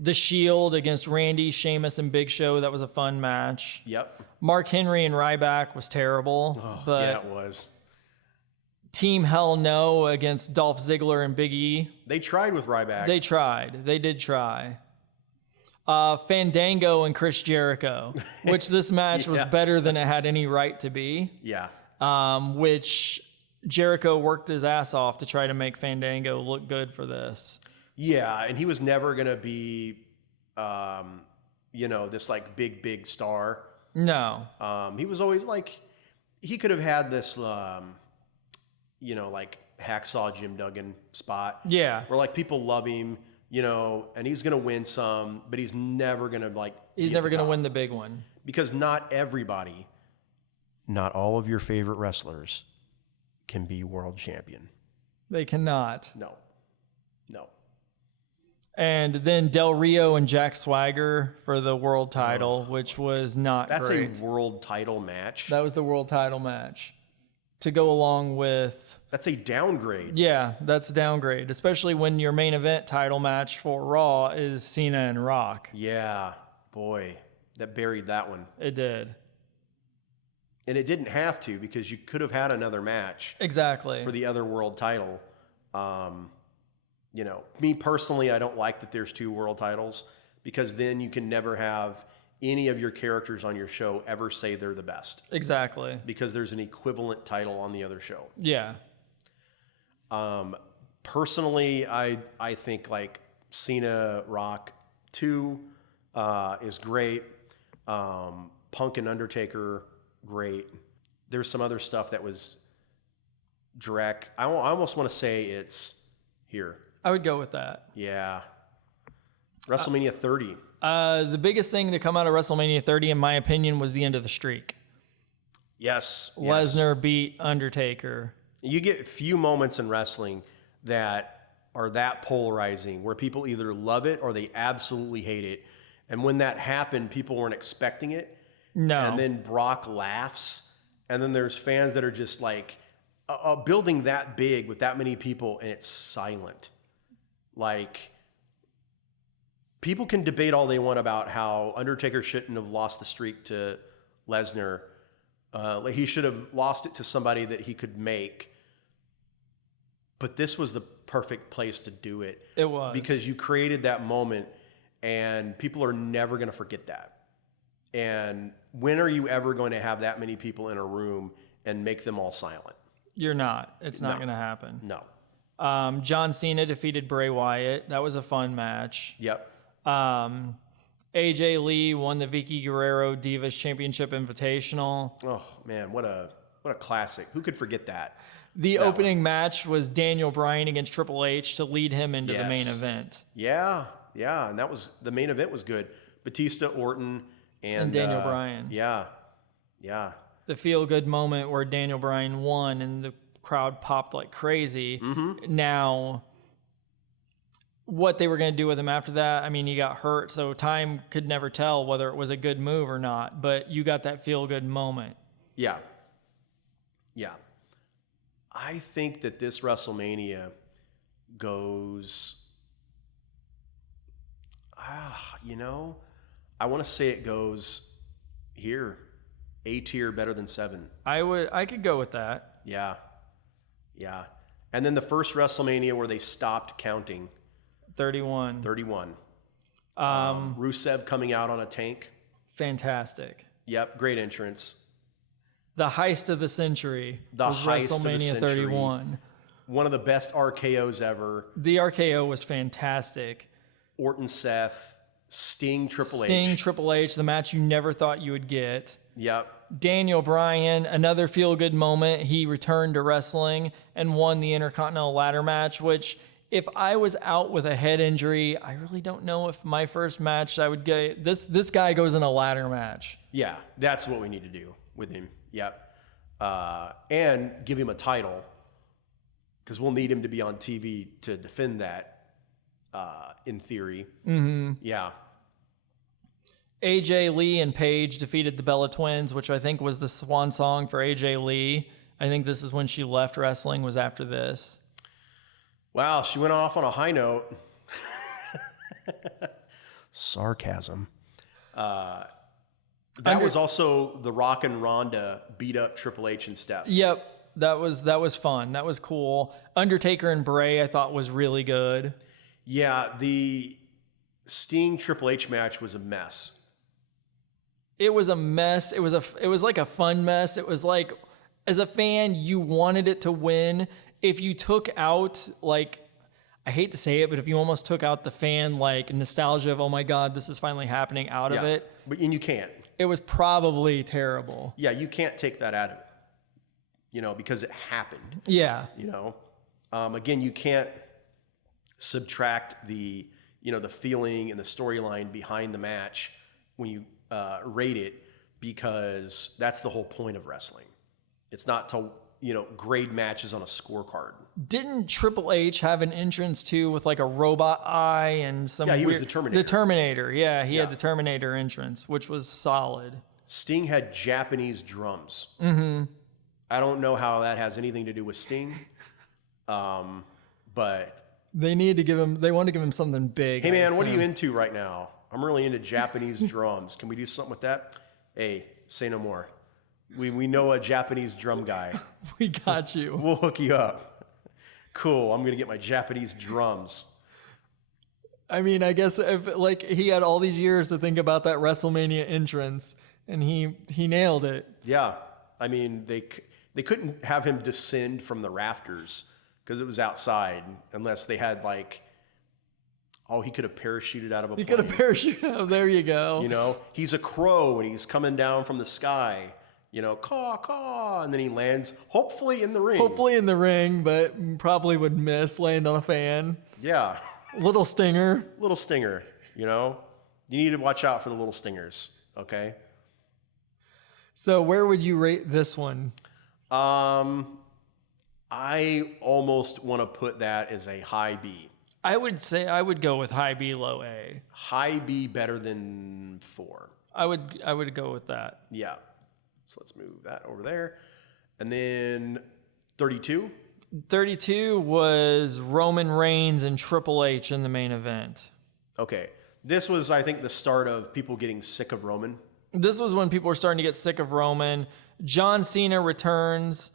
The Shield against Randy, Sheamus, and Big Show. That was a fun match. Yep. Mark Henry and Ryback was terrible. But yeah, it was. Team Hell No against Dolph Ziggler and Big E. They tried with Ryback. They tried. They did try. Fandango and Chris Jericho, which this match was better than it had any right to be. Yeah. Which Jericho worked his ass off to try to make Fandango look good for this. Yeah, and he was never going to be, this like big star. No. He was always like, he could have had this, like hacksaw Jim Duggan spot. Yeah. Where like people love him, and he's going to win some, but he's never going to he's never going to win the big one. Because not all of your favorite wrestlers can be world champion. They cannot. No. And then Del Rio and Jack Swagger for the world title, which was not great. That's a world title match. That was the world title match. To go along with... That's a downgrade. Yeah, that's a downgrade, especially when your main event title match for Raw is Cena and Rock. Yeah, boy, that buried that one. It did. And it didn't have to, because you could have had another match. Exactly. For the other world title. Me personally, I don't like that there's two world titles, because then you can never have any of your characters on your show ever say they're the best. Exactly. Because there's an equivalent title on the other show. Yeah. Personally, I think like Cena Rock 2 is great. Punk and Undertaker, great. There's some other stuff that was direct. I almost want to say it's here. I would go with that. Yeah. WrestleMania 30. The biggest thing to come out of WrestleMania 30, in my opinion, was the end of the streak. Yes. Lesnar beat Undertaker. You get few moments in wrestling that are that polarizing, where people either love it or they absolutely hate it. And when that happened, people weren't expecting it. No. And then Brock laughs. And then there's fans that are just like, a building that big with that many people, and it's silent. Like, people can debate all they want about how Undertaker shouldn't have lost the streak to Lesnar. He should have lost it to somebody that he could make. But this was the perfect place to do it. It was. Because you created that moment, and people are never going to forget that. And when are you ever going to have that many people in a room and make them all silent? You're not. It's not going to happen. No. John Cena defeated Bray Wyatt. That was a fun match. Yep. AJ Lee won the Vicky Guerrero Divas Championship Invitational. Oh man, what a classic! Who could forget that? The opening match was Daniel Bryan against Triple H to lead him into the main event. Yeah, and that was the main event was good. Batista, Orton, and Daniel Bryan. Yeah. The feel-good moment where Daniel Bryan won and the crowd popped like crazy. Mm-hmm. Now, what they were going to do with him after that, I mean, he got hurt, so time could never tell whether it was a good move or not, but you got that feel-good moment. Yeah. I think that this WrestleMania goes, I want to say it goes here, A tier better than 7. I could go with that. Yeah. Yeah. And then the first WrestleMania where they stopped counting. 31. 31. Rusev coming out on a tank. Fantastic. Yep. Great entrance. The heist of the century was heist of the WrestleMania century. 31. One of the best RKOs ever. The RKO was fantastic. Orton, Seth, Sting, Triple Sting, H. Triple H, the match you never thought you would get. Yep. Daniel Bryan, another feel-good moment. He returned to wrestling and won the Intercontinental Ladder match, which if I was out with a head injury, I really don't know if my first match I would get. This guy goes in a ladder match. Yeah, that's what we need to do with him. Yep. And give him a title because we'll need him to be on TV to defend that in theory. Mm-hmm. Yeah. AJ Lee and Paige defeated the Bella Twins, which I think was the swan song for AJ Lee. I think this is when she left wrestling, was after this. Wow, she went off on a high note. Sarcasm. That was also The Rock and Ronda beat up Triple H and Steph. Yep, that was fun. That was cool. Undertaker and Bray I thought was really good. Yeah, the Sting Triple H match was a mess. It was a mess. It was like a fun mess. It was like, as a fan, you wanted it to win. If you took out, like, I hate to say it, but if you almost took out the fan, like, nostalgia of, oh my God, this is finally happening out of it. And you can't. It was probably terrible. Yeah, you can't take that out of it, because it happened. Yeah. Again, you can't subtract the feeling and the storyline behind the match when you rate it, because that's the whole point of wrestling. It's not to grade matches on a scorecard. Didn't Triple H have an entrance too with like a robot eye and some? Yeah, he was weird, the Terminator. The Terminator, yeah, he had the Terminator entrance, which was solid. Sting had Japanese drums. Mm-hmm. I don't know how that has anything to do with Sting, but they need to give him. They want to give him something big. Hey man, what are you into right now? I'm really into Japanese drums. Can we do something with that? Hey, say no more. We know a Japanese drum guy. We got you. We'll hook you up. Cool. I'm going to get my Japanese drums. I mean, I guess if he had all these years to think about that WrestleMania entrance, and he nailed it. Yeah. I mean, they couldn't have him descend from the rafters because it was outside, unless they had he could have parachuted out of a plane. He could have parachuted out. There you go. He's a crow and he's coming down from the sky. Caw, caw, and then he lands, hopefully in the ring. Hopefully in the ring, but probably would miss, land on a fan. Yeah. Little stinger. Little stinger, You need to watch out for the little stingers, okay? So where would you rate this one? I almost want to put that as a high B. I would say I would go with high B, low A. High B better than 4. I would go with that. Yeah. So let's move that over there. And then 32. 32 was Roman Reigns and Triple H in the main event. Okay. This was, I think, the start of people getting sick of Roman. This was when people were starting to get sick of Roman. John Cena returns,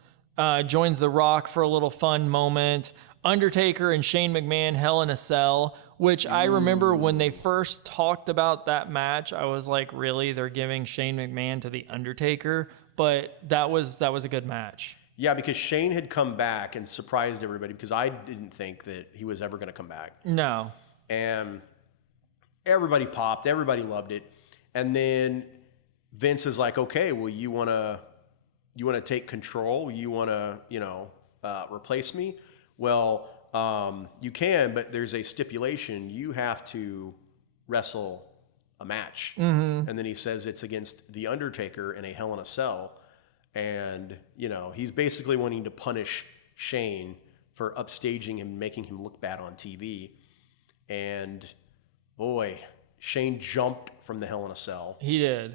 joins The Rock for a little fun moment. Undertaker and Shane McMahon, Hell in a Cell, which I remember when they first talked about that match, I was like, really? They're giving Shane McMahon to The Undertaker? But that was a good match. Yeah, because Shane had come back and surprised everybody, because I didn't think that he was ever going to come back. No. And everybody popped. Everybody loved it. And then Vince is like, okay, well, you want to take control? You want to, replace me? Well, you can, but there's a stipulation. You have to wrestle a match. Mm-hmm. And then he says it's against The Undertaker in a Hell in a Cell. And, he's basically wanting to punish Shane for upstaging him, making him look bad on TV. And, boy, Shane jumped from the Hell in a Cell. He did.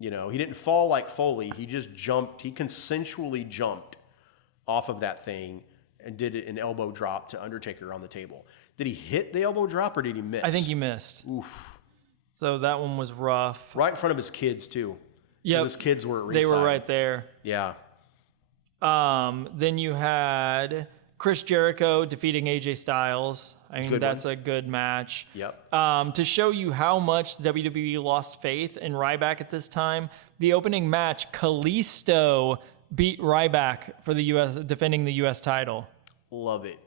He didn't fall like Foley. He just jumped. He consensually jumped off of that thing and did an elbow drop to Undertaker on the table. Did he hit the elbow drop or did he miss? I think he missed. Oof. So that one was rough. Right in front of his kids, too. Yeah, his kids were at ringside. They were right there. Yeah. Then you had Chris Jericho defeating AJ Styles. I mean, that's a good match. Yep. To show you how much WWE lost faith in Ryback at this time, the opening match, Kalisto beat Ryback for the U.S. defending the U.S. title. Love it.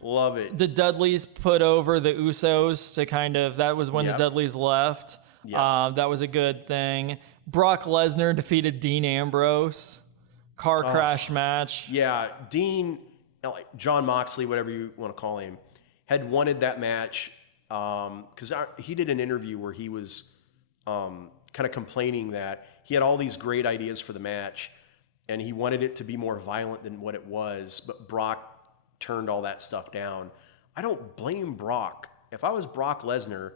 Love it. The Dudleys put over the Usos to kind of, that was when the Dudleys left. Yep. That was a good thing. Brock Lesnar defeated Dean Ambrose. Car crash match. Yeah, Dean, like John Moxley, whatever you want to call him, had wanted that match because he did an interview where he was kind of complaining that he had all these great ideas for the match and he wanted it to be more violent than what it was, but Brock turned all that stuff down. I don't blame Brock. If I was Brock Lesnar,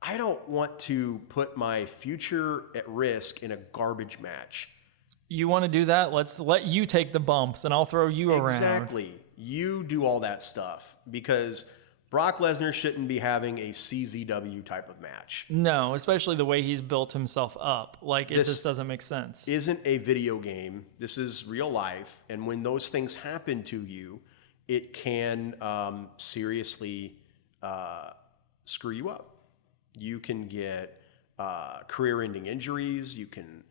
I don't want to put my future at risk in a garbage match. You want to do that? Let's let you take the bumps and I'll throw you around. Exactly. You do all that stuff because Brock Lesnar shouldn't be having a CZW type of match. No, especially the way he's built himself up. Like, it just doesn't make sense. Isn't a video game. This is real life. And when those things happen to you, it can seriously screw you up. You can get career-ending injuries. You can,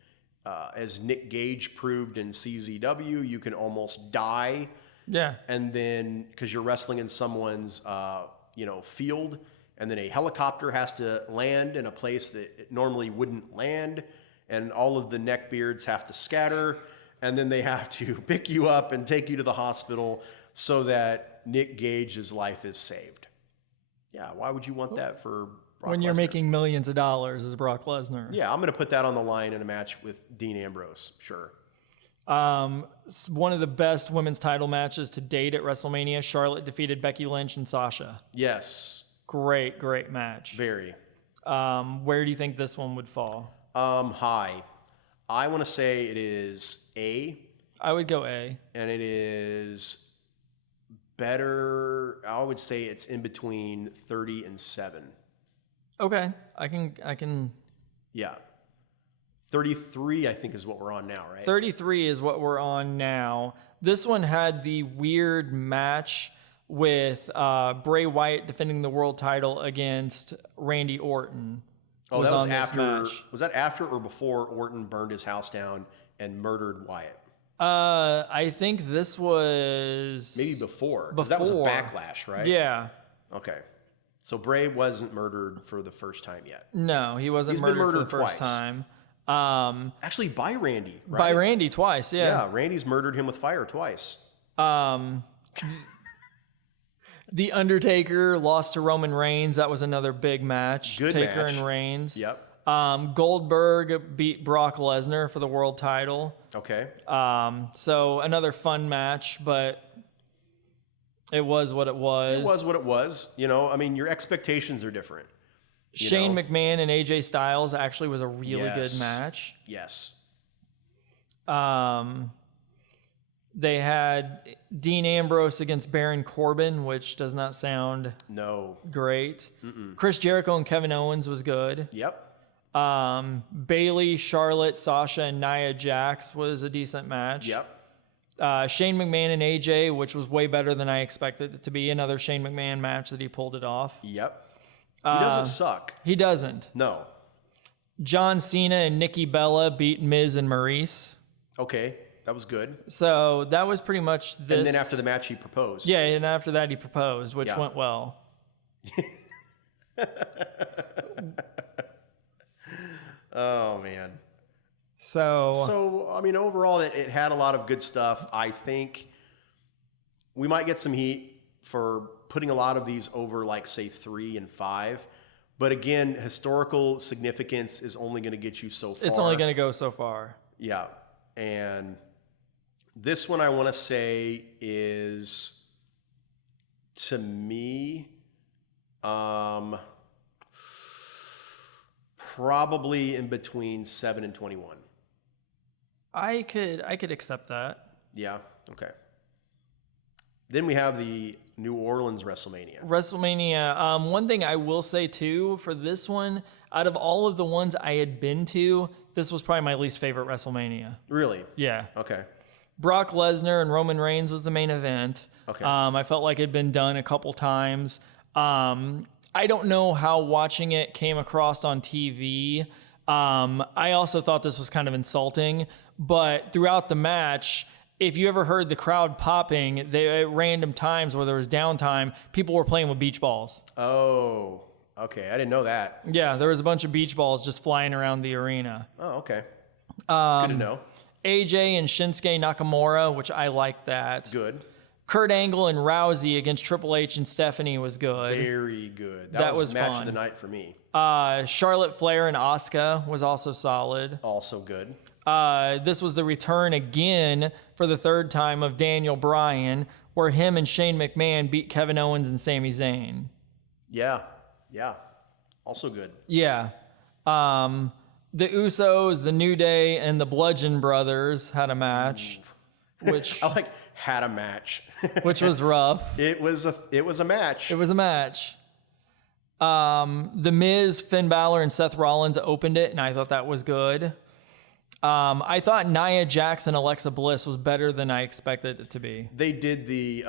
as Nick Gage proved in CZW, you can almost die. Yeah. And then, because you're wrestling in someone's, field, and then a helicopter has to land in a place that it normally wouldn't land, and all of the neckbeards have to scatter, and then they have to pick you up and take you to the hospital so that Nick Gage's life is saved. Yeah, why would you want that for Brock when you're Lesnar? making millions of dollars as Brock Lesnar? Yeah, I'm going to put that on the line in a match with Dean Ambrose, sure. One of the best women's title matches to date at WrestleMania. Charlotte defeated Becky Lynch and Sasha. Yes. Great match. Very. Where do you think this one would fall? High. I want to say it is A. I would go A. And it is better. I would say it's in between 30 and 7. Okay. I can. Yeah. 33, I think, is what we're on now, right? 33 is what we're on now. This one had the weird match with Bray Wyatt defending the world title against Randy Orton. Oh, that was on this after. match. Was that after or before Orton burned his house down and murdered Wyatt? I think this was maybe before. 'Cause that was a backlash, right? Yeah. Okay. So Bray wasn't murdered for the first time yet. No, he wasn't He's been murdered for murdered the first twice. time. Actually, by Randy, right? By Randy twice, yeah. Yeah, Randy's murdered him with fire twice. The Undertaker lost to Roman Reigns. That was another big match. Good Taker match. and Reigns. Yep. Goldberg beat Brock Lesnar for the world title. Okay. So another fun match, but it was what it was. It was what it was. I mean, your expectations are different. Shane McMahon and AJ Styles actually was a really good match. Yes. They had Dean Ambrose against Baron Corbin, which does not sound great. Chris Jericho and Kevin Owens was good. Yep. Bayley, Charlotte, Sasha, and Nia Jax was a decent match. Yep. Shane McMahon and AJ, which was way better than I expected it to be. Another Shane McMahon match that he pulled it off. Yep. He doesn't suck. He doesn't. No. John Cena and Nikki Bella beat Miz and Maurice. Okay. That was good. So that was pretty much this. And then after the match, he proposed. Yeah, and after that, he proposed, which went well. Oh, man. So I mean, overall, it had a lot of good stuff. I think we might get some heat for putting a lot of these over, like, say, 3 and 5. But again, historical significance is only going to get you so far. It's only going to go so far. Yeah. And this one I want to say is, to me, probably in between 7 and 21. I could accept that. Yeah. Okay. Then we have the New Orleans WrestleMania. One thing I will say too for this one, out of all of the ones I had been to, this was probably my least favorite WrestleMania. Really? Yeah. Okay. Brock Lesnar and Roman Reigns was the main event. Okay. I felt like it'd been done a couple times. I don't know how watching it came across on TV. I also thought this was kind of insulting, but throughout the match, if you ever heard the crowd popping, at random times where there was downtime, people were playing with beach balls. Oh, okay. I didn't know that. Yeah, there was a bunch of beach balls just flying around the arena. Oh, okay. Good to know. AJ and Shinsuke Nakamura, which I liked that. Good. Kurt Angle and Rousey against Triple H and Stephanie was good. Very good. That was was match fun. of the night for me. Charlotte Flair and Asuka was also solid. Also good. This was the return again for the third time of Daniel Bryan, where him and Shane McMahon beat Kevin Owens and Sami Zayn. Yeah. Yeah. Also good. Yeah. The Usos, the New Day, and the Bludgeon Brothers had a match, which I like had a match. which was rough. It was a match. It was a match. The Miz, Finn Balor, and Seth Rollins opened it, and I thought that was good. I thought Nia Jax and Alexa Bliss was better than I expected it to be. They did the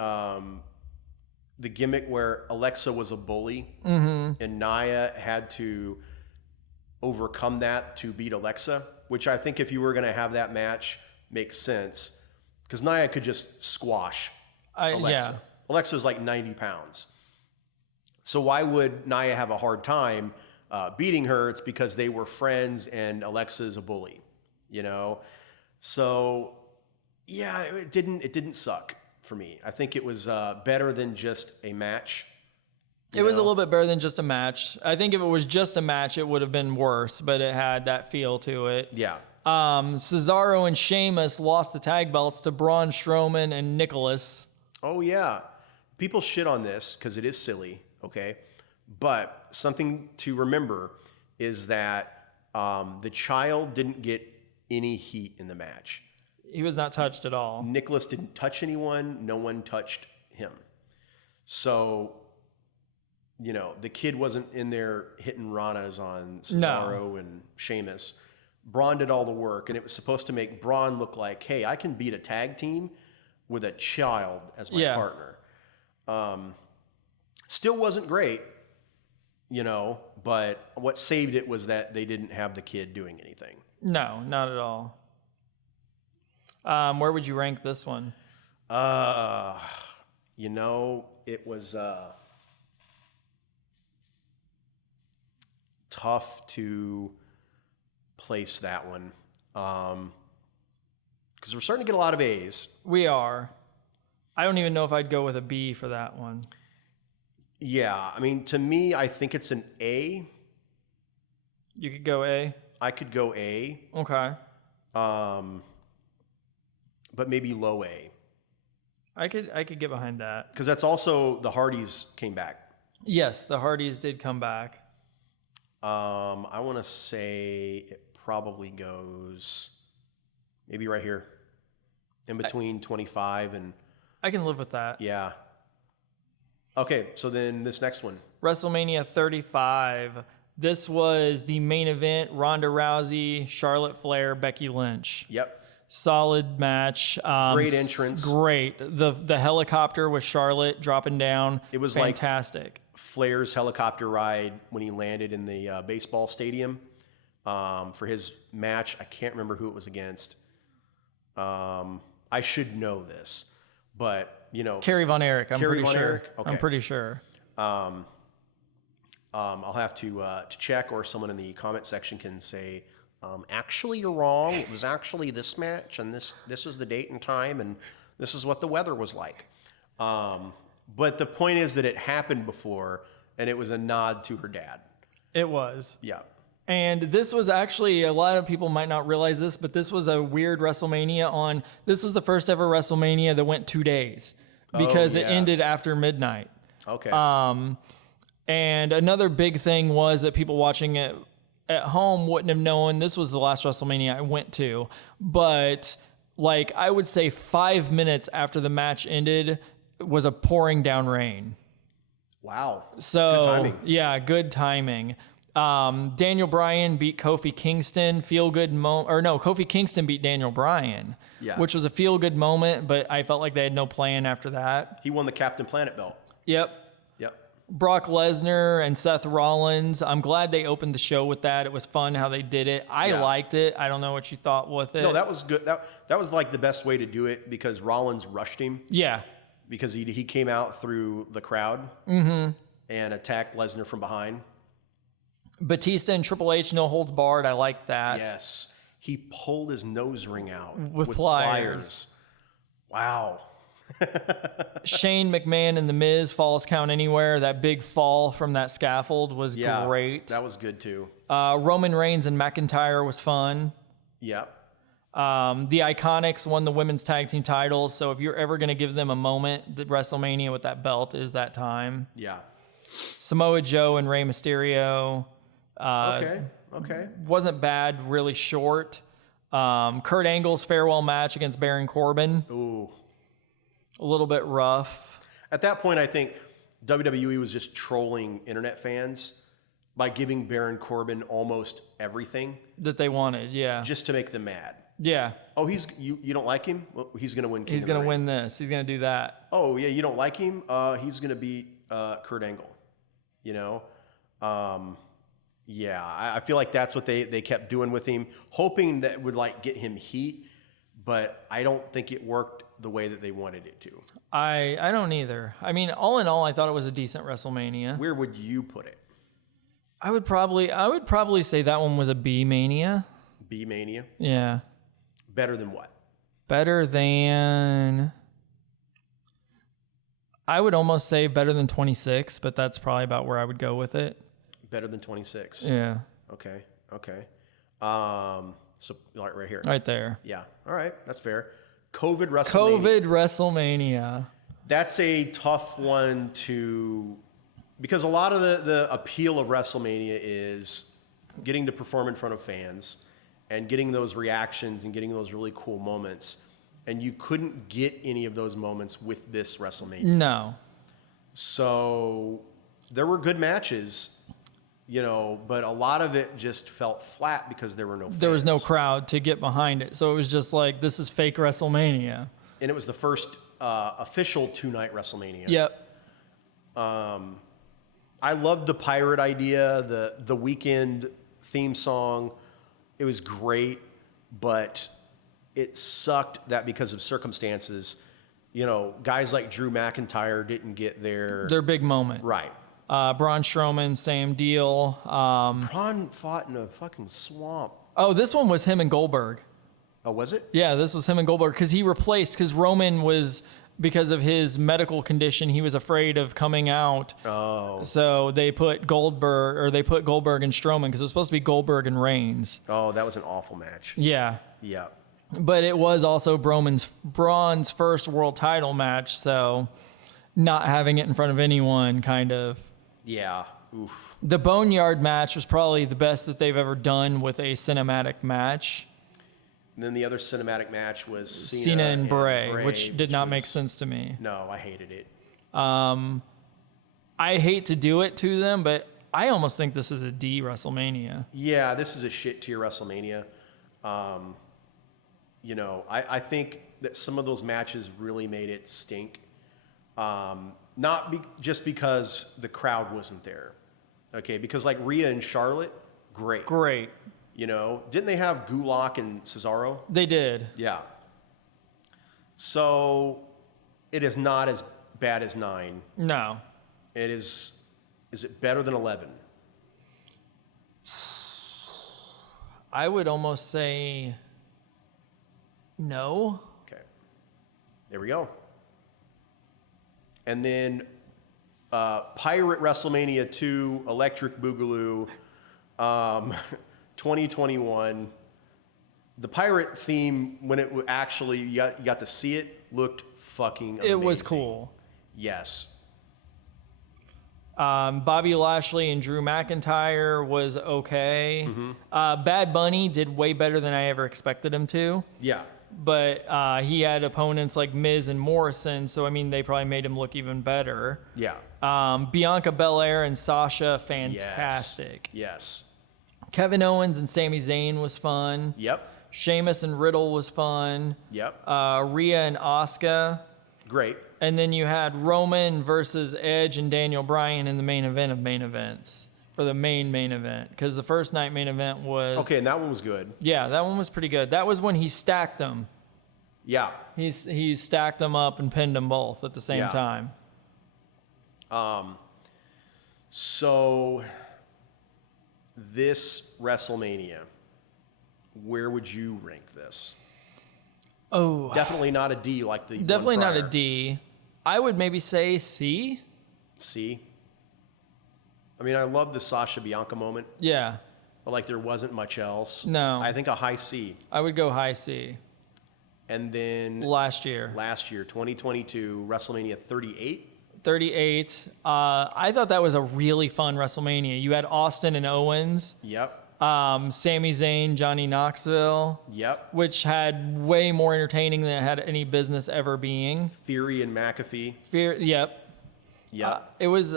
gimmick where Alexa was a bully, and Nia had to overcome that to beat Alexa, which I think if you were going to have that match, makes sense. Because Nia could just squash Alexa. Yeah. Alexa's like 90 pounds. So why would Nia have a hard time beating her? It's because they were friends and Alexa's a bully, you know? So yeah, it didn't suck for me. I think it was better than just a match. It was a little bit better than just a match. I think if it was just a match, it would have been worse, but it had that feel to it. Yeah. Cesaro and Sheamus lost the tag belts to Braun Strowman and Nicholas. Oh, yeah. People shit on this because it is silly, okay? But something to remember is that the child didn't get any heat in the match. He was not touched at all. Nicholas didn't touch anyone. No one touched him. So, you know, the kid wasn't in there hitting ranas on Cesaro and Sheamus. Braun did all the work, and it was supposed to make Braun look like, hey, I can beat a tag team with a child as my partner. Still wasn't great, you know, but what saved it was that they didn't have the kid doing anything. No, not at all. Where would you rank this one? You know, it was tough to place that one because we're starting to get a lot of A's. We are. I don't even know if I'd go with a B for that one. Yeah, I mean, to me, I think it's an A. You could go A? I could go A. Okay. But maybe low A. I could get behind that. Because that's also the Hardys came back. Yes, the Hardys did come back. I want to say it probably goes maybe right here in between 25 and... I can live with that. Yeah. Okay, so then this next one. WrestleMania 35. This was the main event. Ronda Rousey, Charlotte Flair, Becky Lynch. Yep. Solid match. Great entrance. Great. The helicopter with Charlotte dropping down. It was fantastic. Like Flair's helicopter ride when he landed in the baseball stadium for his match. I can't remember who it was against. I should know this, but you know, Kerry Von Erich. I'm Kerry pretty Von sure. Erich? Okay. I'm pretty sure. I'll have to check, or someone in the comment section can say, actually, you're wrong. It was actually this match, and this is the date and time, and this is what the weather was like. But the point is that it happened before, and it was a nod to her dad. It was. Yeah. And this was actually, a lot of people might not realize this, but this was a weird WrestleMania this was the first ever WrestleMania that went 2 days because it ended after midnight. Okay. And another big thing was that people watching it at home wouldn't have known. This was the last WrestleMania I went to, but like I would say 5 minutes after the match ended was a pouring down rain. Wow. So good timing. Yeah, good timing. Daniel Bryan beat Kofi Kingston. Kofi Kingston beat Daniel Bryan, which was a feel good moment, but I felt like they had no plan after that. He won the Captain Planet belt. Yep. Brock Lesnar and Seth Rollins. I'm glad they opened the show with that. It was fun how they did it. I liked it. I don't know what you thought with it. No, that was good. That was like the best way to do it because Rollins rushed him. Yeah. Because he came out through the crowd and attacked Lesnar from behind. Batista and Triple H, no holds barred. I liked that. Yes. He pulled his nose ring out with pliers. Wow. Shane McMahon and The Miz, Falls Count Anywhere. That big fall from that scaffold was great. That was good too. Roman Reigns and McIntyre was fun. Yep. The Iconics won the women's tag team titles. So if you're ever going to give them a moment, the WrestleMania with that belt is that time. Yeah. Samoa Joe and Rey Mysterio. Okay. Wasn't bad, really short. Kurt Angle's farewell match against Baron Corbin. Ooh. A little bit rough. At that point, I think WWE was just trolling internet fans by giving Baron Corbin almost everything that they wanted, just to make them mad. Yeah. Oh, you don't like him? Well, he's going to win. He's going to win this. He's going to do that. Oh yeah, you don't like him? He's going to beat Kurt Angle. You know. I feel like that's what they kept doing with him, hoping that would like get him heat, but I don't think it worked the way that they wanted it to. I don't either. I mean, all in all, I thought it was a decent WrestleMania. Where would you put it? I would probably say that one was a B Mania. B Mania? Yeah. Better than what? Better than, I would almost say better than 26, but that's probably about where I would go with it. Better than 26. Yeah. Okay. So like right here. Right there. Yeah. All right. That's fair. COVID WrestleMania. That's a tough one because a lot of the appeal of WrestleMania is getting to perform in front of fans and getting those reactions and getting those really cool moments. And you couldn't get any of those moments with this WrestleMania. No. So there were good matches, but a lot of it just felt flat because there were no fans. There was no crowd to get behind it. So it was just like, this is fake WrestleMania. And it was the first official 2-night WrestleMania. Yep. I loved the pirate idea, the Weekend theme song. It was great, but it sucked that because of circumstances, guys like Drew McIntyre didn't get their big moment. Right. Braun Strowman, same deal. Braun fought in a fucking swamp. Oh, this one was him and Goldberg. Oh, was it? Yeah, this was him and Goldberg because Roman was, because of his medical condition, he was afraid of coming out. Oh. So they put Goldberg and Strowman because it was supposed to be Goldberg and Reigns. Oh, that was an awful match. Yeah. Yeah. But it was also Braun's first world title match, so not having it in front of anyone kind of. Yeah. Oof. The Boneyard match was probably the best that they've ever done with a cinematic match. And then the other cinematic match was Cena and Bray, which did not make sense to me. No, I hated it. I hate to do it to them, but I almost think this is a D WrestleMania. Yeah, this is a shit tier WrestleMania. I think that some of those matches really made it stink. Just because the crowd wasn't there. Okay, because like Rhea and Charlotte, great. Didn't they have Gulak and Cesaro? They did. Yeah. So it is not as bad as 9. No. It is. Is it better than 11? I would almost say no. Okay. There we go. And then Pirate WrestleMania 2, Electric Boogaloo, 2021. The pirate theme, when it actually you got to see it, looked fucking amazing. It was cool. Yes. Bobby Lashley and Drew McIntyre was okay. Bad Bunny did way better than I ever expected him to. Yeah. But he had opponents like Miz and Morrison, so I mean they probably made him look even better. Yeah. Bianca Belair and Sasha, fantastic. Yes. Kevin Owens and Sami Zayn was fun. Yep. Sheamus and Riddle was fun. Yep. Rhea and Asuka. Great. And then you had Roman versus Edge and Daniel Bryan in the main event of main events for the main event. Because the first night main event was... Okay, and that one was good. Yeah, that one was pretty good. That was when he stacked them. Yeah. He stacked them up and pinned them both at the same time. So, this WrestleMania, where would you rank this? Oh. Definitely not a D like the Definitely one not a prior. D. I would maybe say C. C. I mean, I love the Sasha Bianca moment, Yeah, but like there wasn't much else. No. I think a high C. I would go high C. And then Last year. 2022, WrestleMania 38. 38. I thought that was a really fun WrestleMania. You had Austin and Owens, Yep. Sami Zayn, Johnny Knoxville, Yep. which had way more entertaining than it had any business ever being. Theory and McAfee. Yep. Yep.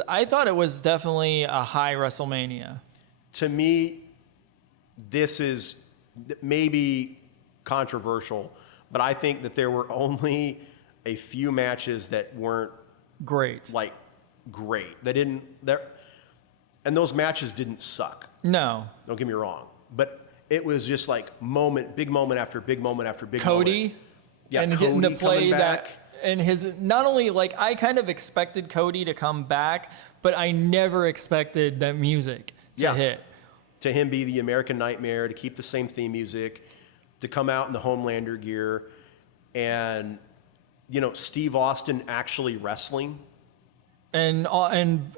I thought it was definitely a high WrestleMania. To me, this is maybe controversial, but I think that there were only a few matches that weren't Great. like great. They didn't there, and those matches didn't suck. No. Don't get me wrong, but it was just like big moment after big moment after big Cody. moment. Yeah, And Cody getting to play coming back. that. And his, not only like, I kind of expected Cody to come back, but I never expected that music to hit. To him be the American Nightmare, to keep the same theme music, to come out in the Homelander gear, and Steve Austin actually wrestling. And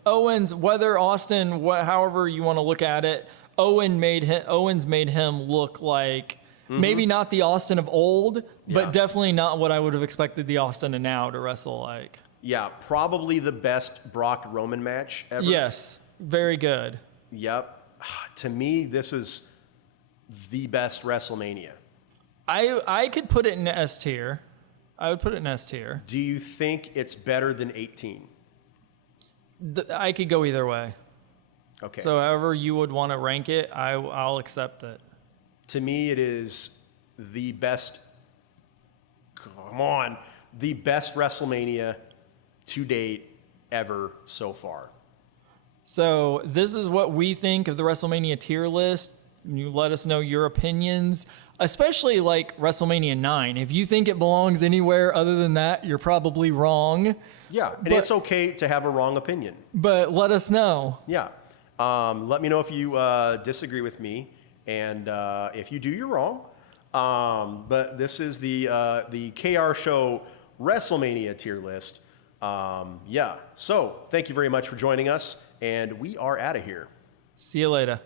Owens, whether Austin, however you want to look at it, Owens made him look like maybe not the Austin of old, but definitely not what I would have expected the Austin of now to wrestle like. Yeah, probably the best Brock Roman match ever. Yes, very good. Yep. To me, this is the best WrestleMania. I could put it in S tier. I would put it in S tier. Do you think it's better than 18? I could go either way. Okay. So however you would want to rank it, I'll accept it. To me, it is the best. Come on, the best WrestleMania to date ever so far. So this is what we think of the WrestleMania tier list. You let us know your opinions, especially like WrestleMania 9. If you think it belongs anywhere other than that, you're probably wrong. Yeah, and it's okay to have a wrong opinion. But let us know. Yeah. Let me know if you disagree with me, and if you do, you're wrong. But this is the KR Show WrestleMania tier list. So thank you very much for joining us, and we are out of here. See you later.